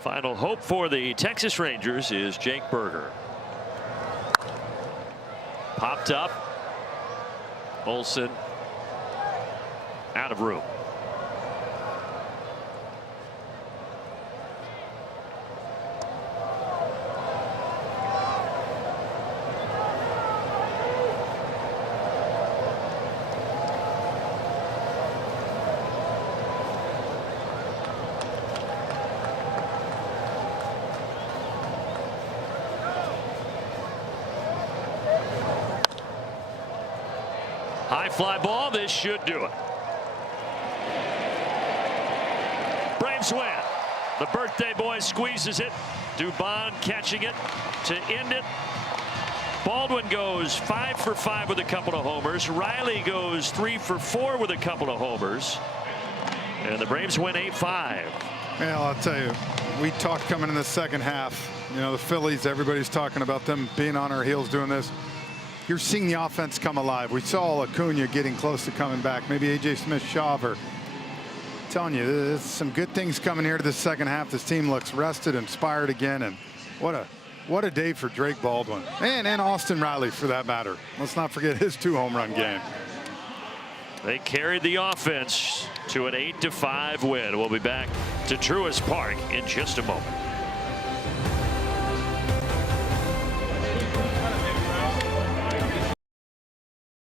Final hope for the Texas Rangers is Jake Berger. Popped up. Olsen out of room. High fly ball. This should do it. Braves win. The birthday boy squeezes it. Dubon catching it to end it. Baldwin goes 5 for 5 with a couple of homers. Riley goes 3 for 4 with a couple of homers. And the Braves win 8-5. Well, I'll tell you, we talked coming in the second half. You know, the Phillies, everybody's talking about them being on our heels doing this. You're seeing the offense come alive. We saw Acuna getting close to coming back. Maybe A.J. Smith-Shawver. I'm telling you, there's some good things coming here to the second half. This team looks rested, inspired again, and what a day for Drake Baldwin and Austin Riley for that matter. Let's not forget his 2 home run game. They carried the offense to an 8-5 win. We'll be back to Truist Park in just a moment.